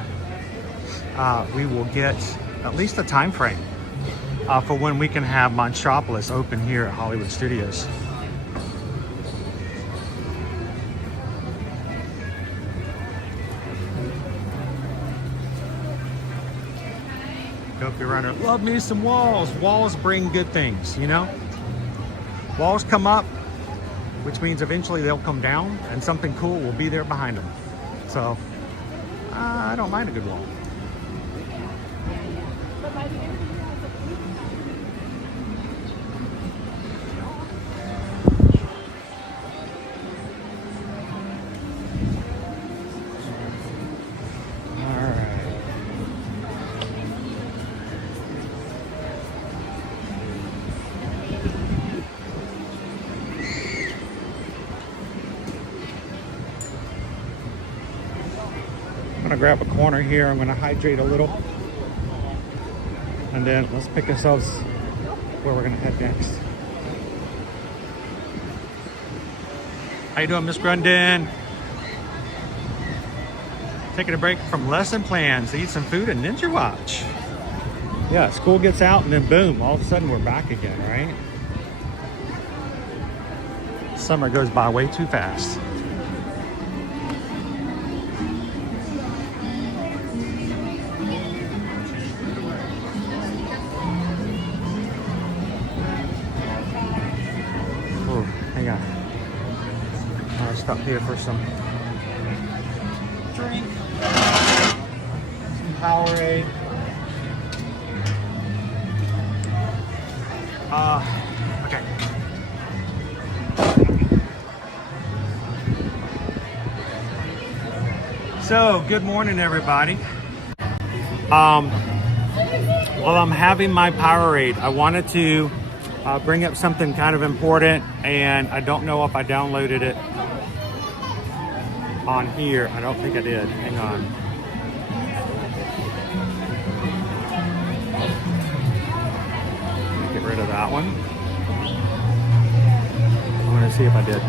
we will get at least a time frame for when we can have Monstropolis open here at Hollywood Studios. know if you're runner. Love me some walls. Walls bring good things, you know? Walls come up, which means eventually they'll come down and something cool will be there behind them. So, I don't mind a good wall. I'm gonna grab a corner here. I'm gonna hydrate a little, and then let's pick ourselves where we're gonna head next. How you doing, Miss Grundon? Taking a break from lesson plans to eat some food and Ninja Watch. Yeah, school gets out and then boom, all of a sudden we're back again, right? Summer goes by way too fast. Hang on. I'll stop here for some drink, some Powerade. Okay. So, good morning, everybody. While I'm having my Powerade, I wanted to bring up something kind of important, and I don't know if I downloaded it on here. I don't think I did. Hang on. Get rid of that one. I'm going to see if I did.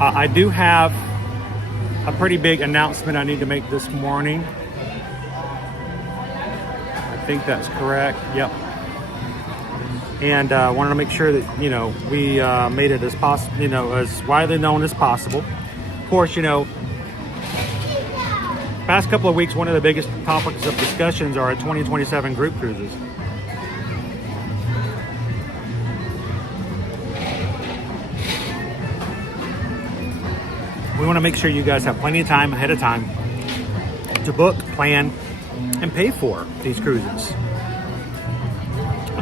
I do have a pretty big announcement I need to make this morning. I think that's correct. Yep. And wanted to make sure that, you know, we made it as possible, you know, as widely known as possible. Of course, you know, past couple of weeks, one of the biggest topics of discussions are our 2027 group cruises. We want to make sure you guys have plenty of time ahead of time to book, plan, and pay for these cruises.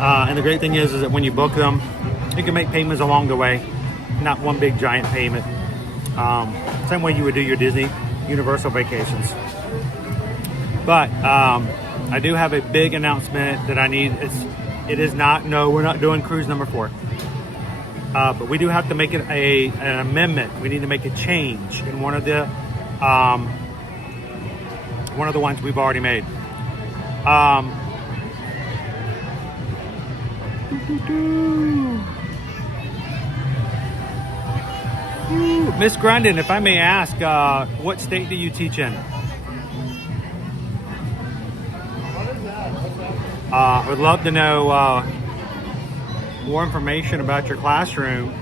And the great thing is that when you book them, you can make payments along the way, not one big giant payment. Same way you would do your Disney Universal vacations. But I do have a big announcement that I need. We're not doing cruise number 4. But we do have to make it an amendment. We need to make a change in one of the ones we've already made. Miss Grundon, if I may ask, what state do you teach in? I would love to know more information about your classroom.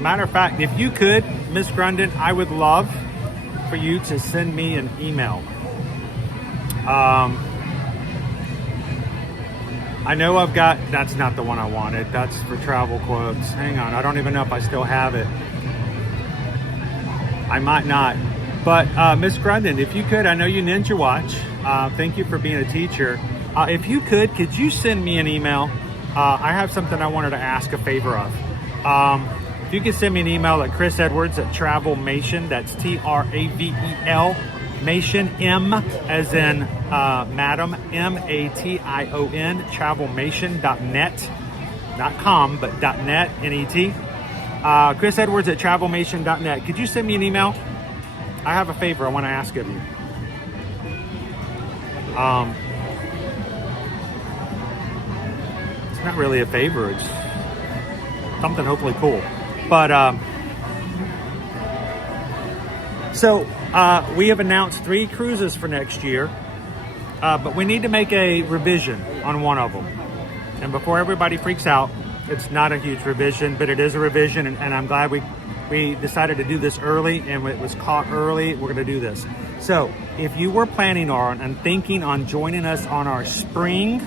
Matter of fact, if you could, Miss Grundon, I would love for you to send me an email. I know I've got, that's not the one I wanted. That's for travel quotes. Hang on, I don't even know if I still have it. I might not. But Miss Grundon, if you could, I know you Ninja Watch. Thank you for being a teacher. If you could you send me an email? I have something I wanted to ask a favor of. If you could send me an email at Chris Edwards at Travelmation, that's TRAVEL, Mation, M as in Madam, MATION, travelmation.net, not com, but .net, N-E-T. Chris Edwards at travelmation.net. Could you send me an email? I have a favor I want to ask of you. It's not really a favor, it's something hopefully cool. But so we have announced 3 cruises for next year, but we need to make a revision on one of them. And before everybody freaks out, it's not a huge revision, but it is a revision, and I'm glad we decided to do this early, and it was caught early. We're going to do this. So if you were planning on and thinking on joining us on our spring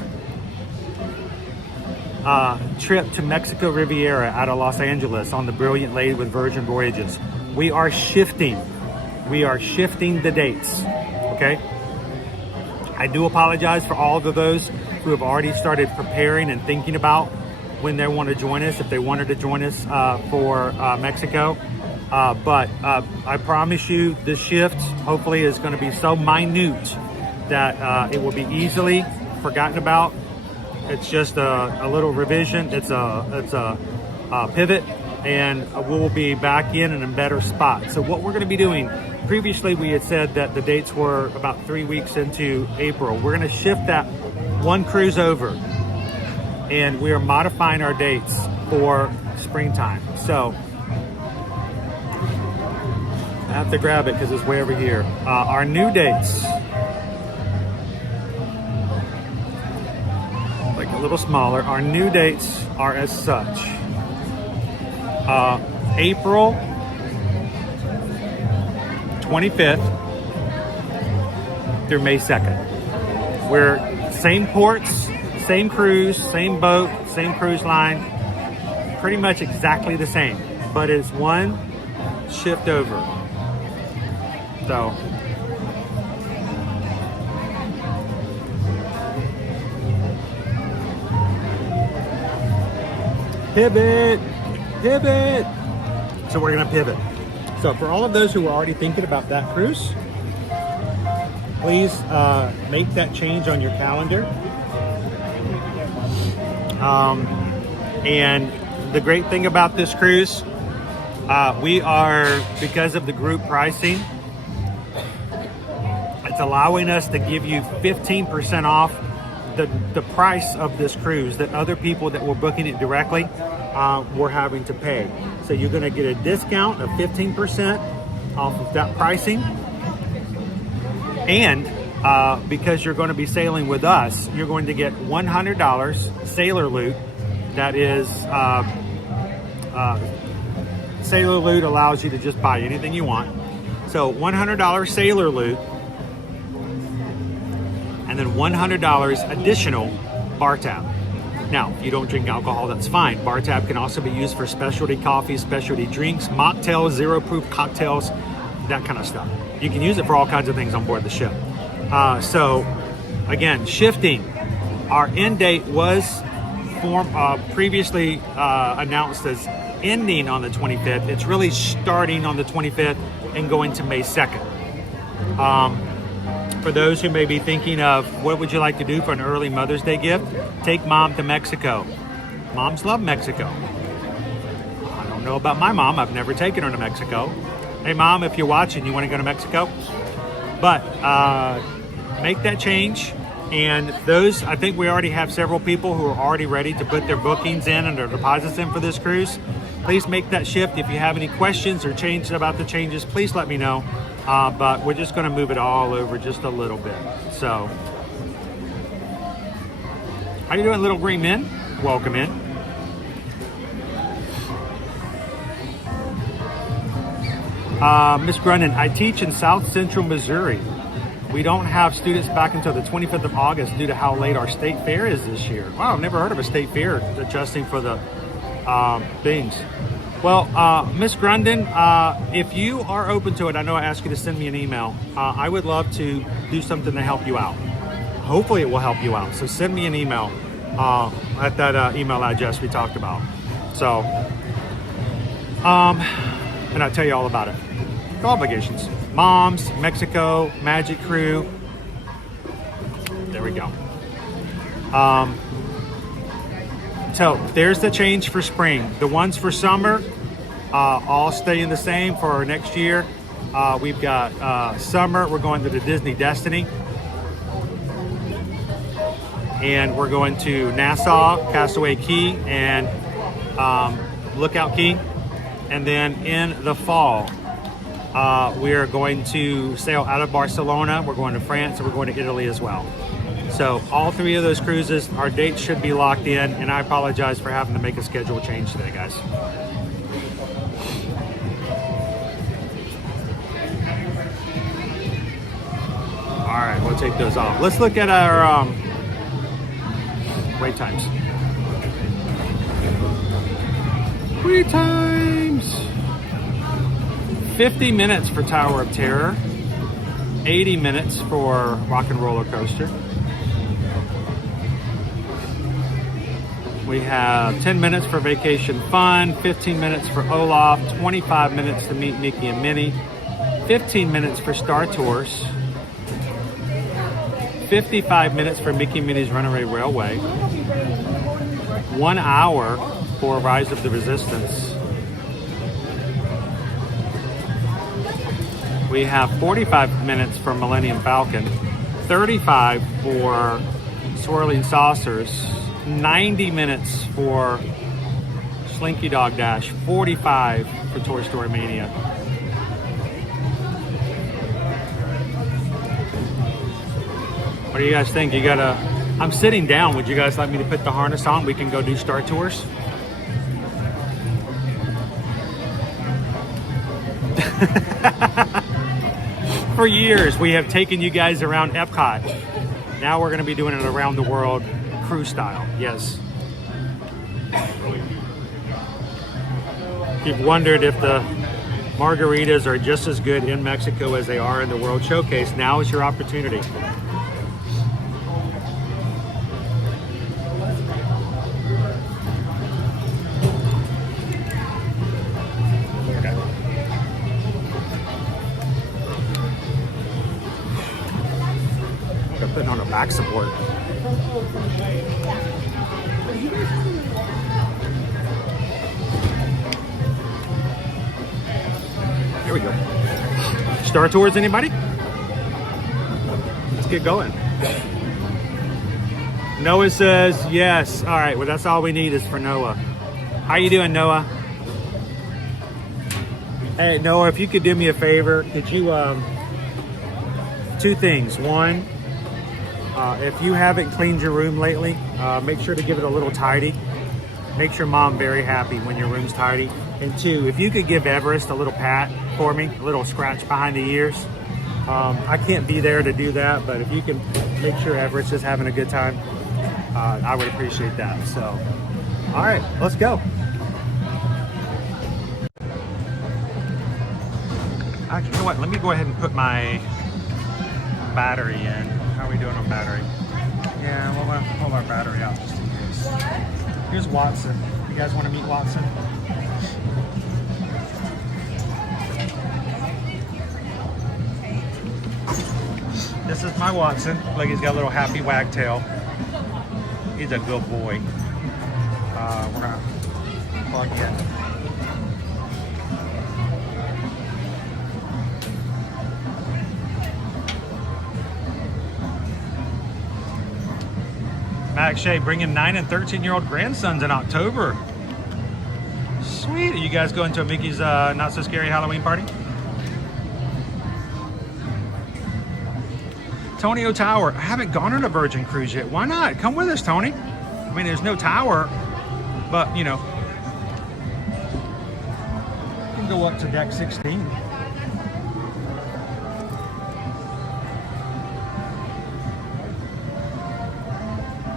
trip to Mexico Riviera out of Los Angeles on the Brilliant Lady with Virgin Voyages. We are shifting. We are shifting the dates, okay? I do apologize for all of those who have already started preparing and thinking about when they want to join us, if they wanted to join us for Mexico. But I promise you the shift hopefully is going to be so minute that it will be easily forgotten about. It's just a little revision. It's a pivot, and we'll be back in a better spot. So what we're going to be doing, previously we had said that the dates were about 3 weeks into April. We're going to shift that one cruise over, and we are modifying our dates for springtime. So I have to grab it because it's way over here. Our new dates, like a little smaller. Our new dates are as such. April 25th through May 2nd. We're same ports, same cruise, same boat, same cruise line, pretty much exactly the same, but it's one shift over. So pivot. So we're gonna pivot. So for all of those who are already thinking about that cruise, please make that change on your calendar. And the great thing about this cruise, we are, because of the group pricing, it's allowing us to give you 15% off the price of this cruise that other people that were booking it directly were having to pay. So you're going to get a discount of 15% off of that pricing. And because you're going to be sailing with us, you're going to get $100 sailor loot. That is, sailor loot allows you to just buy anything you want. So $100 sailor loot, and then $100 additional bar tab. Now, if you don't drink alcohol, that's fine. Bar tab can also be used for specialty coffees, specialty drinks, mocktails, zero-proof cocktails, that kind of stuff. You can use it for all kinds of things on board the ship. So, again, shifting. Our end date was previously announced as ending on the 25th. It's really starting on the 25th and going to May 2nd. For those who may be thinking of what would you like to do for an early Mother's Day gift, take mom to Mexico. Moms love Mexico. I don't know about my mom. I've never taken her to Mexico. Hey mom, if you're watching, you want to go to Mexico? But make that change. And those, I think we already have several people who are already ready to put their bookings in and their deposits in for this cruise. Please make that shift. If you have any questions or changes about the changes, please let me know. But we're just going to move it all over just a little bit. So, how you doing, little green men? Welcome in. Miss Grundon, I teach in South Central Missouri. We don't have students back until the 25th of August due to how late our state fair is this year. Wow, I've never heard of a state fair adjusting for the things. Well, Miss Grundon, if you are open to it, I know I asked you to send me an email. I would love to do something to help you out. Hopefully it will help you out. So send me an email at that email address we talked about. So, and I'll tell you all about it. No obligations. Moms, Mexico, Magic Crew. There we go. So there's the change for spring. The ones for summer, all staying the same for our next year. We've got summer, we're going to the Disney Destiny. And we're going to Nassau, Castaway Key, and Lookout Key. And then in the fall, we are going to sail out of Barcelona. We're going to France, and we're going to Italy as well. So all three of those cruises, our dates should be locked in, and I apologize for having to make a schedule change today, guys. All right, we'll take those off. Let's look at our wait times. Sweet times. 50 minutes for Tower of Terror. 80 minutes for Rock and Roller Coaster. We have 10 minutes for Vacation Fun, 15 minutes for Olaf, 25 minutes to meet Mickey and Minnie, 15 minutes for Star Tours, 55 minutes for Mickey and Minnie's Runaway Railway, 1 hour for Rise of the Resistance. We have 45 minutes for Millennium Falcon, 35 for Swirling Saucers, 90 minutes for Slinky Dog Dash, 45 for Toy Story Mania. What do you guys think? I'm sitting down. Would you guys like me to put the harness on? We can go do Star Tours. For years, we have taken you guys around Epcot. Now we're going to be doing it around the world, cruise style. Yes. If you've wondered if the margaritas are just as good in Mexico as they are in the World Showcase, now is your opportunity. Putting on a back support. Here we go. Star Tours, anybody? Let's get going. Noah says yes. All right, well, that's all we need is for Noah. How you doing, Noah? Hey, Noah, if you could do me a favor, could you, two things. One, if you haven't cleaned your room lately, make sure to give it a little tidy. Makes your mom very happy when your room's tidy. And two, if you could give Everest a little pat for me, a little scratch behind the ears. I can't be there to do that, but if you can make sure Everest is having a good time, I would appreciate that. So, all right, let's go. Actually, you know what? Let me go ahead and put my battery in. How are we doing on battery? Yeah, we'll pull our battery out just in case. Here's Watson. You guys want to meet Watson? This is my Watson. Look, he's got a little happy wagtail. He's a good boy. We're gonna plug in. Max Shea bringing 9 and 13-year-old grandsons in October. Sweet. Are you guys going to a Mickey's Not So Scary Halloween party? Tony O'Tower. I haven't gone on a Virgin cruise yet. Why not? Come with us, Tony. I mean, there's no tower, but, you know, you can go up to deck 16.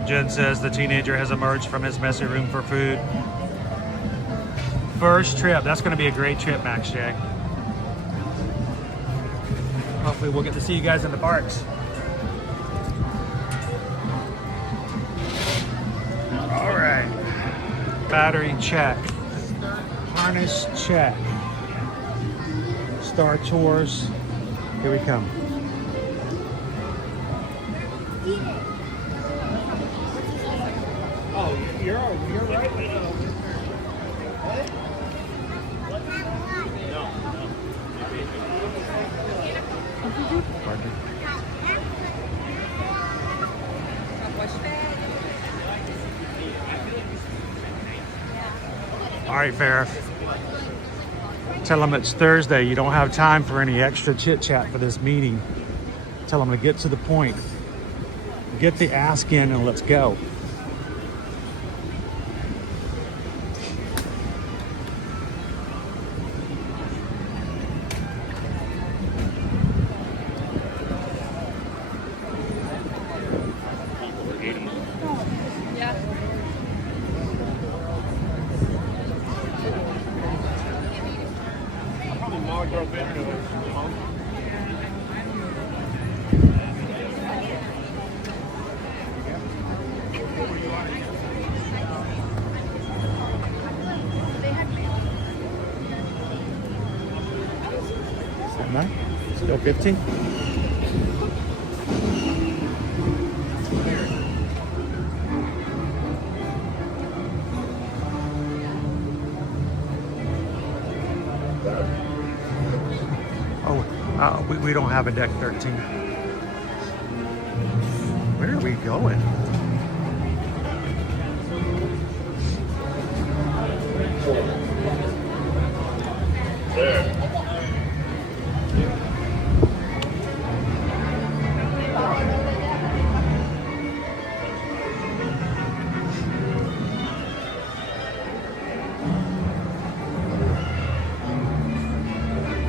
Jen says the teenager has emerged from his messy room for food. First trip. That's going to be a great trip, Max J. Hopefully we'll get to see you guys in the parks. All right. Battery check. Harness check. Star Tours. Here we come. Oh, you're right. All right, Farrah. Tell them it's Thursday. You don't have time for any extra chit chat for this meeting. Tell them to get to the point. Get the ask in and let's go. 15? We don't have a deck 13. Where are we going?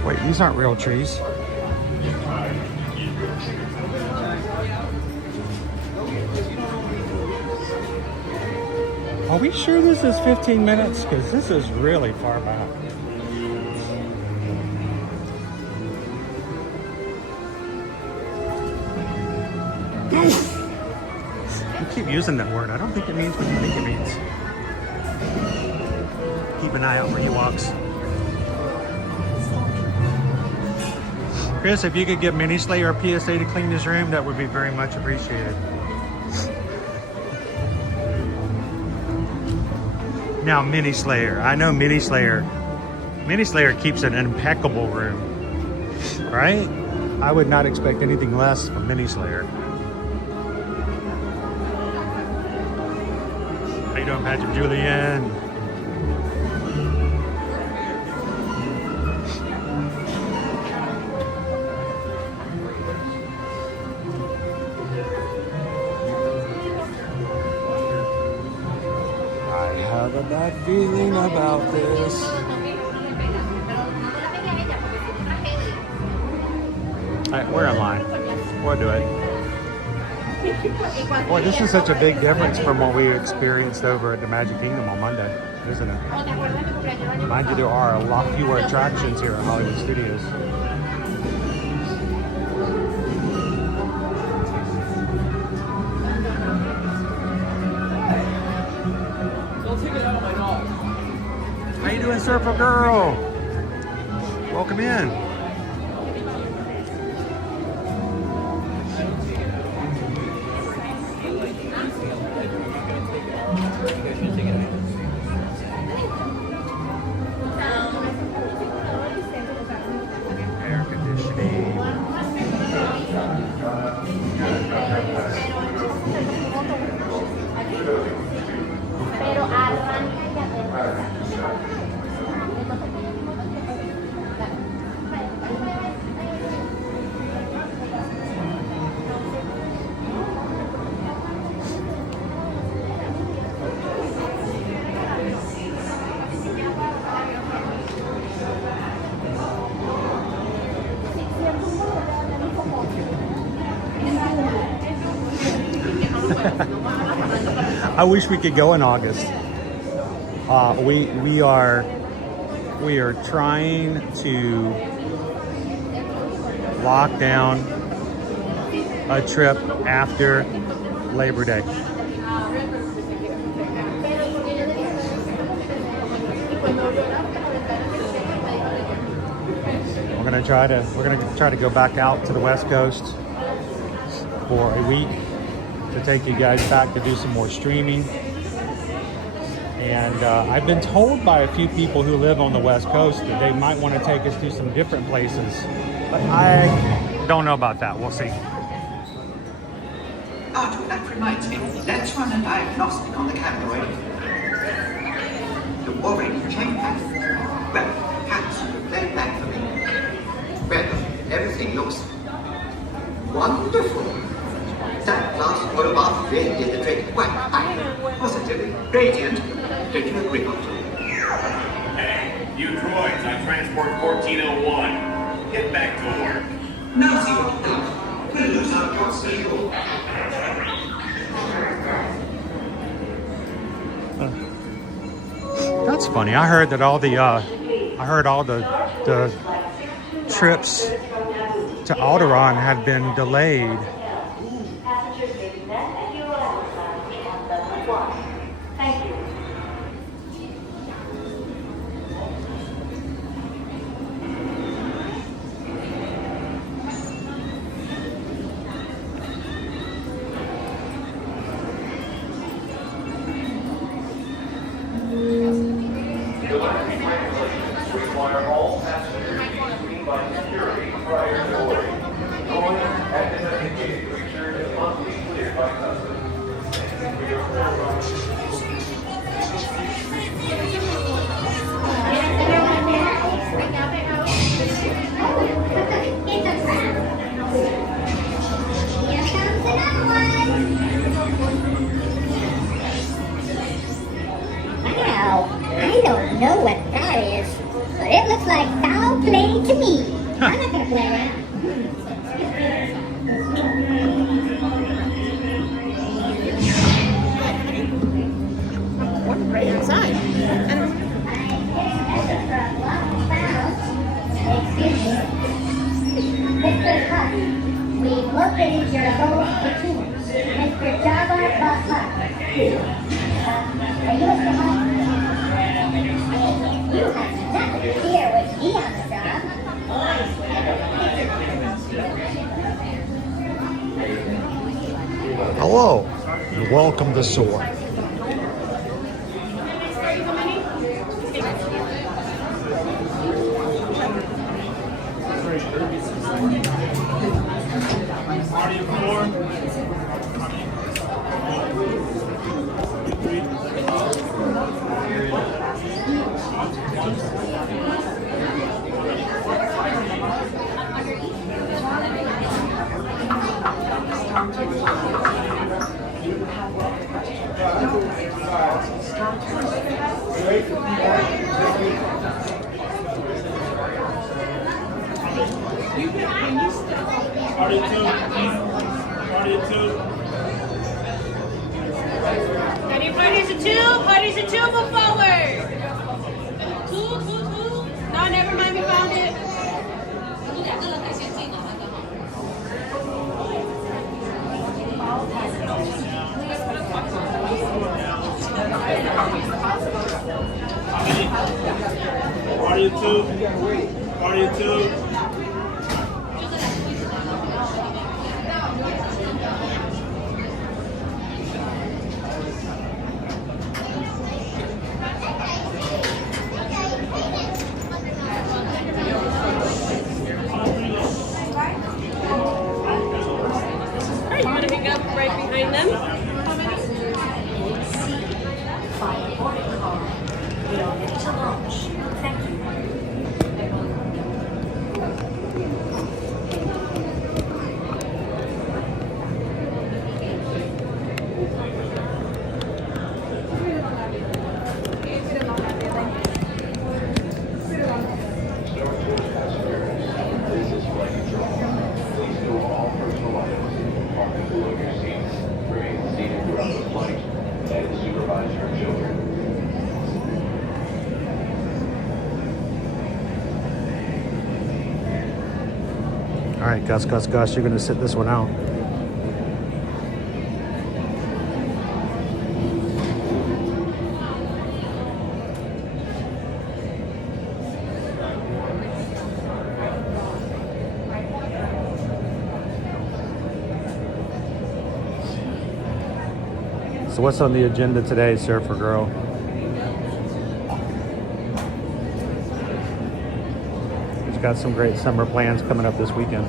Wait, these aren't real trees. Are we sure this is 15 minutes? Because this is really far back. You keep using that word. I don't think it means what you think it means. Keep an eye out for Ewoks. Chris, if you could give Mini Slayer a PSA to clean his room, that would be very much appreciated. Now, Mini Slayer. I know Mini Slayer. Mini Slayer keeps an impeccable room, right? I would not expect anything less from Mini Slayer. How you doing, Patrick Julian? Bad feeling about this. Alright, we're in line. We'll do it. Boy, this is such a big difference from what we experienced over at the Magic Kingdom on Monday, isn't it? Mind you, there are a lot fewer attractions here at Hollywood Studios. How you doing, Surfer Girl? Welcome in. Air conditioning. I wish we could go in August. We are trying to lock down a trip after Labor Day. We're gonna try to go back out to the West Coast for a week to take you guys back to do some more streaming. And I've been told by a few people who live on the West Coast that they might want to take us to some different places. But I don't know about that. We'll see. Arthur, that reminds me. Let's run a diagnostic on the cannabinoid. You're already checked that. Well, perhaps you play back for me. Well, everything looks wonderful. That last photograph really did the trick. Quite positively radiant. Did you agree on to? Hey, you droids on Transport 1401. Get back to work. Now see what you got. We'll lose our constable. That's funny. I heard that all the trips to Alderaan had been delayed. know what that is, but it looks like foul play to me. I'm not gonna play around. Right outside. Mr. Hutt, we've located your abode of fortune. Mr. Java the Hutt. Are you Mr. Hutt? You have nothing to fear with me on the job. Hello, and welcome to SOAR. Ready, parties a two, move forward. Two. No, never mind, we found it. Party of two. Alright, you want to pick up right behind them? All right, Gus, you're gonna sit this one out. So what's on the agenda today, Surfer Girl? We've got some great summer plans coming up this weekend.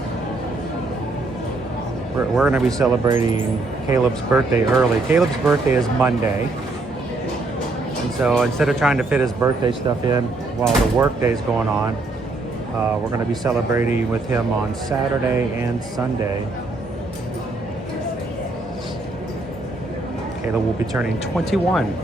We're going to be celebrating Caleb's birthday early. Caleb's birthday is Monday. And so instead of trying to fit his birthday stuff in while the work day's going on, we're going to be celebrating with him on Saturday and Sunday. Caleb will be turning 21.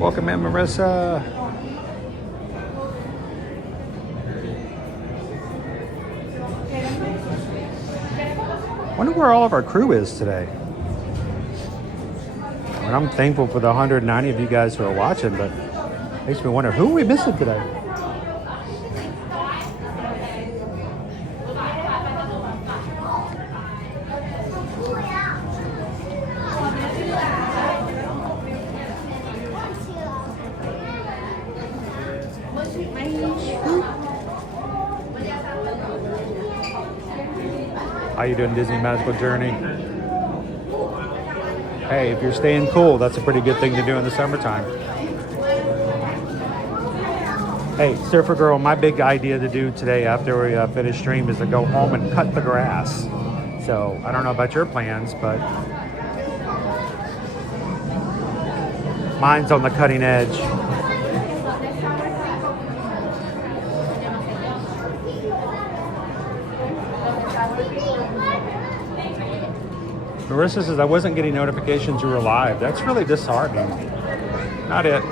Welcome in, Marissa. Wonder where all of our crew is today. And I'm thankful for the 190 of you guys who are watching, but it makes me wonder, who are we missing today? How you doing, Disney Magical Journey? Hey, if you're staying cool, that's a pretty good thing to do in the summertime. Hey, Surfer Girl, my big idea to do today after we finish stream is to go home and cut the grass. So I don't know about your plans, but Mine's on the cutting edge. Marissa says, I wasn't getting notifications you were live. That's really disheartening. Not it.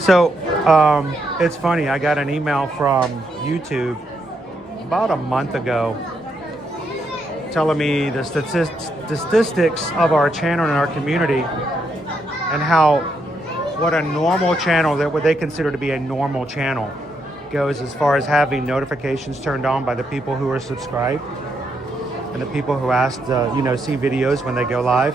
So, it's funny. I got an email from YouTube about a month ago telling me the statistics of our channel and our community and how what a normal channel, that what they consider to be a normal channel, goes as far as having notifications turned on by the people who are subscribed and the people who ask to, see videos when they go live.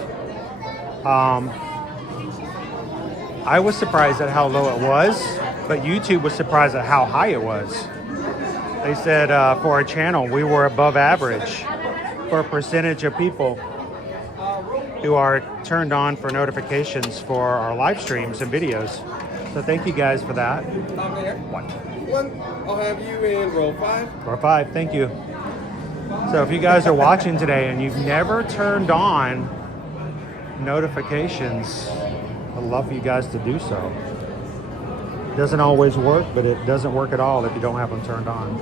I was surprised at how low it was, but YouTube was surprised at how high it was. They said for our channel, we were above average for a percentage of people who are turned on for notifications for our live streams and videos. So thank you guys for that. One. I'll have you in row 5. Row 5, thank you. So if you guys are watching today and you've never turned on notifications, I'd love for you guys to do so. It doesn't always work, but it doesn't work at all if you don't have them turned on.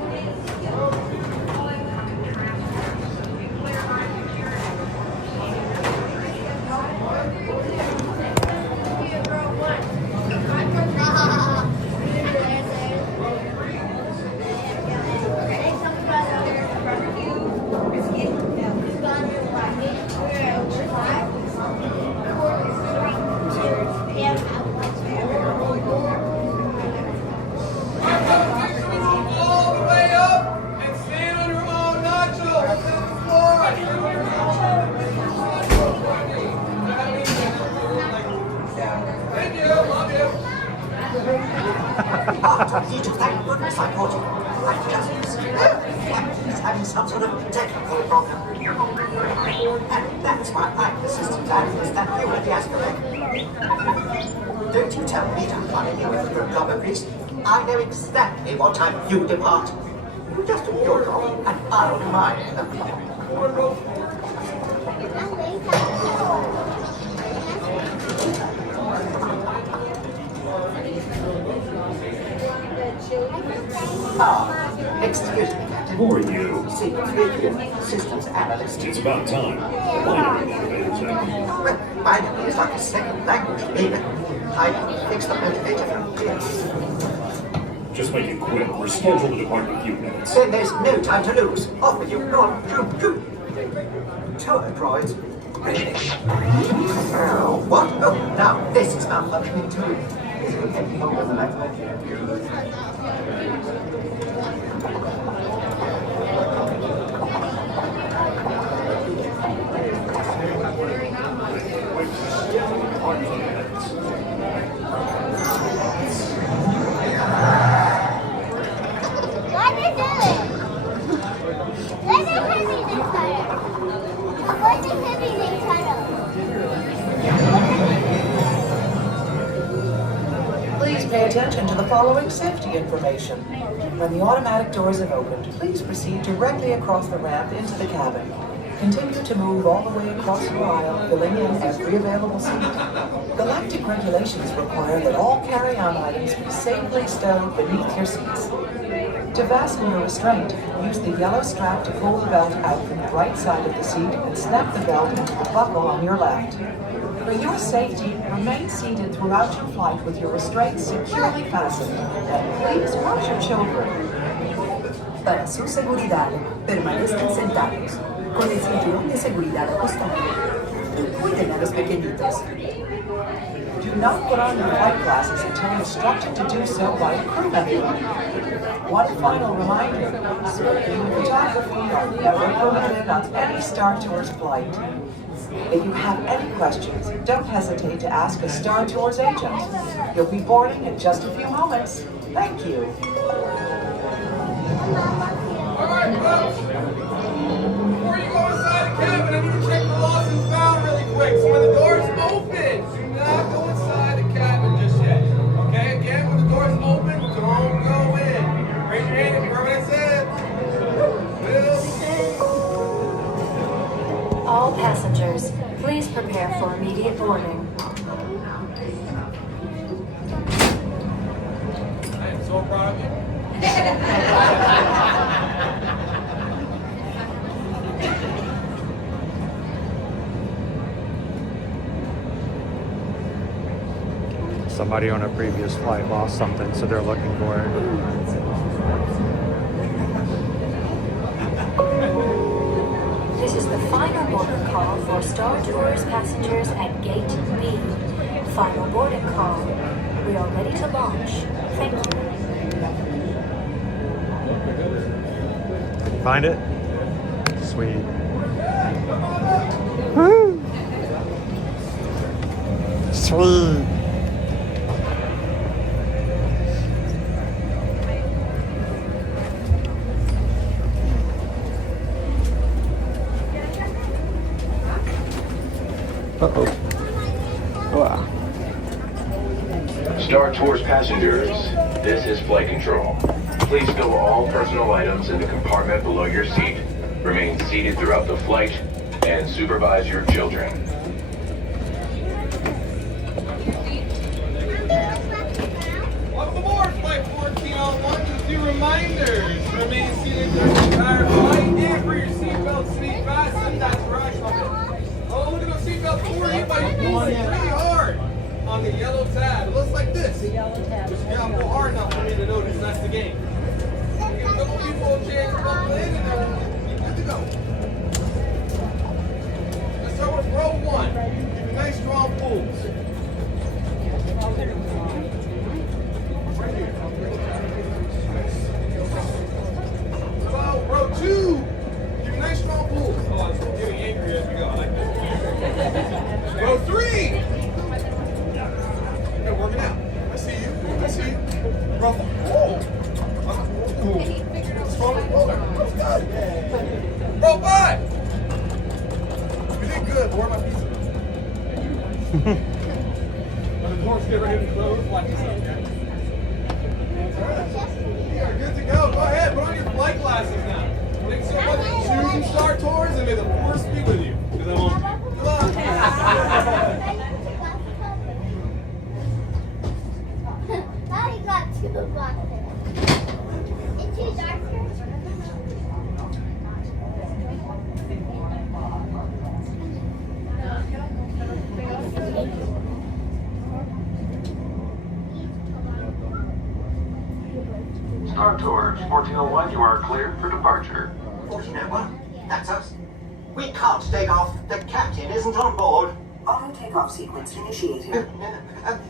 Some sort of technical problem. And that's why I'm the systems analyst that you at the Astrobank. Don't you tell me to hire you with your rubber grease. I know exactly what time you depart. You just do your job, and I'll do mine. Excuse me. Who are you? Systems analyst. It's about time. Why don't you elevator check? Well, my name is like a second language, baby. I fix the motivator from here. Just make it quick. We're scheduled to depart in a few minutes. Then there's no time to lose. Off with you, non Tour droids. What? Oh, now this is malfunctioning too. Is it getting over the light? Please pay attention to the following safety information. When the automatic doors have opened, please proceed directly across the ramp into the cabin. Continue to move all the way across your aisle, filling in every available seat. Galactic regulations require that all carry-on items be safely stowed beneath your seats. To fasten your restraint, use the yellow strap to pull the belt out from the right side of the seat and snap the belt into the buckle on your left. For your safety, remain seated throughout your flight with your restraints securely fastened. And please watch your children. Para su seguridad, permanezcan sentados, con el cinturón de seguridad ajustado. Y cuiden a los pequeñitos. Do not put on your flight glasses until instructed to do so by a crew member. One final reminder, smoking and photography are never permitted on any Star Tours flight. If you have any questions, don't hesitate to ask a Star Tours agent. You'll be boarding in just a few moments. Thank you. Alright, folks. Before you go inside the cabin, I need to check the lost and found really quick. So when the doors open, do not go inside the cabin just yet. Okay, again, when the doors open, don't go in. Raise your hand if you heard what I said. Will Safe boarding. I am so proud of you. Somebody on a previous flight lost something, so they're looking for it. This is the final boarding call for Star Tours passengers at Gate B. Final boarding call. We are ready to launch. Thank you. Find it? Sweet. Woo! Sweet. Uh-oh. Wow. Star Tours passengers, this is flight control. Please stow all personal items in the compartment below your seat. Remain seated throughout the flight and supervise your children. Welcome aboard Flight 1401. Just a few reminders. Remain seated during the entire flight and for your seatbelt seat fastened. That's right. Oh, look at those seatbelts. Everybody's pulling pretty hard on the yellow tab. It looks like this. The yellow tab. Just you gotta pull hard enough for me to notice. That's the game. A couple people will change the buckle in and then you're good to go. Let's start with row 1. Keep a nice strong pulls. Row 2, keep a nice strong pull. Oh, I'm getting angry as we go. I like that. Row 3. You're working out. I see you. I see you. Row 4. Oh. Strong puller. That's good. Row 5. You did good. Where my pizza? When the doors get ready to close, watch this up, okay? You are good to go. Go ahead, put on your flight glasses now. Thanks so much for choosing Star Tours, and may the force be with you. Because I won't. Good luck. I got two boxes. It's too dark. Star Tours 1401, you are cleared for departure. 1401? That's us. We can't take off. The captain isn't on board. Auto takeoff sequence initiated.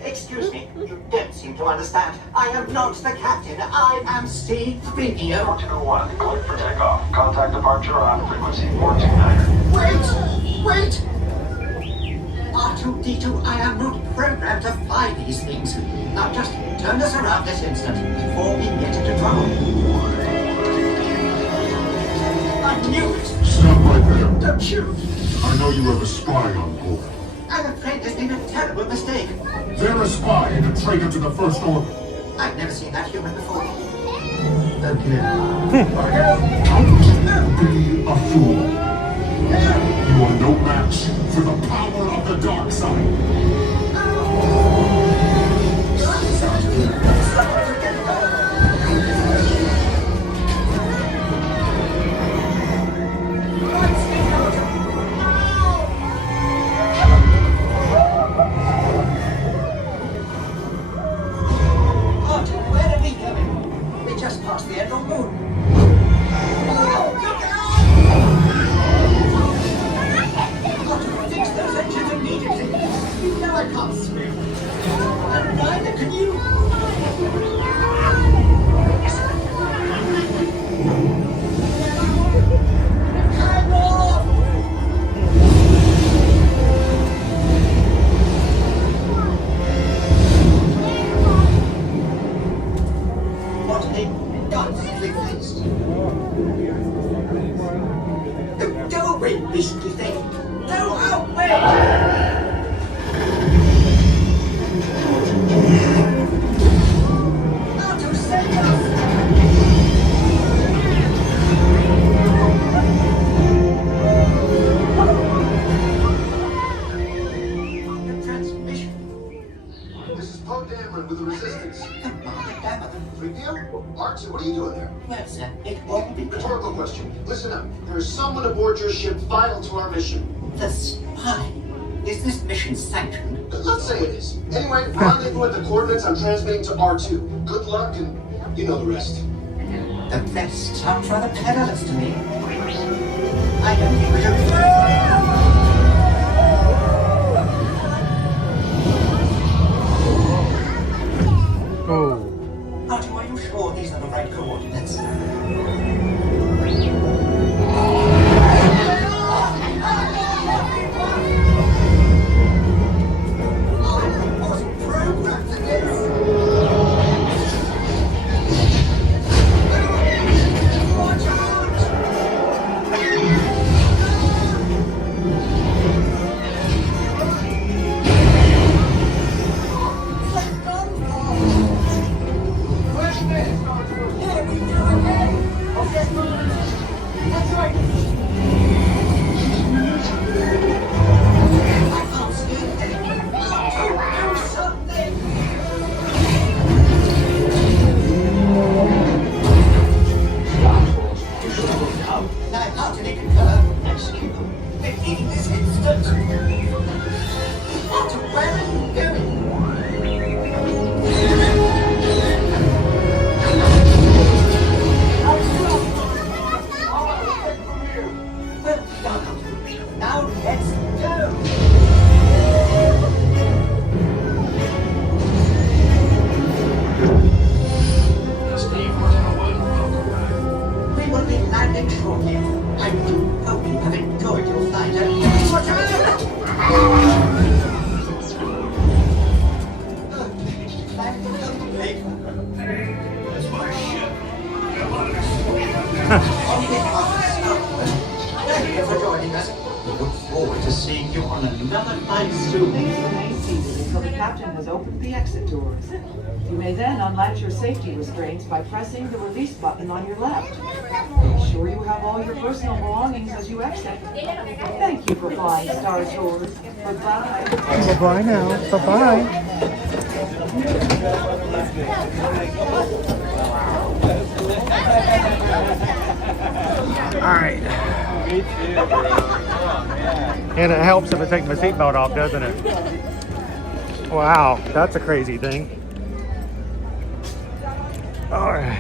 Excuse me. You don't seem to understand. I am not the captain. I am Steve Freaky. 1401, cleared for takeoff. Contact departure on frequency 429. Wait! R2-D2, I am not programmed to fly these things. Now just turn us around this instant before we get into trouble. I knew it! Stop right there. Don't shoot! I know you have a spy on board. I'm afraid there's been a terrible mistake. They're a spy and a traitor to the First Order. I've never seen that human before. Again. Don't be a fool. You are no match for the power of the dark side. Where are we going? We just passed the end of the moon. Fix those engines immediately. You know I can't swim. And neither can you. What a ghastly face. Go away, beastly thing. Go away! started with the resistance. Big deal? R2, what are you doing there? Well, sir, it won't be Rhetorical question. Listen up. There's someone aboard your ship vital to our mission. the spy. Is this mission sanctioned? Let's say it is. Anyway, rendezvous at the coordinates I'm transmitting to R2. Good luck, and you know the rest. The rest sounds rather perilous to me. I don't think we should... Oh. R2, are you sure these are the right coordinates? Thank you for joining us. We look forward to seeing you on another flight soon. Please remain seated until the captain has opened the exit doors. You may then unlatch your safety restraints by pressing the release button on your left. Make sure you have all your personal belongings as you exit. Thank you for flying Star Tours. Goodbye. Bye-bye now. Bye-bye. All right. And it helps if I take my seatbelt off, doesn't it? Wow, that's a crazy thing. All right.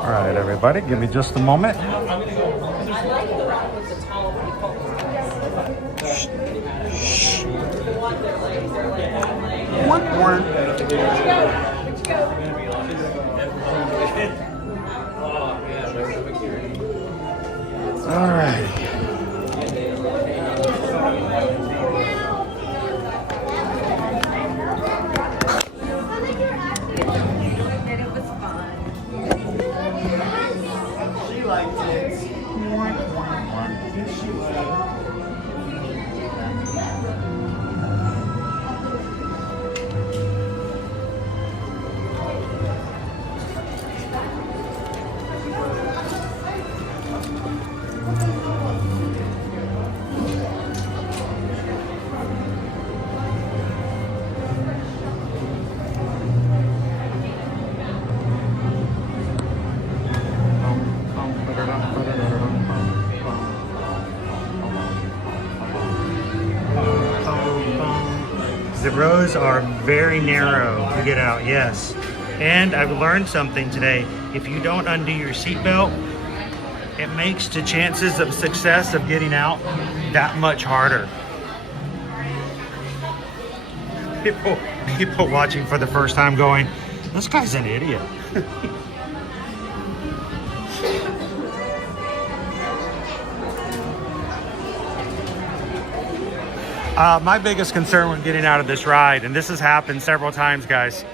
All right, everybody, give me just a moment. All right. She liked it. The rows are very narrow to get out, yes. And I've learned something today. If you don't undo your seatbelt, it makes the chances of success of getting out that much harder. People watching for the first time going, this guy's an idiot. My biggest concern when getting out of this ride, and this has happened several times, guys,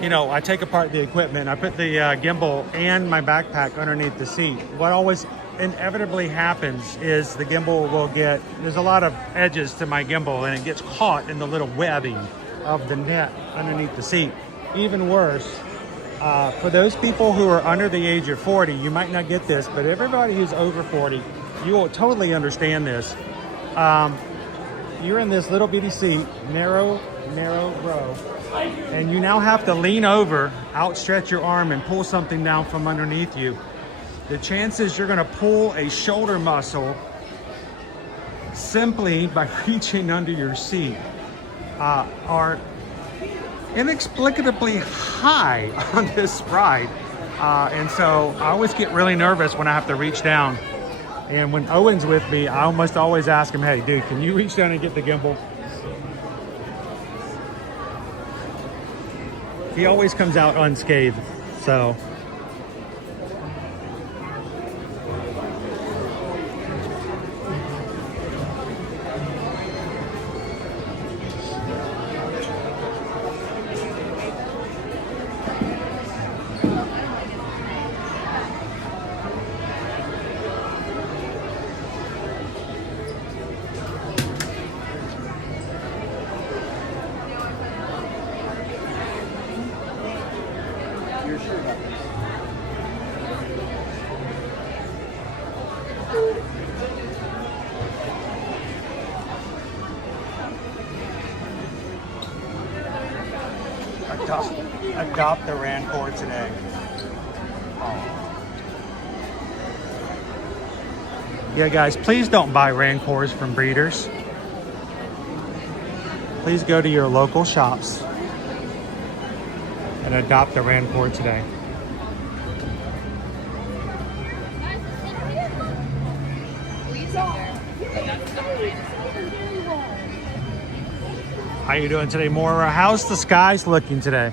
you know, I take apart the equipment, I put the gimbal and my backpack underneath the seat. What always inevitably happens is the gimbal will get, there's a lot of edges to my gimbal, and it gets caught in the little webbing of the net underneath the seat. Even worse, for those people who are under the age of 40, you might not get this, but everybody who's over 40, you will totally understand this. You're in this little bitty seat, narrow row, and you now have to lean over, outstretch your arm, and pull something down from underneath you. The chances you're going to pull a shoulder muscle simply by reaching under your seat are inexplicably high on this ride. And so I always get really nervous when I have to reach down. And when Owen's with me, I almost always ask him, hey, dude, can you reach down and get the gimbal? He always comes out unscathed, so. Adopt the Rancor today. Yeah, guys, please don't buy Rancors from breeders. Please go to your local shops and adopt the Rancor today. How you doing today, Maura? How's the skies looking today?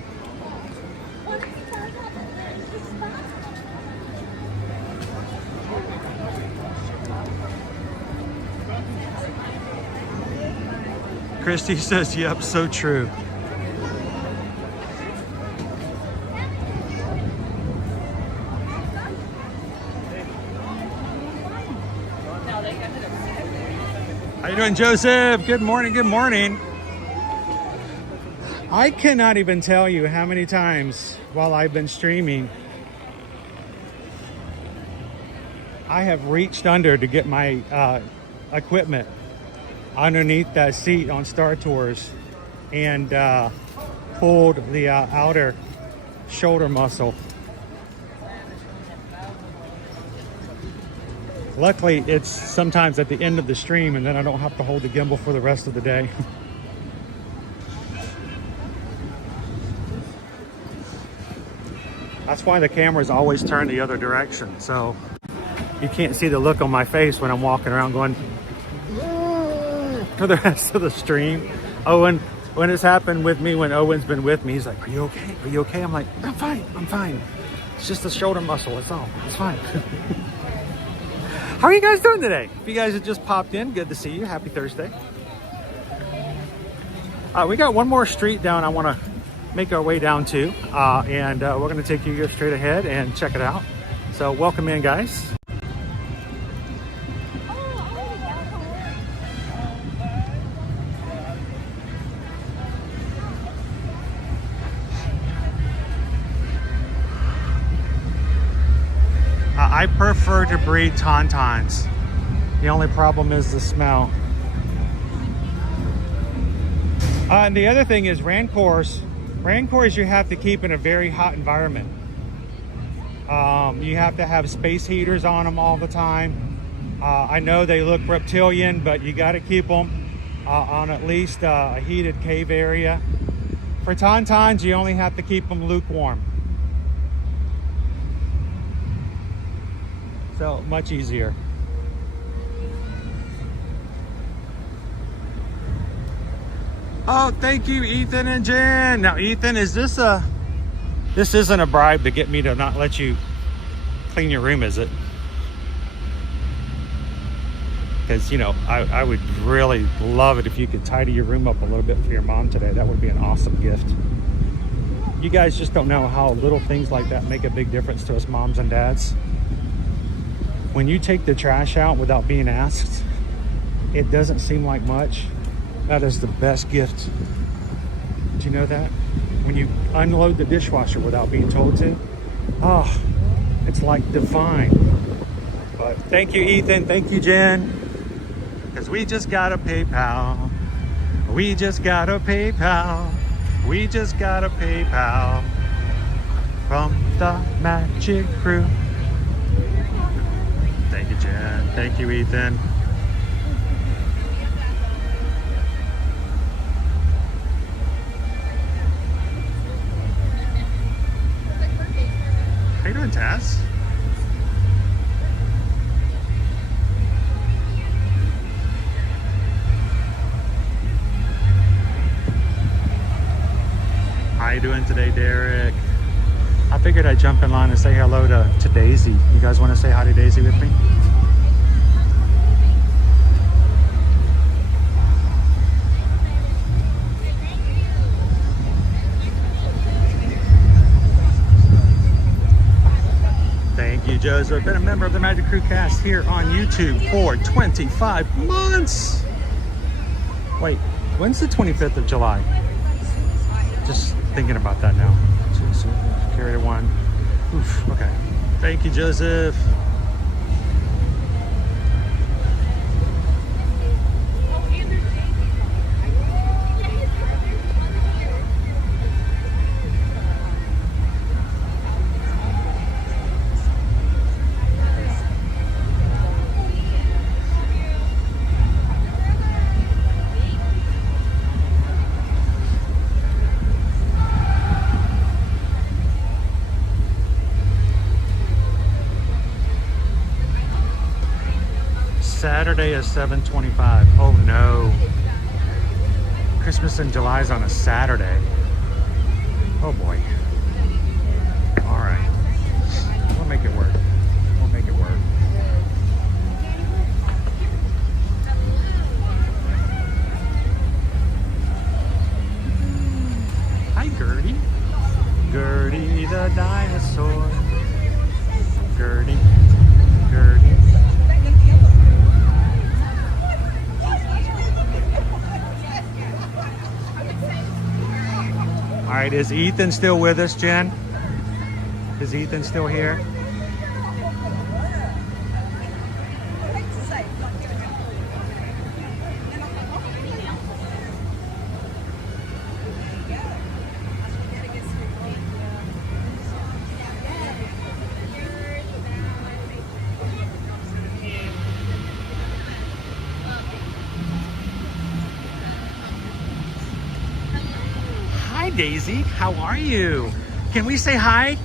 Christy says, yep, so true. How you doing, Joseph? Good morning, good morning. I cannot even tell you how many times while I've been streaming, I have reached under to get my equipment underneath that seat on Star Tours and pulled the outer shoulder muscle. Luckily, it's sometimes at the end of the stream, and then I don't have to hold the gimbal for the rest of the day. That's why the camera is always turned the other direction, so you can't see the look on my face when I'm walking around going for the rest of the stream. Owen, when it's happened with me, when Owen's been with me, he's like, are you okay? Are you okay? I'm like, I'm fine, I'm fine. It's just a shoulder muscle, it's all, it's fine. How are you guys doing today? If you guys have just popped in, good to see you. Happy Thursday. We got one more street down I want to make our way down to, and we're going to take you straight ahead and check it out. So welcome in, guys. I prefer to breed Tauntauns. The only problem is the smell. And the other thing is Rancors you have to keep in a very hot environment. You have to have space heaters on them all the time. I know they look reptilian, but you got to keep them on at least a heated cave area. For Tauntauns, you only have to keep them lukewarm. So much easier. Oh, thank you, Ethan and Jen. Now, Ethan, is this isn't a bribe to get me to not let you clean your room, is it? Because, you know, I would really love it if you could tidy your room up a little bit for your mom today. That would be an awesome gift. You guys just don't know how little things like that make a big difference to us moms and dads. When you take the trash out without being asked, it doesn't seem like much. That is the best gift. Do you know that? When you unload the dishwasher without being told to, oh, it's like divine. But thank you, Ethan. Thank you, Jen. Because we just got a PayPal. We just got a PayPal. We just got a PayPal from the Magic Crew. Thank you, Jen. Thank you, Ethan. How you doing, Taz? How you doing today, Derek? I figured I'd jump in line and say hello to Daisy. You guys want to say hi to Daisy with me? Thank you, Joseph. Been a member of the Magic Crew cast here on YouTube for 25 months. Wait, when's the 25th of July? Just thinking about that now. Carried one. Oof, okay. Thank you, Joseph. Saturday is 7:25. Oh no. Christmas in July is on a Saturday. Oh boy. All right. We'll make it work. We'll make it work. Hi, Gertie. Gertie the dinosaur. Gertie. Gertie. All right, is Ethan still with us, Jen? Is Ethan still here? Daisy, how are you? Can we say hi?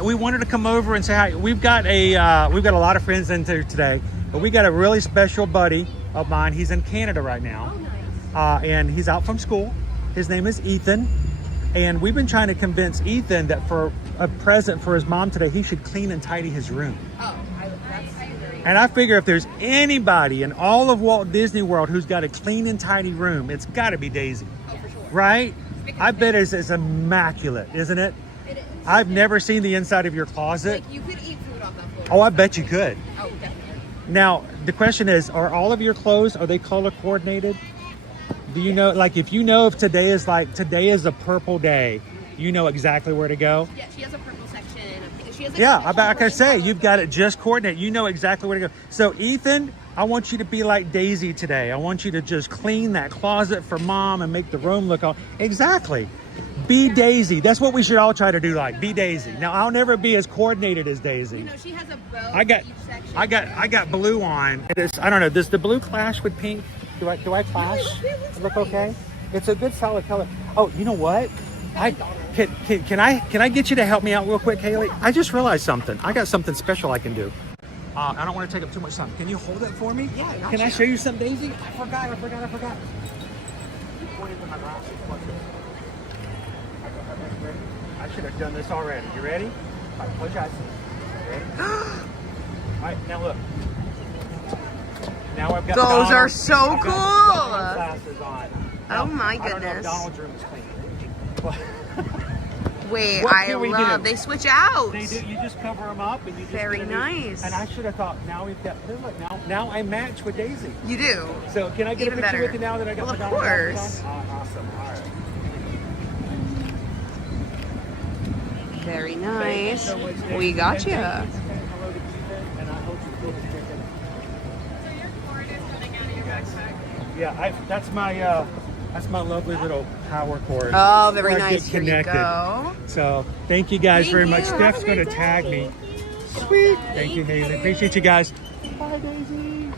We wanted to come over and say hi. We've got a lot of friends in here today, but we got a really special buddy of mine. He's in Canada right now, and he's out from school. His name is Ethan, and we've been trying to convince Ethan that for a present for his mom today, he should clean and tidy his room. And I figure if there's anybody in all of Walt Disney World who's got a clean and tidy room, it's got to be Daisy, right? I bet it's immaculate, isn't it? It is. I've never seen the inside of your closet. Like, you could eat food off that floor. Oh, I bet you could. Oh, definitely. Now, the question is, are all of your clothes, are they color coordinated? Do you know, like if you know if today is a purple day, you know exactly where to go? Yeah, she has a purple section. She has I can say, you've got it just coordinated. You know exactly where to go. So Ethan, I want you to be like Daisy today. I want you to just clean that closet for mom and make the room look all exactly. Be Daisy. That's what we should all try to do. Like, be Daisy. Now, I'll never be as coordinated as Daisy. You know, she has a bow. I got blue on. I don't know. Does the blue clash with pink? Do I clash? Look okay. It's a good solid color. Oh, you know what? Can I get you to help me out real quick, Haley? I just realized something. I got something special I can do. I don't want to take up too much time. Can you hold it for me? Yeah, gotcha. Can I show you something, Daisy? I forgot. I should have done this already. You ready? All right, close your eyes. Ready? All right, now look. Now I've got Those are so cool. Glasses on. Oh my I don't know if goodness. Donald's room is clean. Wait, What I can we love. do? They switch out. They do. You just cover them up, and you just Very get a new- nice. And I should have thought. Now we've got. Look, now I match with Daisy. You do. So can I get Even a picture better. with you now that I got Well, my of Donald course. glasses on? Awesome. All right. Very Thank you nice. so much, Daisy. We got And you. thank you for saying hello to Ethan, and I hope you feel the chicken. So your cord is coming out of your backpack. Yeah, that's my lovely little power cord. Oh, very where I get nice. Here you connected. go. So thank you guys Thank very you. much. Have Steph's a going to great tag day. me. Sweet. Thank you, Haley. Appreciate you guys. Bye, Daisy.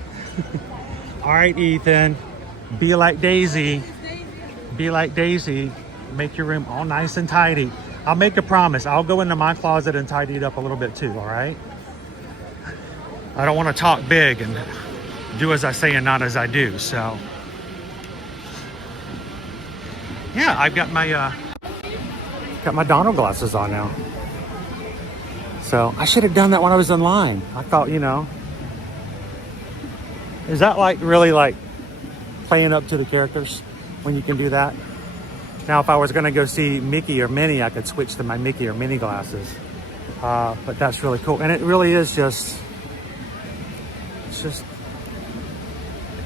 All right, Ethan. Be like Daisy. Be like Daisy. Make your room all nice and tidy. I'll make a promise. I'll go into my closet and tidy it up a little bit too, all right? I don't want to talk big and do as I say and not as I do, so. Yeah, I've got my Donald glasses on now. So I should have done that when I was in line. I thought, you know, is that like really like playing up to the characters when you can do that? Now, if I was going to go see Mickey or Minnie, I could switch to my Mickey or Minnie glasses. But that's really cool. And it really is just,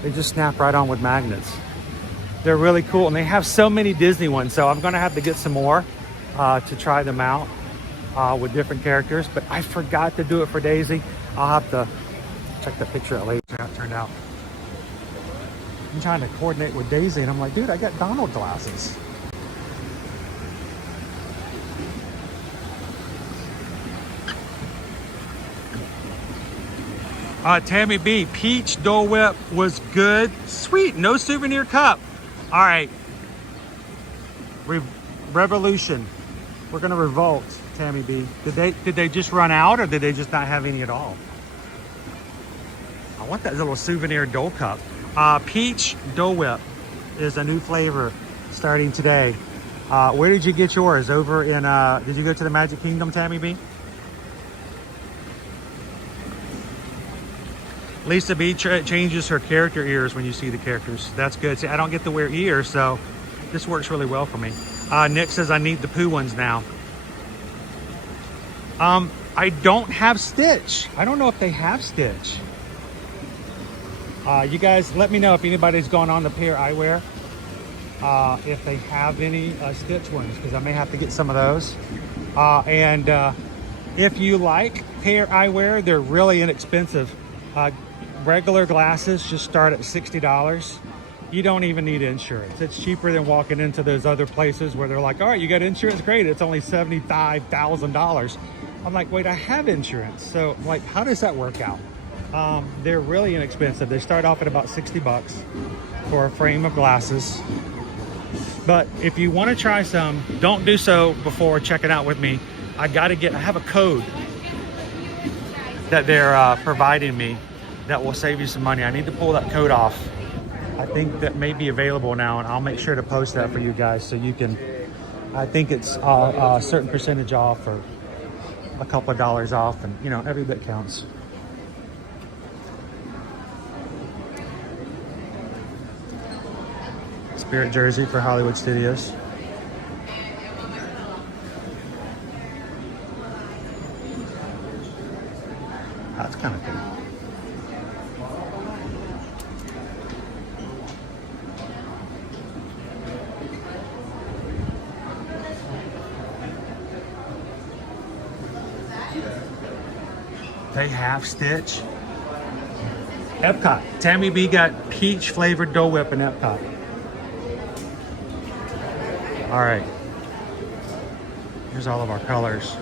they just snap right on with magnets. They're really cool. And they have so many Disney ones. So I'm going to have to get some more to try them out with different characters. But I forgot to do it for Daisy. I'll have to check the picture out later how it turned out. I'm trying to coordinate with Daisy and I'm like, dude, I got Donald glasses. Tammy B, peach Dole Whip was good. Sweet, no souvenir cup. All right. Revolution. We're gonna revolt, Tammy B. Did they just run out or did they just not have any at all? I want that little souvenir Dole cup. Peach Dole Whip is a new flavor starting today. Where did you get yours? Over in, did you go to the Magic Kingdom, Tammy B? Lisa B changes her character ears when you see the characters. That's good. See, I don't get to wear ears, so this works really well for me. Nick says I need the Pooh ones now. I don't have Stitch. I don't know if they have Stitch. You guys, let me know if anybody's gone on the Pear Eyewear. If they have any Stitch ones, because I may have to get some of those. If you like Pear Eyewear, they're really inexpensive. Regular glasses just start at $60. You don't even need insurance. It's cheaper than walking into those other places where they're like, all right, you got insurance, great. It's only $75,000. I'm like, wait, I have insurance. So like, how does that work out? They're really inexpensive. They start off at about 60 bucks for a frame of glasses. But if you want to try some, don't do so before checking out with me. I have a code that they're providing me that will save you some money. I need to pull that code off. I think that may be available now, and I'll make sure to post that for you guys so you can, I think it's a certain percentage off or a couple of dollars off, and you know, every bit counts. Spirit jersey for Hollywood Studios. That's kind of cool. They have Stitch. Epcot. Tammy B got peach flavored Dole Whip in Epcot. All right. Here's all of our colors.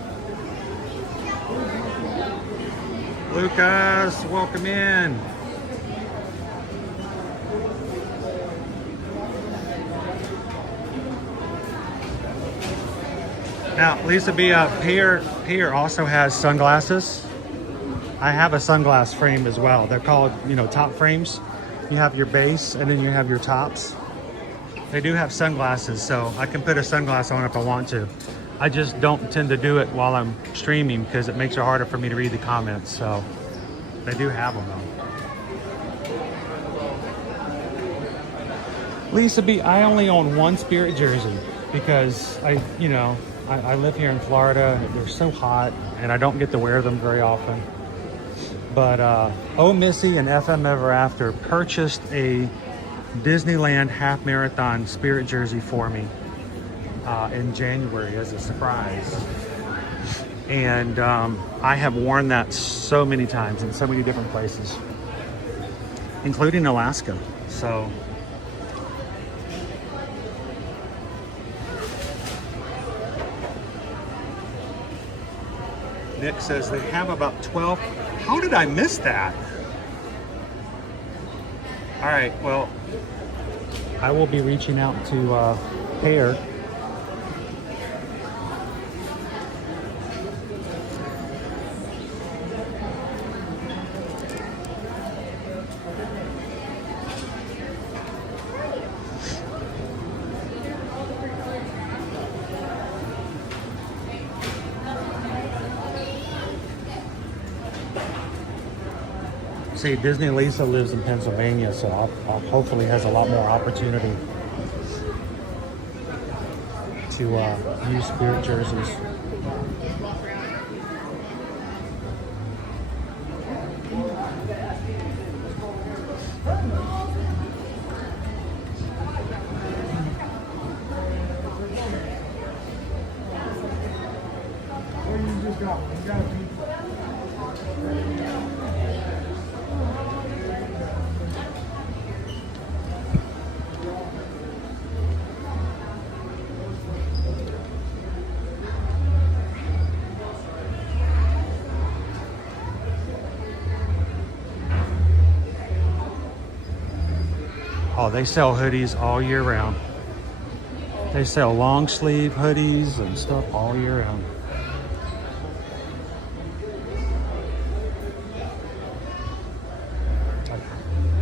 Lucas, welcome in. Now, Lisa B, Pear also has sunglasses. I have a sunglass frame as well. They're called, you know, top frames. You have your base and then you have your tops. They do have sunglasses, so I can put a sunglass on if I want to. I just don't tend to do it while I'm streaming because it makes it harder for me to read the comments. So they do have them though. Lisa B, I only own one Spirit jersey because I, you know, I live here in Florida and they're so hot and I don't get to wear them very often. But Oh Missy and FM Ever After purchased a Disneyland half marathon Spirit jersey for me in January as a surprise. And I have worn that so many times in so many different places, including Alaska. So Nick says they have about 12. How did I miss that? All right, well, I will be reaching out to Pear. See, Disney Lisa lives in Pennsylvania, so I'll hopefully has a lot more opportunity to use Spirit jerseys. Oh, they sell hoodies all year round. They sell long sleeve hoodies and stuff all year round.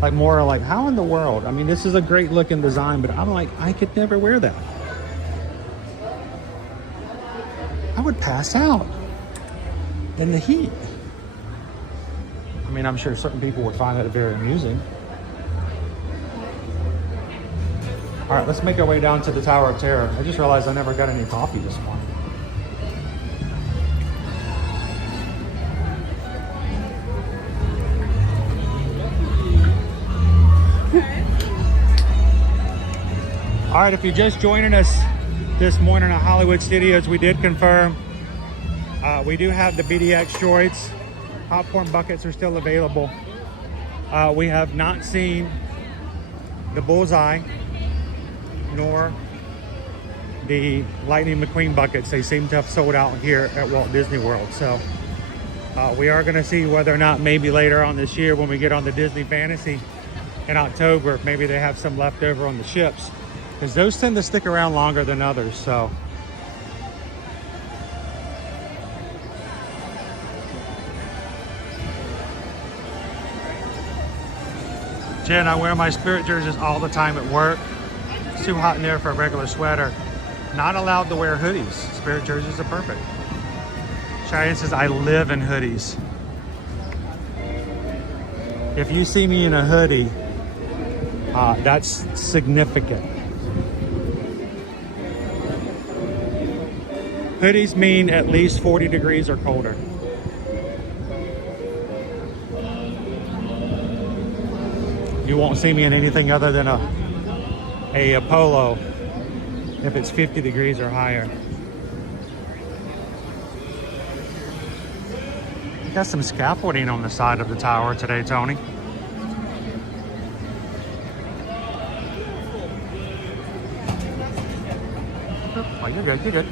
Like more like, how in the world? I mean, this is a great looking design, but I'm like, I could never wear that. I would pass out in the heat. I mean, I'm sure certain people would find that very amusing. All right, let's make our way down to the Tower of Terror. I just realized I never got any coffee this morning. All right, if you're just joining us this morning at Hollywood Studios, we did confirm we do have the BDX droids. Popcorn buckets are still available. We have not seen the Bullseye nor the Lightning McQueen buckets. They seem to have sold out here at Walt Disney World. So we are going to see whether or not maybe later on this year when we get on the Disney Fantasy in October, maybe they have some left over on the ships, because those tend to stick around longer than others. So Jen, I wear my Spirit jerseys all the time at work. It's too hot in there for a regular sweater. Not allowed to wear hoodies. Spirit jerseys are perfect. Cheyenne says, I live in hoodies. If you see me in a hoodie, that's significant. Hoodies mean at least 40 degrees or colder. You won't see me in anything other than a polo if it's 50 degrees or higher. Got some scaffolding on the side of the tower today, Tony. Oh, you're good, you're good.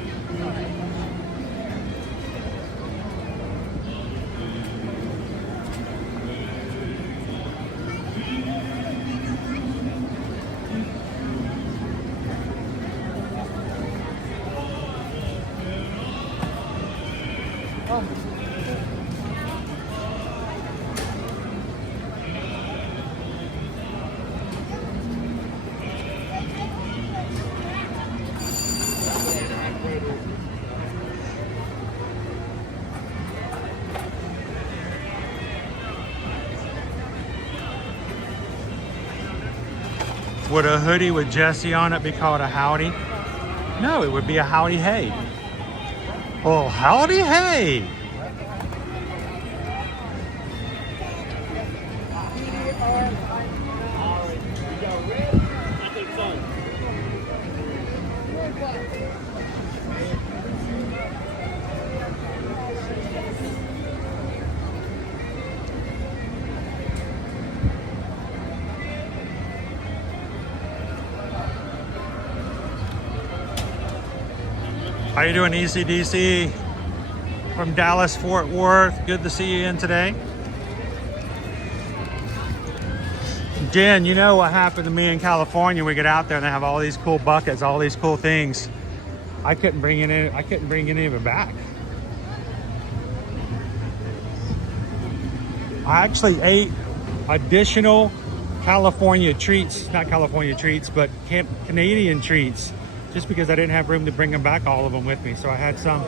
Would a hoodie with Jesse on it be called a howdy? No, it would be a howdy hey. Well, howdy, hey. How you doing, ECDC? From Dallas, Fort Worth. Good to see you in today. Jen, you know what happened to me in California? We get out there and they have all these cool buckets, all these cool things. I couldn't bring any of it back. I actually ate additional California treats, not California treats, but Canadian treats, just because I didn't have room to bring them back, all of them with me. So I had some.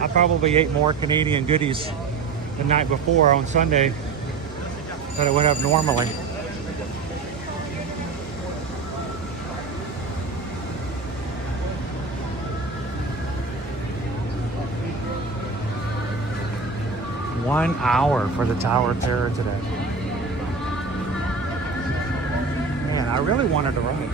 I probably ate more Canadian goodies the night before on Sunday than I would have normally. One hour for the Tower of Terror today. Man, I really wanted to ride.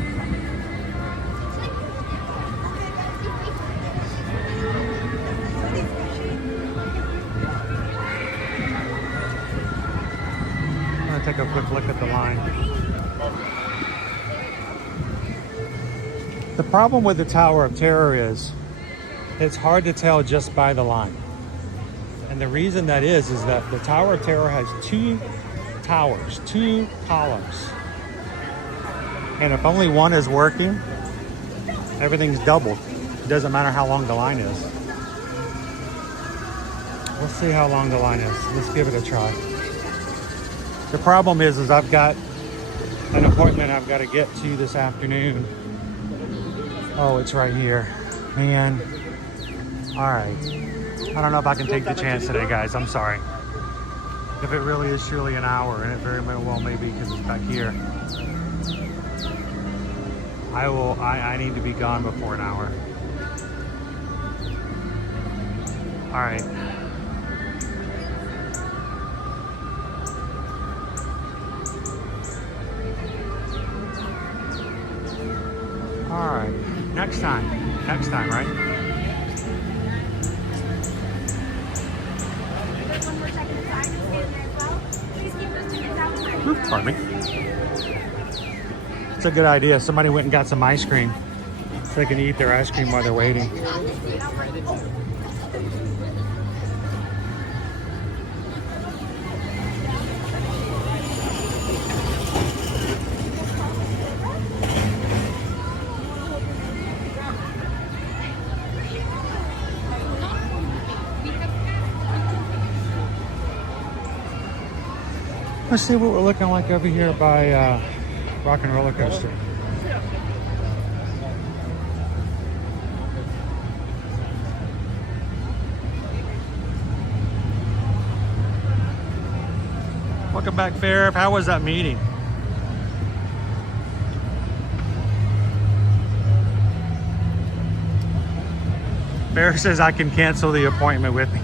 Take a quick look at the line. The problem with the Tower of Terror is it's hard to tell just by the line. And the reason that is that the Tower of Terror has two towers, two columns. And if only one is working, everything's doubled. It doesn't matter how long the line is. Let's see how long the line is. Let's give it a try. The problem is I've got an appointment I've got to get to this afternoon. Oh, it's right here. Man. All right. I don't know if I can take the chance today, guys. I'm sorry. If it really is truly an hour, and it very well may be because it's back here, I need to be gone before an hour. All right. All right, next time, right? Oops, pardon me. It's a good idea. Somebody went and got some ice cream so they can eat their ice cream while they're waiting. Let's see what we're looking like over here by Rock and Roller Coaster. Welcome back, Fair. How was that meeting? Bear says I can cancel the appointment with me.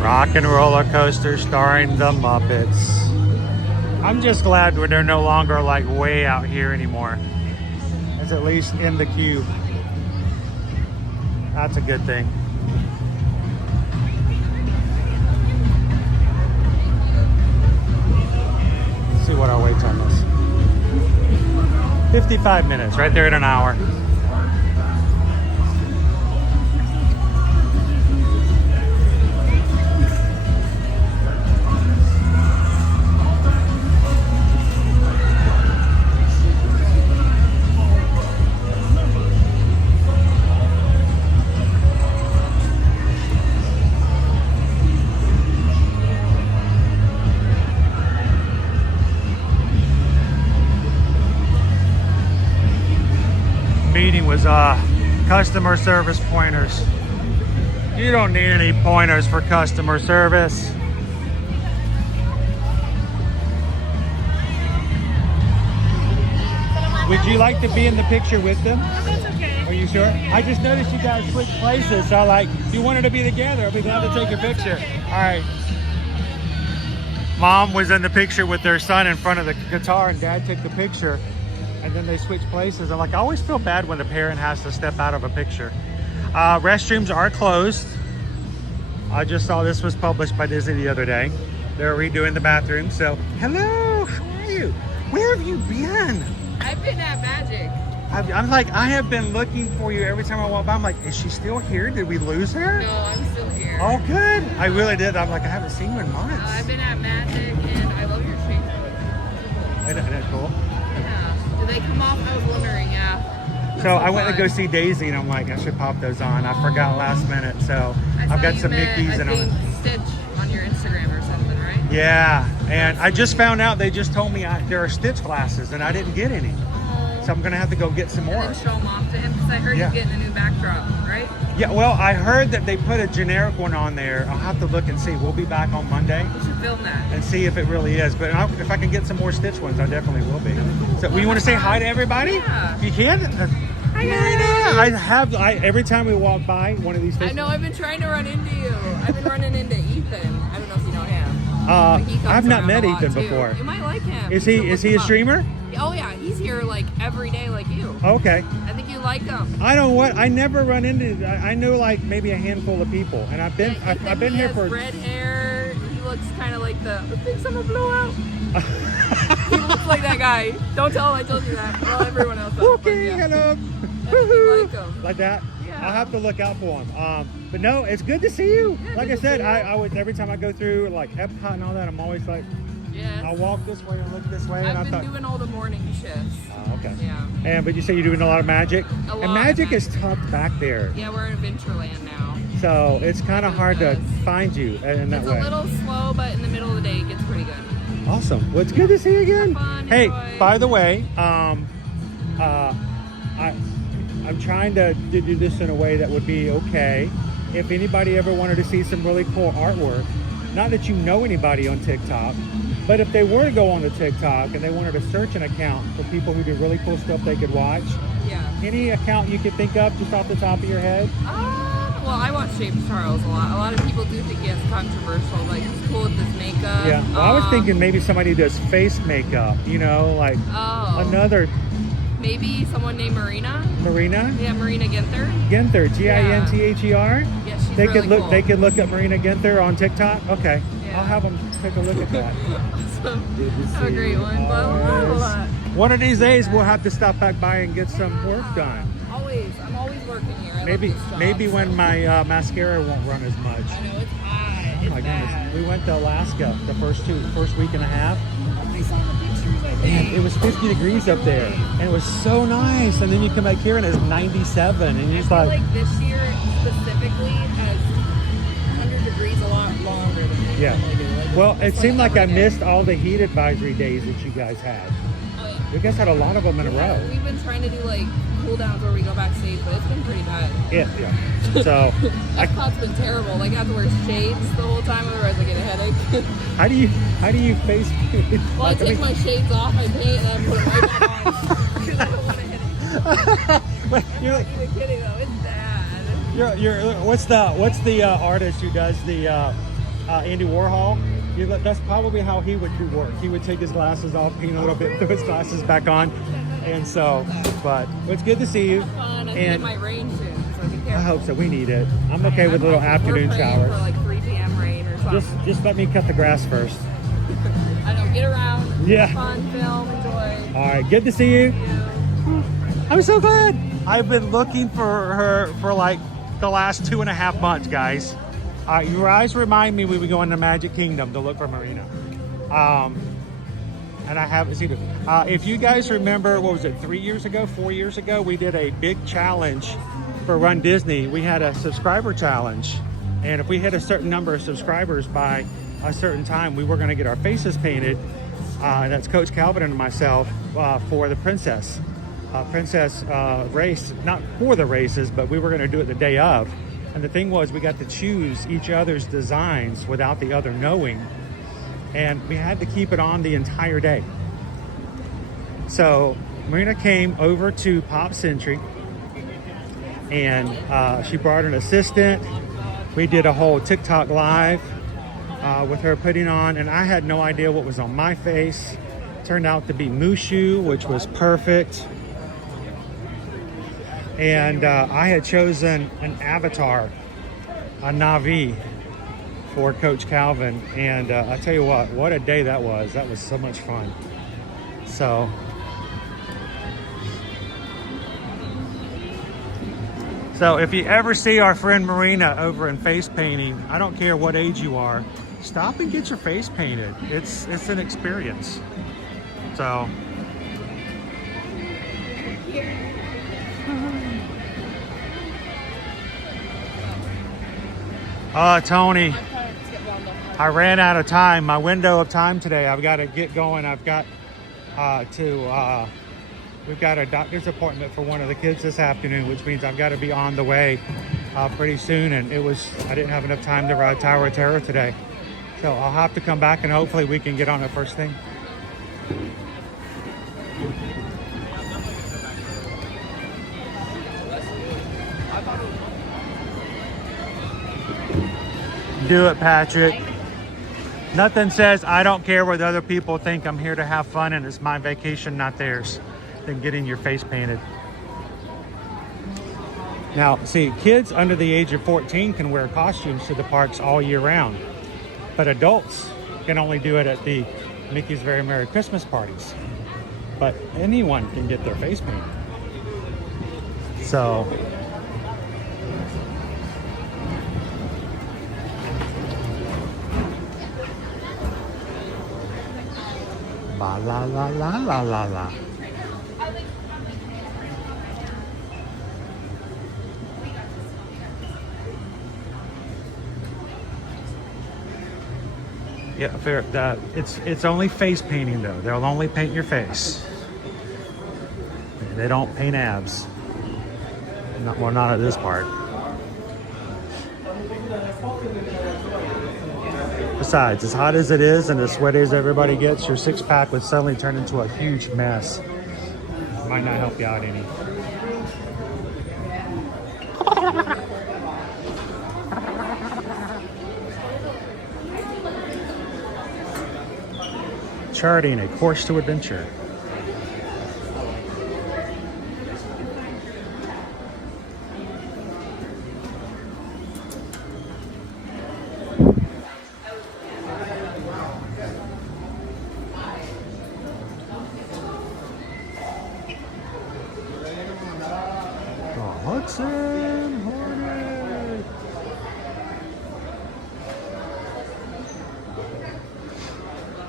Rock and Roller Coaster starring the Muppets. I'm just glad they're no longer like way out here anymore. It's at least in the queue. That's a good thing. Let's see what our wait time is. 55 minutes, right there at an hour. meeting was customer service pointers. You don't need any pointers for customer service. Would you like to be in the picture with them? That's okay. Are you sure? I just noticed you guys switched places, so like, if you wanted to be together, I'll be glad to take your picture. Okay. All right. Mom was in the picture with their son in front of the guitar, and Dad took the picture, and then they switched places. I'm like, I always feel bad when the parent has to step out of a picture. Restrooms are closed. I just saw this was published by Disney the other day. They're redoing the bathroom. So, hello, how are you? Where have you been? I've been at Magic. I'm like, I have been looking for you every time I walk by. I'm like, is she still here? Did we lose her? No, I'm still here. Oh, good. I really did. I'm like, I haven't seen you in months. I've been at Magic, and I love your shades. Isn't that cool? Yeah. Did they come off? I was wondering, yeah. So I went to go see Daisy, and I'm like, I should pop those on. I forgot last minute, so I've got some Mickeys and all. Stitch on your Instagram or something, right? Yeah, and I just found out they just told me there are Stitch glasses, and I didn't get any. So I'm gonna have to go get some more. And then show them off to him, because I heard he's getting a new backdrop, right? Yeah, well, I heard that they put a generic one on there. I'll have to look and see. We'll be back on Monday. We should film that. And see if it really is. But if I can get some more Stitch ones, I definitely will be. So, you want to say hi to everybody? Yeah. You can? Hi, guys. Every time we walk by one of these Stitch. I know, I've been trying to run into you. I've been running into Ethan. I don't know if you know him. I've not met Ethan too. before. You might like him. Is he a streamer? Oh yeah, he's here like every day like you. Okay. I think you like him. I don't know what, I never run into, I know like maybe a handful of people, and I've been here for. Red hair. He looks kind of like I think someone blew out. He looks like that guy. Don't tell him I told you that. Well, everyone else does. Okay, hello. You like him. Like that? Yeah. I'll have to look out for him. But no, it's good to see you. Yeah, like I said, I would every time I go through like Epcot and all that, I'm always like, yes. I walk this way and look this way. I've been doing all the morning shifts. Oh, okay. Yeah. But you say you're doing a lot of Magic? A lot and Magic is tucked back there. Yeah, we're in Adventureland now. So it's kind of hard to find you in that way. It's a little slow, but in the middle of the day, it gets pretty good. Awesome. Well, it's good to see you again. Fun, hey, enjoy. by the way, I'm trying to do this in a way that would be okay. If anybody ever wanted to see some really cool artwork, not that you know anybody on TikTok, but if they were to go on the TikTok and they wanted to search an account for people who do really cool stuff they could watch, any account you could think of just off the top of your head? Well, I watch James Charles a lot. A lot of people do think it's controversial, like he's cool with his makeup. Yeah, well, I was thinking maybe somebody who does face makeup, you know, like another. Maybe someone named Marina. Marina? Yeah, Marina Ginther. Ginther, Ginther. Yeah, she's They really could look. cool. They could look up Marina Ginther on TikTok. Okay, Yeah. I'll have them take a look at that. Awesome. Have a great one. Blah, blah, blah. One of these days, we'll have to stop back by and get some work done. Always. I'm always working here. I Maybe, love this job, maybe when my mascara won't run as much. I know it's hot. Oh my goodness, we went to Alaska the first week and a half. I saw the pictures, I And think. it was 50 degrees up there, and it was so nice. And then you come back here and it's 97, and you're just I feel like, like this year specifically has 100 degrees a lot longer than they yeah. normally do. Like, Well, it it's seemed like I every day. missed all the heat advisory days that you guys had. Oh, yeah. You guys had a lot of them in a row. We've been trying to do like cool downs where we go backstage, but it's been pretty bad. Yeah. So, Epcot's been terrible. Like I have to wear shades the whole time, otherwise I get a headache. how do you face? Well, I take my shades off, I paint, and I put them right back on because I don't want to hit it. You're like, I'm not even kidding though. It's bad. you're what's the artist who does the Andy Warhol? That's probably how he would do work. He would take his glasses off, paint a little bit, throw his glasses back on, and so. But it's good to see you. Have fun. I can get And my rain soon, so be careful. I hope so. We need it. I'm okay with a little afternoon We're praying shower. for like 3 p.m. rain or something. Just let me cut the grass first. I know. Get around. Yeah. Have fun. Film. Enjoy. All right, good to see you. I'm so glad. I've been looking for her for like the last 2.5 months, guys. You guys remind me we were going to Magic Kingdom to look for Marina. And I haven't seen her. If you guys remember, what was it, 4 years ago, we did a big challenge for Run Disney. We had a subscriber challenge. And if we hit a certain number of subscribers by a certain time, we were going to get our faces painted. That's Coach Calvin and myself for the princess. Princess race, not for the races, but we were going to do it the day of. And the thing was, we got to choose each other's designs without the other knowing. And we had to keep it on the entire day. So Marina came over to Pop Century and she brought an assistant. We did a whole TikTok live with her putting on, and I had no idea what was on my face. Turned out to be Mushu, which was perfect. And I had chosen an avatar, a Navi, for Coach Calvin. And I tell you what a day that was. That was so much fun. So if you ever see our friend Marina over in face painting, I don't care what age you are, stop and get your face painted. It's an experience. So Tony, I ran out of time. My window of time today, I've got to get going. I've got we've got a doctor's appointment for one of the kids this afternoon, which means I've got to be on the way pretty soon. And I didn't have enough time to ride Tower of Terror today. So I'll have to come back and hopefully we can get on it first thing. Do it, Patrick. Nothing says I don't care what other people think. I'm here to have fun and it's my vacation, not theirs, than getting your face painted. Now, see, kids under the age of 14 can wear costumes to the parks all year round, but adults can only do it at the Mickey's Very Merry Christmas parties. But anyone can get their face painted. So la la la la la la la. Yeah, fair. It's only face painting though. They'll only paint your face. They don't paint abs. Not at this part. Besides, as hot as it is and as sweaty as everybody gets, your six-pack would suddenly turn into a huge mess. Might not help you out any. Charting a course to adventure.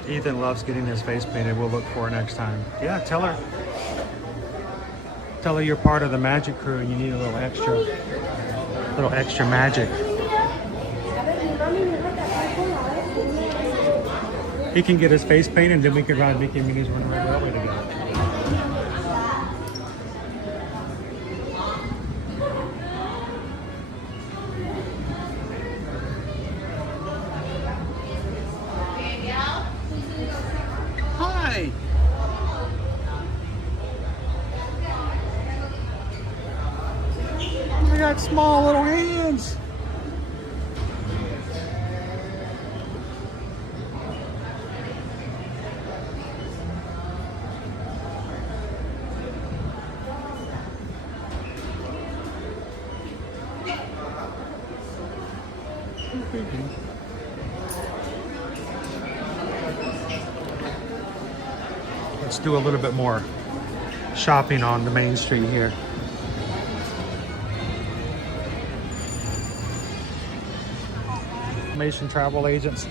Ethan loves getting his face painted. We'll look for her next time. Yeah, tell her you're part of the magic crew and you need a little extra magic. He can get his face painted and then we can ride Mickey and Minnie's Runaway Railway together. Small little hands. Let's do a little bit more shopping on the main street here. Travel agents.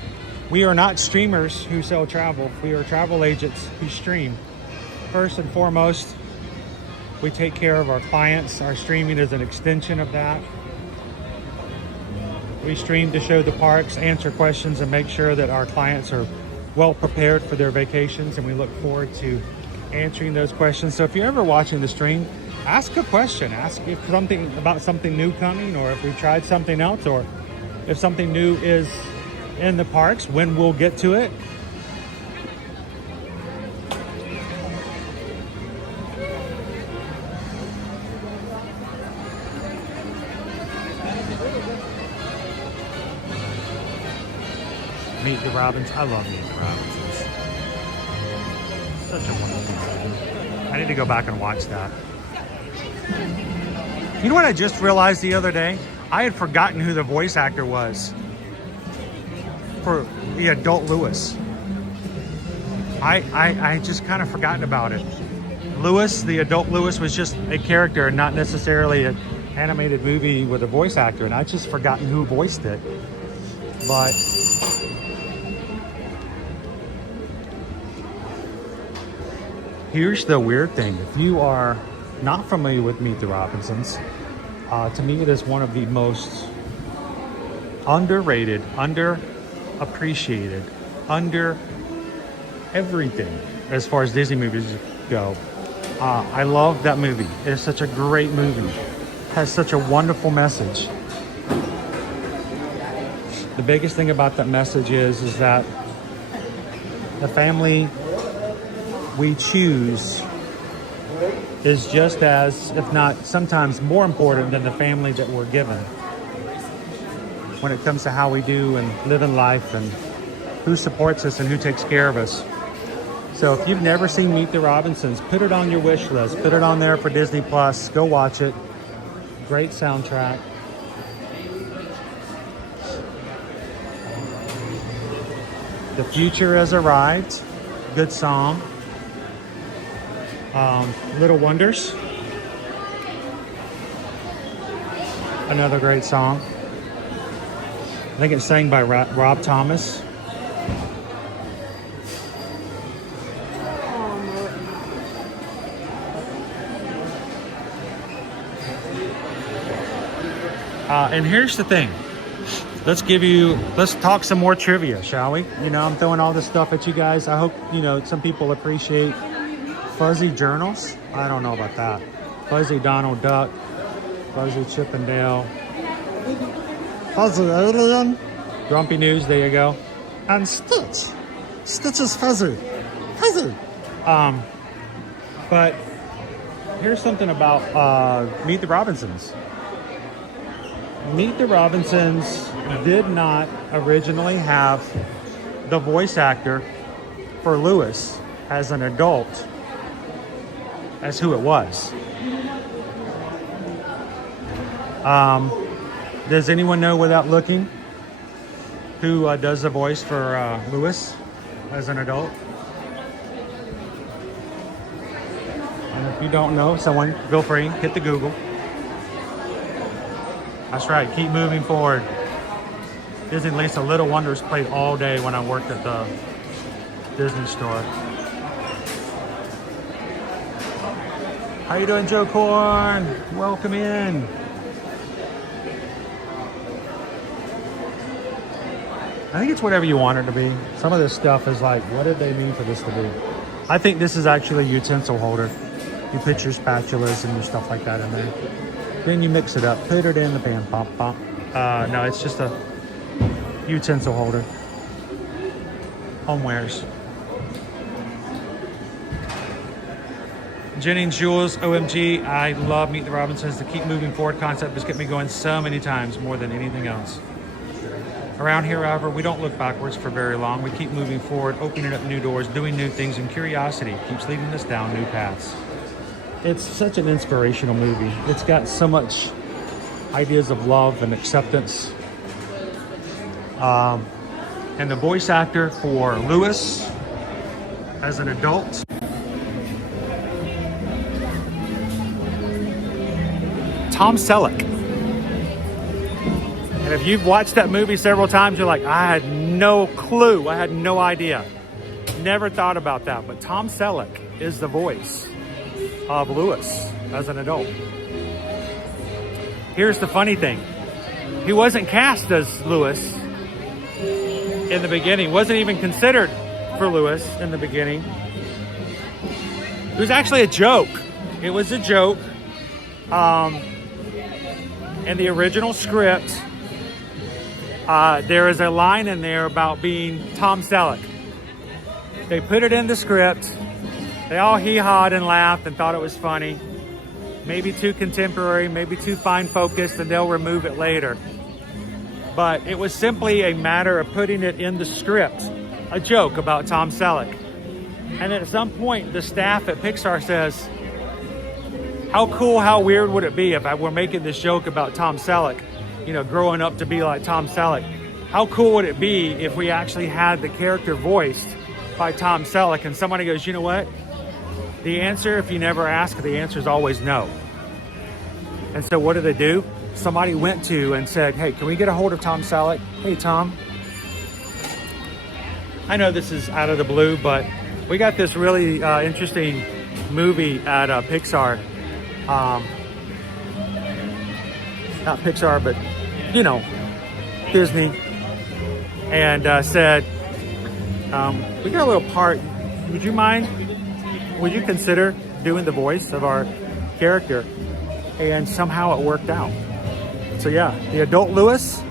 We are not streamers who sell travel. We are travel agents who stream. First and foremost, we take care of our clients. Our streaming is an extension of that. We stream to show the parks, answer questions, and make sure that our clients are well prepared for their vacations, and we look forward to answering those questions. So if you're ever watching the stream, ask a question. Ask if something about something new coming, or if we tried something else, or if something new is in the parks, when we'll get to it. Meet the Robinsons. I love Meet the Robinsons. Such a wonderful movie. I need to go back and watch that. You know what I just realized the other day? I had forgotten who the voice actor was for the adult Lewis. I just kind of forgotten about it. Lewis, the adult Lewis, was just a character, not necessarily an animated movie with a voice actor, and I just forgotten who voiced it. But here's the weird thing. If you are not familiar with Meet the Robinsons, to me it is one of the most underrated, underappreciated, under everything as far as Disney movies go. I love that movie. It is such a great movie. It has such a wonderful message. The biggest thing about that message is that the family we choose is just as, if not sometimes more important than the family that we're given when it comes to how we do and live in life and who supports us and who takes care of us. So if you've never seen Meet the Robinsons, put it on your wish list. Put it on there for Disney Plus. Go watch it. Great soundtrack. The Future Has Arrived. Good song. Little Wonders. Another great song. I think it's sang by Rob Thomas. And here's the thing. Let's talk some more trivia, shall we? You know, I'm throwing all this stuff at you guys. I hope, you know, some people appreciate fuzzy journals. I don't know about that. Fuzzy Donald Duck, Fuzzy Chippendale, Fuzzy Alien, Grumpy News, there you go. And Stitch. Stitch is fuzzy. Fuzzy. But here's something about Meet the Robinsons. Meet the Robinsons did not originally have the voice actor for Lewis as an adult as who it was. Does anyone know without looking who does the voice for Lewis as an adult? And if you don't know, someone, feel free, hit the Google. That's right, keep moving forward. Disney Lisa Little Wonders played all day when I worked at the Disney store. How you doing, Joe Corn? Welcome in. I think it's whatever you want it to be. Some of this stuff is like, what did they mean for this to be? I think this is actually a utensil holder. You put your spatulas and your stuff like that in there. Then you mix it up, put it in the pan, pop, pop. No, it's just a utensil holder. Homewares. Jennings, Jules, OMG, I love Meet the Robinsons. The keep moving forward concept has kept me going so many times, more than anything else. Around here, however, we don't look backwards for very long. We keep moving forward, opening up new doors, doing new things, and curiosity keeps leading us down new paths. It's such an inspirational movie. It's got so much ideas of love and acceptance. And the voice actor for Lewis as an adult, Tom Selleck. And if you've watched that movie several times, you're like, I had no clue. I had no idea. Never thought about that. But Tom Selleck is the voice of Lewis as an adult. Here's the funny thing. He wasn't cast as Lewis in the beginning. Wasn't even considered for Lewis in the beginning. It was actually a joke. It was a joke. In the original script, there is a line in there about being Tom Selleck. They put it in the script. They all hee-hawed and laughed and thought it was funny. Maybe too contemporary, maybe too fine-focused, and they'll remove it later. But it was simply a matter of putting it in the script, a joke about Tom Selleck. And then at some point, the staff at Pixar says, how cool, how weird would it be if I were making this joke about Tom Selleck, you know, growing up to be like Tom Selleck? How cool would it be if we actually had the character voiced by Tom Selleck? And somebody goes, you know what? The answer, if you never ask, the answer is always no. And so what did they do? Somebody went to and said, hey, can we get a hold of Tom Selleck? Hey, Tom. I know this is out of the blue, but we got this really interesting movie at Pixar. Not Pixar, but, you know, Disney. And said, we got a little part. Would you mind? Would you consider doing the voice of our character? And somehow it worked out. So yeah, the adult Lewis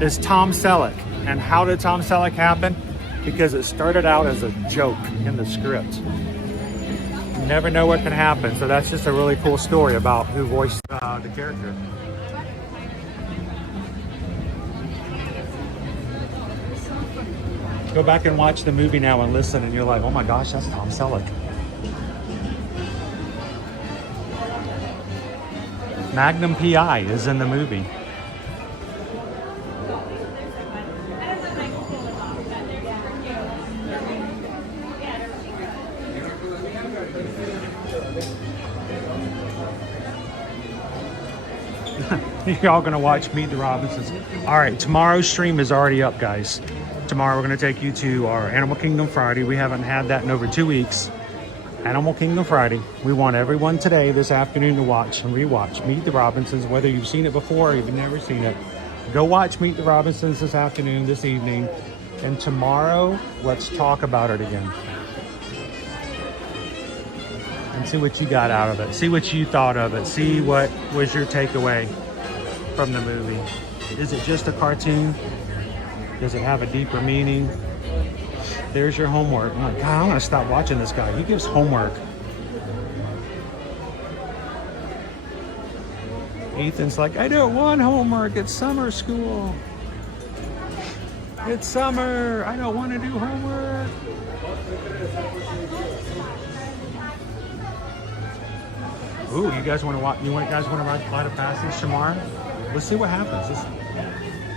is Tom Selleck. And how did Tom Selleck happen? Because it started out as a joke in the script. You never know what can happen. So that's just a really cool story about who voiced the character. Go back and watch the movie now and listen, and you're like, oh my gosh, that's Tom Selleck. Magnum PI is in the movie. You're all gonna watch Meet the Robinsons. All right, tomorrow's stream is already up, guys. Tomorrow we're gonna take you to our Animal Kingdom Friday. We haven't had that in over 2 weeks. Animal Kingdom Friday. We want everyone today, this afternoon, to watch and rewatch Meet the Robinsons, whether you've seen it before or you've never seen it. Go watch Meet the Robinsons this afternoon, this evening. And tomorrow, let's talk about it again. And see what you got out of it. See what you thought of it. See what was your takeaway from the movie. Is it just a cartoon? Does it have a deeper meaning? There's your homework. I'm like, God, I'm gonna stop watching this guy. He gives homework. Ethan's like, I don't want homework. It's summer school. It's summer. I don't want to do homework. Ooh, you guys want to watch? You guys want to ride Flight of Passage tomorrow? Let's see what happens.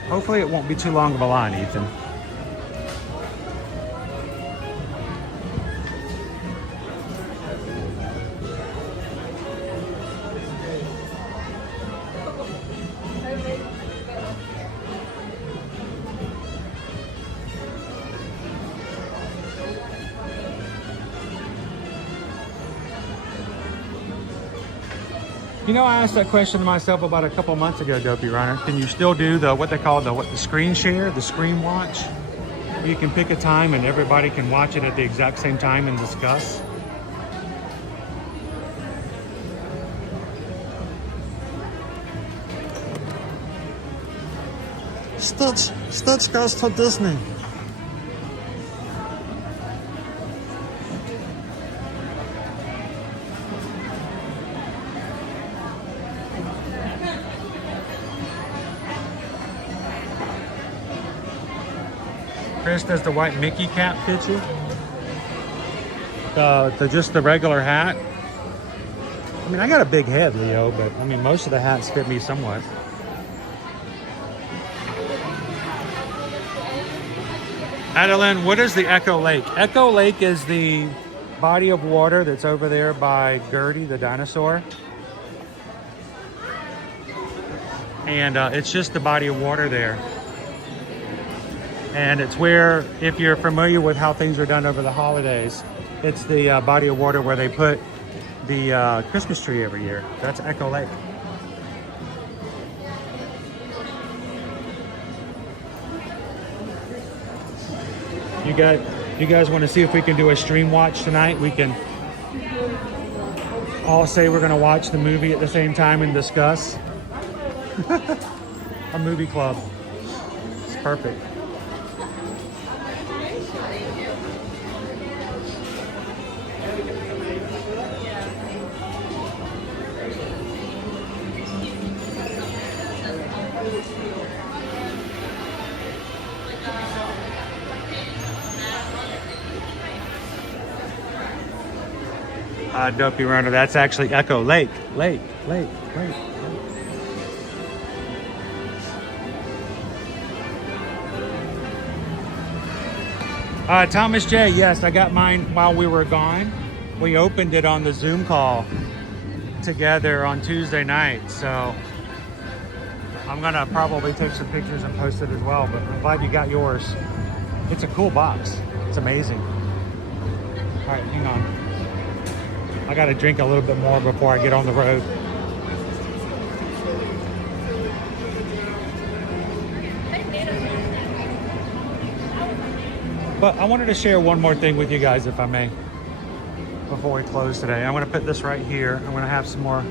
Hopefully, it won't be too long of a line, Ethan. You know, I asked that question to myself about a couple months ago, Dopey Runner. Can you still do the what they call the screen share, the screen watch? You can pick a time and everybody can watch it at the exact same time and discuss. Stitch goes to Disney. Chris, does the white Mickey cap fit you? Just the regular hat? I mean, I got a big head, Leo, but I mean, most of the hats fit me somewhat. Adeline, what is the Echo Lake? Echo Lake is the body of water that's over there by Gertie, the dinosaur. And it's just the body of water there. And it's where, if you're familiar with how things are done over the holidays, it's the body of water where they put the Christmas tree every year. That's Echo Lake. You guys want to see if we can do a stream watch tonight? We can all say we're gonna watch the movie at the same time and discuss. A movie club. It's perfect. Dopey Runner, that's actually Echo Lake. Lake. Thomas J, yes, I got mine while we were gone. We opened it on the Zoom call together on Tuesday night, so I'm gonna probably take some pictures and post it as well, but I'm glad you got yours. It's a cool box. It's amazing. All right, hang on. I gotta drink a little bit more before I get on the road. But I wanted to share one more thing with you guys, if I may, before we close today. I'm gonna put this right here. I'm gonna have some more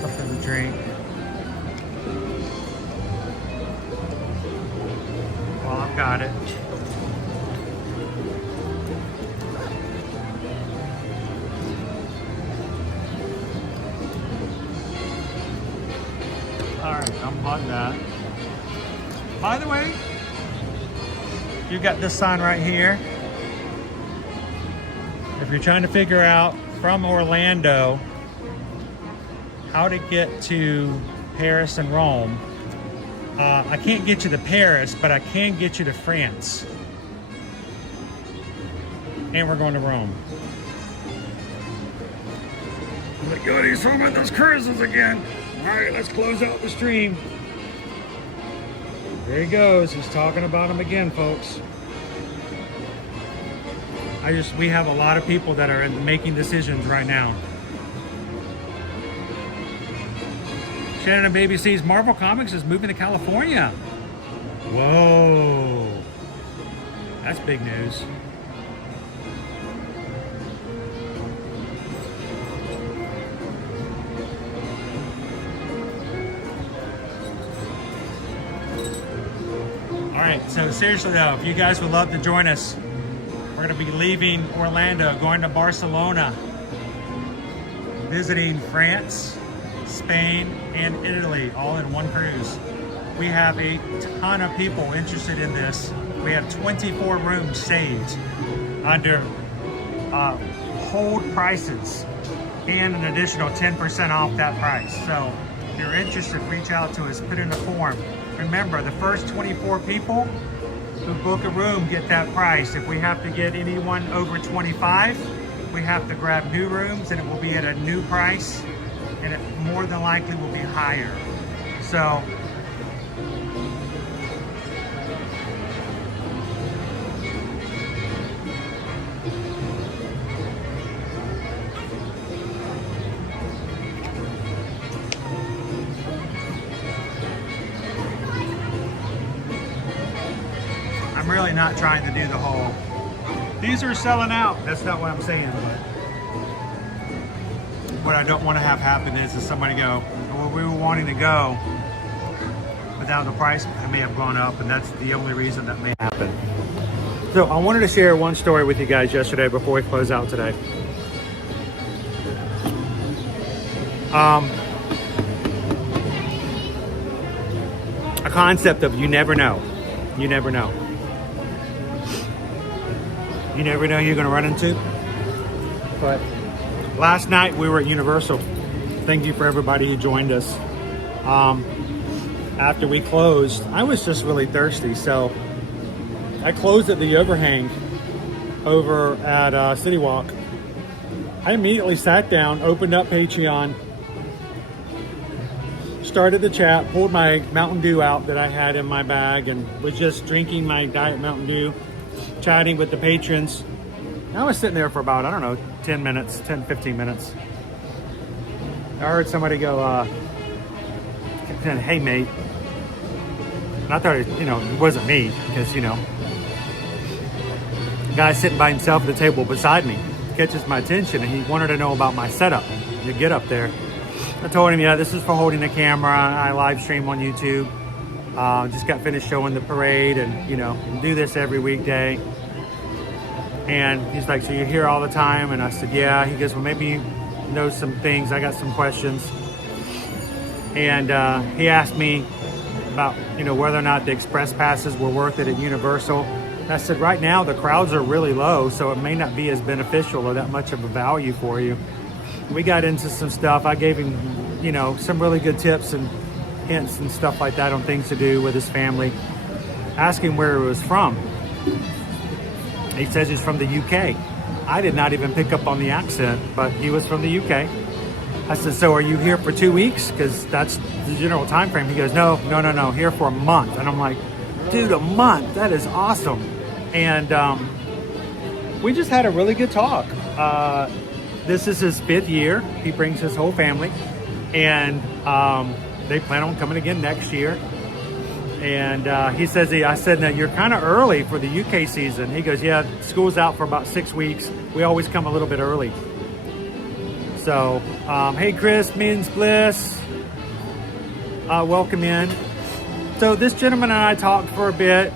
something to drink. Well, I've got it. All right, unplug that. By the way, you got this sign right here. If you're trying to figure out from Orlando how to get to Paris and Rome, I can't get you to Paris, but I can get you to France. And we're going to Rome. Oh my God, he's talking about those cruises again. All right, let's close out the stream. There he goes. He's talking about them again, folks. We have a lot of people that are making decisions right now. Shannon and Baby C's Marvel Comics is moving to California. Whoa. That's big news. All right, so seriously though, if you guys would love to join us, we're going to be leaving Orlando, going to Barcelona, visiting France, Spain, and Italy, all in one cruise. We have a ton of people interested in this. We have 24 rooms saved under hold prices and an additional 10% off that price. So if you're interested, reach out to us, put in a form. Remember, the first 24 people who book a room get that price. If we have to get anyone over 25, we have to grab new rooms and it will be at a new price, and it more than likely will be higher. So I'm really not trying to do the whole, these are selling out. That's not what I'm saying, but what I don't want to have happen is somebody go, well, we were wanting to go, but now the price may have gone up, and that's the only reason that may happen. So I wanted to share one story with you guys yesterday before we close out today. A concept of you never know. You never know. You never know who you're going to run into. But last night we were at Universal. Thank you for everybody who joined us. After we closed, I was just really thirsty, so I closed at the overhang over at City Walk. I immediately sat down, opened up Patreon, started the chat, pulled my Mountain Dew out that I had in my bag, and was just drinking my Diet Mountain Dew, chatting with the patrons. I was sitting there for about, I don't know, 10 minutes, 10, 15 minutes. I heard somebody go, hey mate. And I thought, it wasn't me, because, guy sitting by himself at the table beside me catches my attention, and he wanted to know about my setup to get up there. I told him, yeah, this is for holding the camera. I live stream on YouTube. Just got finished showing the parade, and you know, do this every weekday. And he's like, so you're here all the time? And I said, yeah. He goes, well, maybe you know some things. I got some questions. And he asked me about, you know, whether or not the express passes were worth it at Universal. And I said, right now the crowds are really low, so it may not be as beneficial or that much of a value for you. We got into some stuff. I gave him, you know, some really good tips and hints and stuff like that on things to do with his family. Asked him where he was from. He says he's from the UK. I did not even pick up on the accent, but he was from the UK. I said, so are you here for 2 weeks? Because that's the general time frame. He goes, no, here for a month. And I'm like, dude, a month? That is awesome. And we just had a really good talk. This is his 5th year. He brings his whole family. And they plan on coming again next year. And he says, I said, now you're kind of early for the UK season. He goes, yeah, school's out for about 6 weeks. We always come a little bit early. So, hey Chris, means bliss. Welcome in. So this gentleman and I talked for a bit.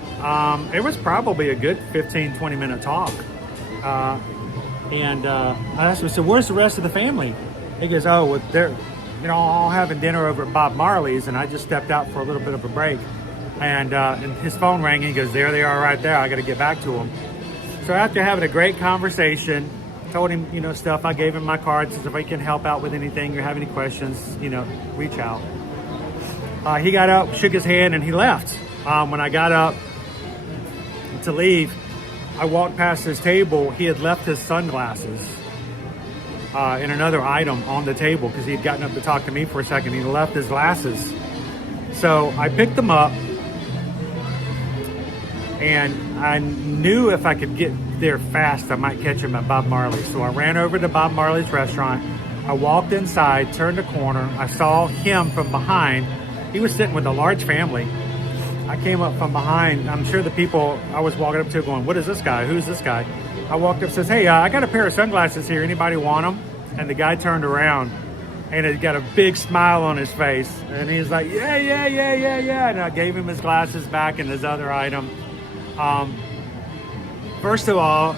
It was probably a good 15-20 minute talk. And I asked him, so where's the rest of the family? He goes, oh, well, they're, you know, all having dinner over at Bob Marley's, and I just stepped out for a little bit of a break. And his phone rang, and he goes, there they are right there. I got to get back to them. So after having a great conversation, told him, you know, stuff. I gave him my cards. If I can help out with anything or have any questions, you know, reach out. He got up, shook his hand, and he left. When I got up to leave, I walked past his table. He had left his sunglasses in another item on the table because he had gotten up to talk to me for a second. He left his glasses. So I picked them up, and I knew if I could get there fast, I might catch him at Bob Marley's. So I ran over to Bob Marley's restaurant. I walked inside, turned the corner. I saw him from behind. He was sitting with a large family. I came up from behind. I'm sure the people I was walking up to going, what is this guy? Who's this guy? I walked up and says, hey, I got a pair of sunglasses here. Anybody want them? And the guy turned around and he got a big smile on his face. And he's like, yeah. And I gave him his glasses back and his other item. First of all,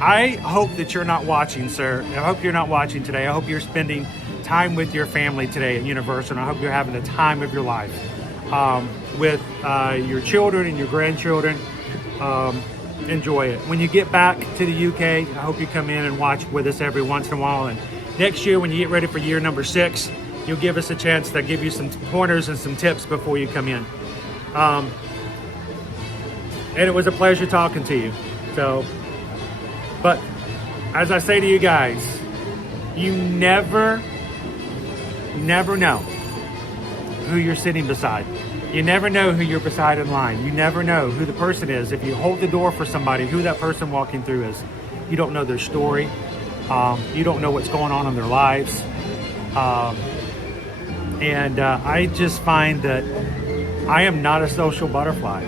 I hope that you're not watching, sir. I hope you're not watching today. I hope you're spending time with your family today at Universal. And I hope you're having the time of your life with your children and your grandchildren. Enjoy it. When you get back to the UK, I hope you come in and watch with us every once in a while. And next year, when you get ready for year number 6, you'll give us a chance to give you some pointers and some tips before you come in. And it was a pleasure talking to you. So, but as I say to you guys, you never know who you're sitting beside. You never know who you're beside in line. You never know who the person is. If you hold the door for somebody, who that person walking through is. You don't know their story. You don't know what's going on in their lives. And I just find that I am not a social butterfly.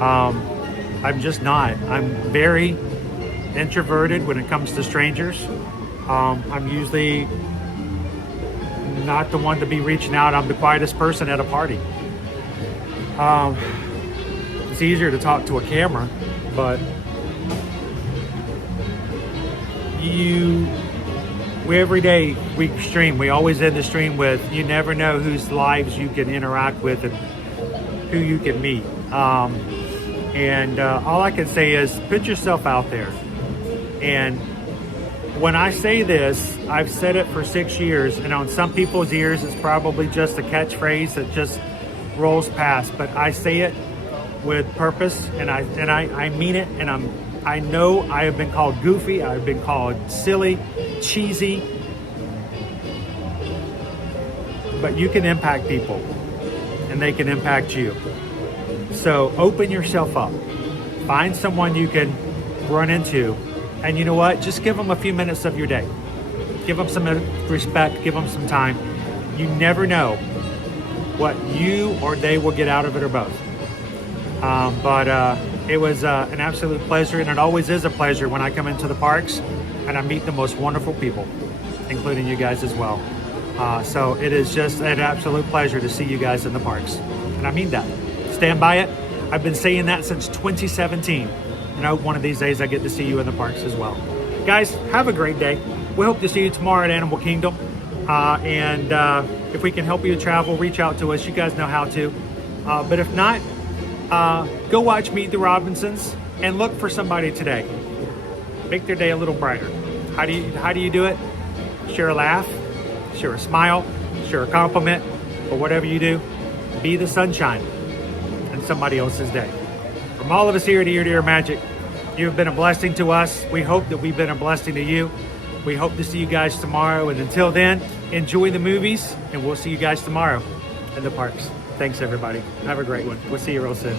I'm just not. I'm very introverted when it comes to strangers. I'm usually not the one to be reaching out. I'm the quietest person at a party. It's easier to talk to a camera, but every day we stream. We always end the stream with, you never know whose lives you can interact with and who you can meet. And all I can say is put yourself out there. And when I say this, I've said it for 6 years, and on some people's ears, it's probably just a catchphrase that just rolls past. But I say it with purpose, and I mean it. And I know I have been called goofy, I've been called silly, cheesy, but you can impact people, and they can impact you. So open yourself up. Find someone you can run into. And you know what? Just give them a few minutes of your day. Give them some respect. Give them some time. You never know what you or they will get out of it, or both. But It was an absolute pleasure, and it always is a pleasure when I come into the parks and I meet the most wonderful people, including you guys as well. So it is just an absolute pleasure to see you guys in the parks. And I mean that. Stand by it. I've been saying that since 2017. And I hope one of these days I get to see you in the parks as well. Guys, have a great day. We hope to see you tomorrow at Animal Kingdom. And if we can help you travel, reach out to us. You guys know how to. But if not, go watch Meet the Robinsons and look for somebody today. Make their day a little brighter. How do you do it? Share a laugh, share a smile, share a compliment, or whatever you do. Be the sunshine in somebody else's day. From all of us here at Ear to Ear Magic, you have been a blessing to us. We hope that we've been a blessing to you. We hope to see you guys tomorrow. And until then, enjoy the movies, and we'll see you guys tomorrow in the parks. Thanks, everybody. Have a great one. We'll see you real soon.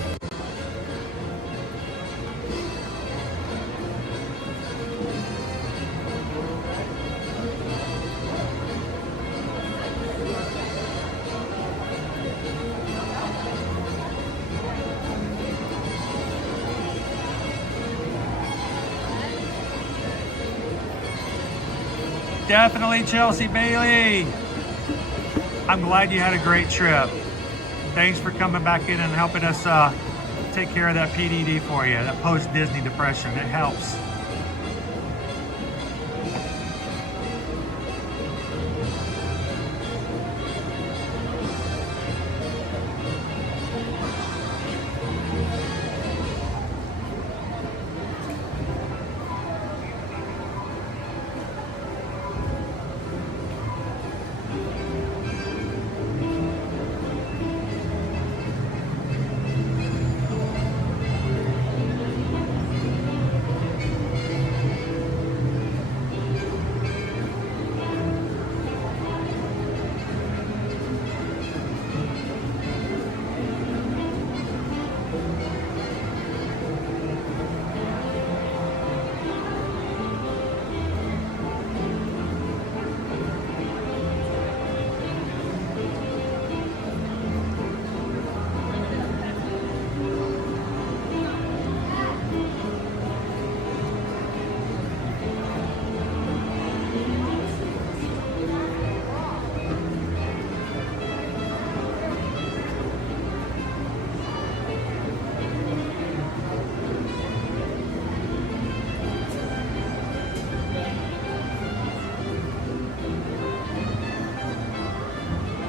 Definitely Chelsea Bailey. I'm glad you had a great trip. Thanks for coming back in and helping us take care of that PDD for you, that post-Disney depression. It helps.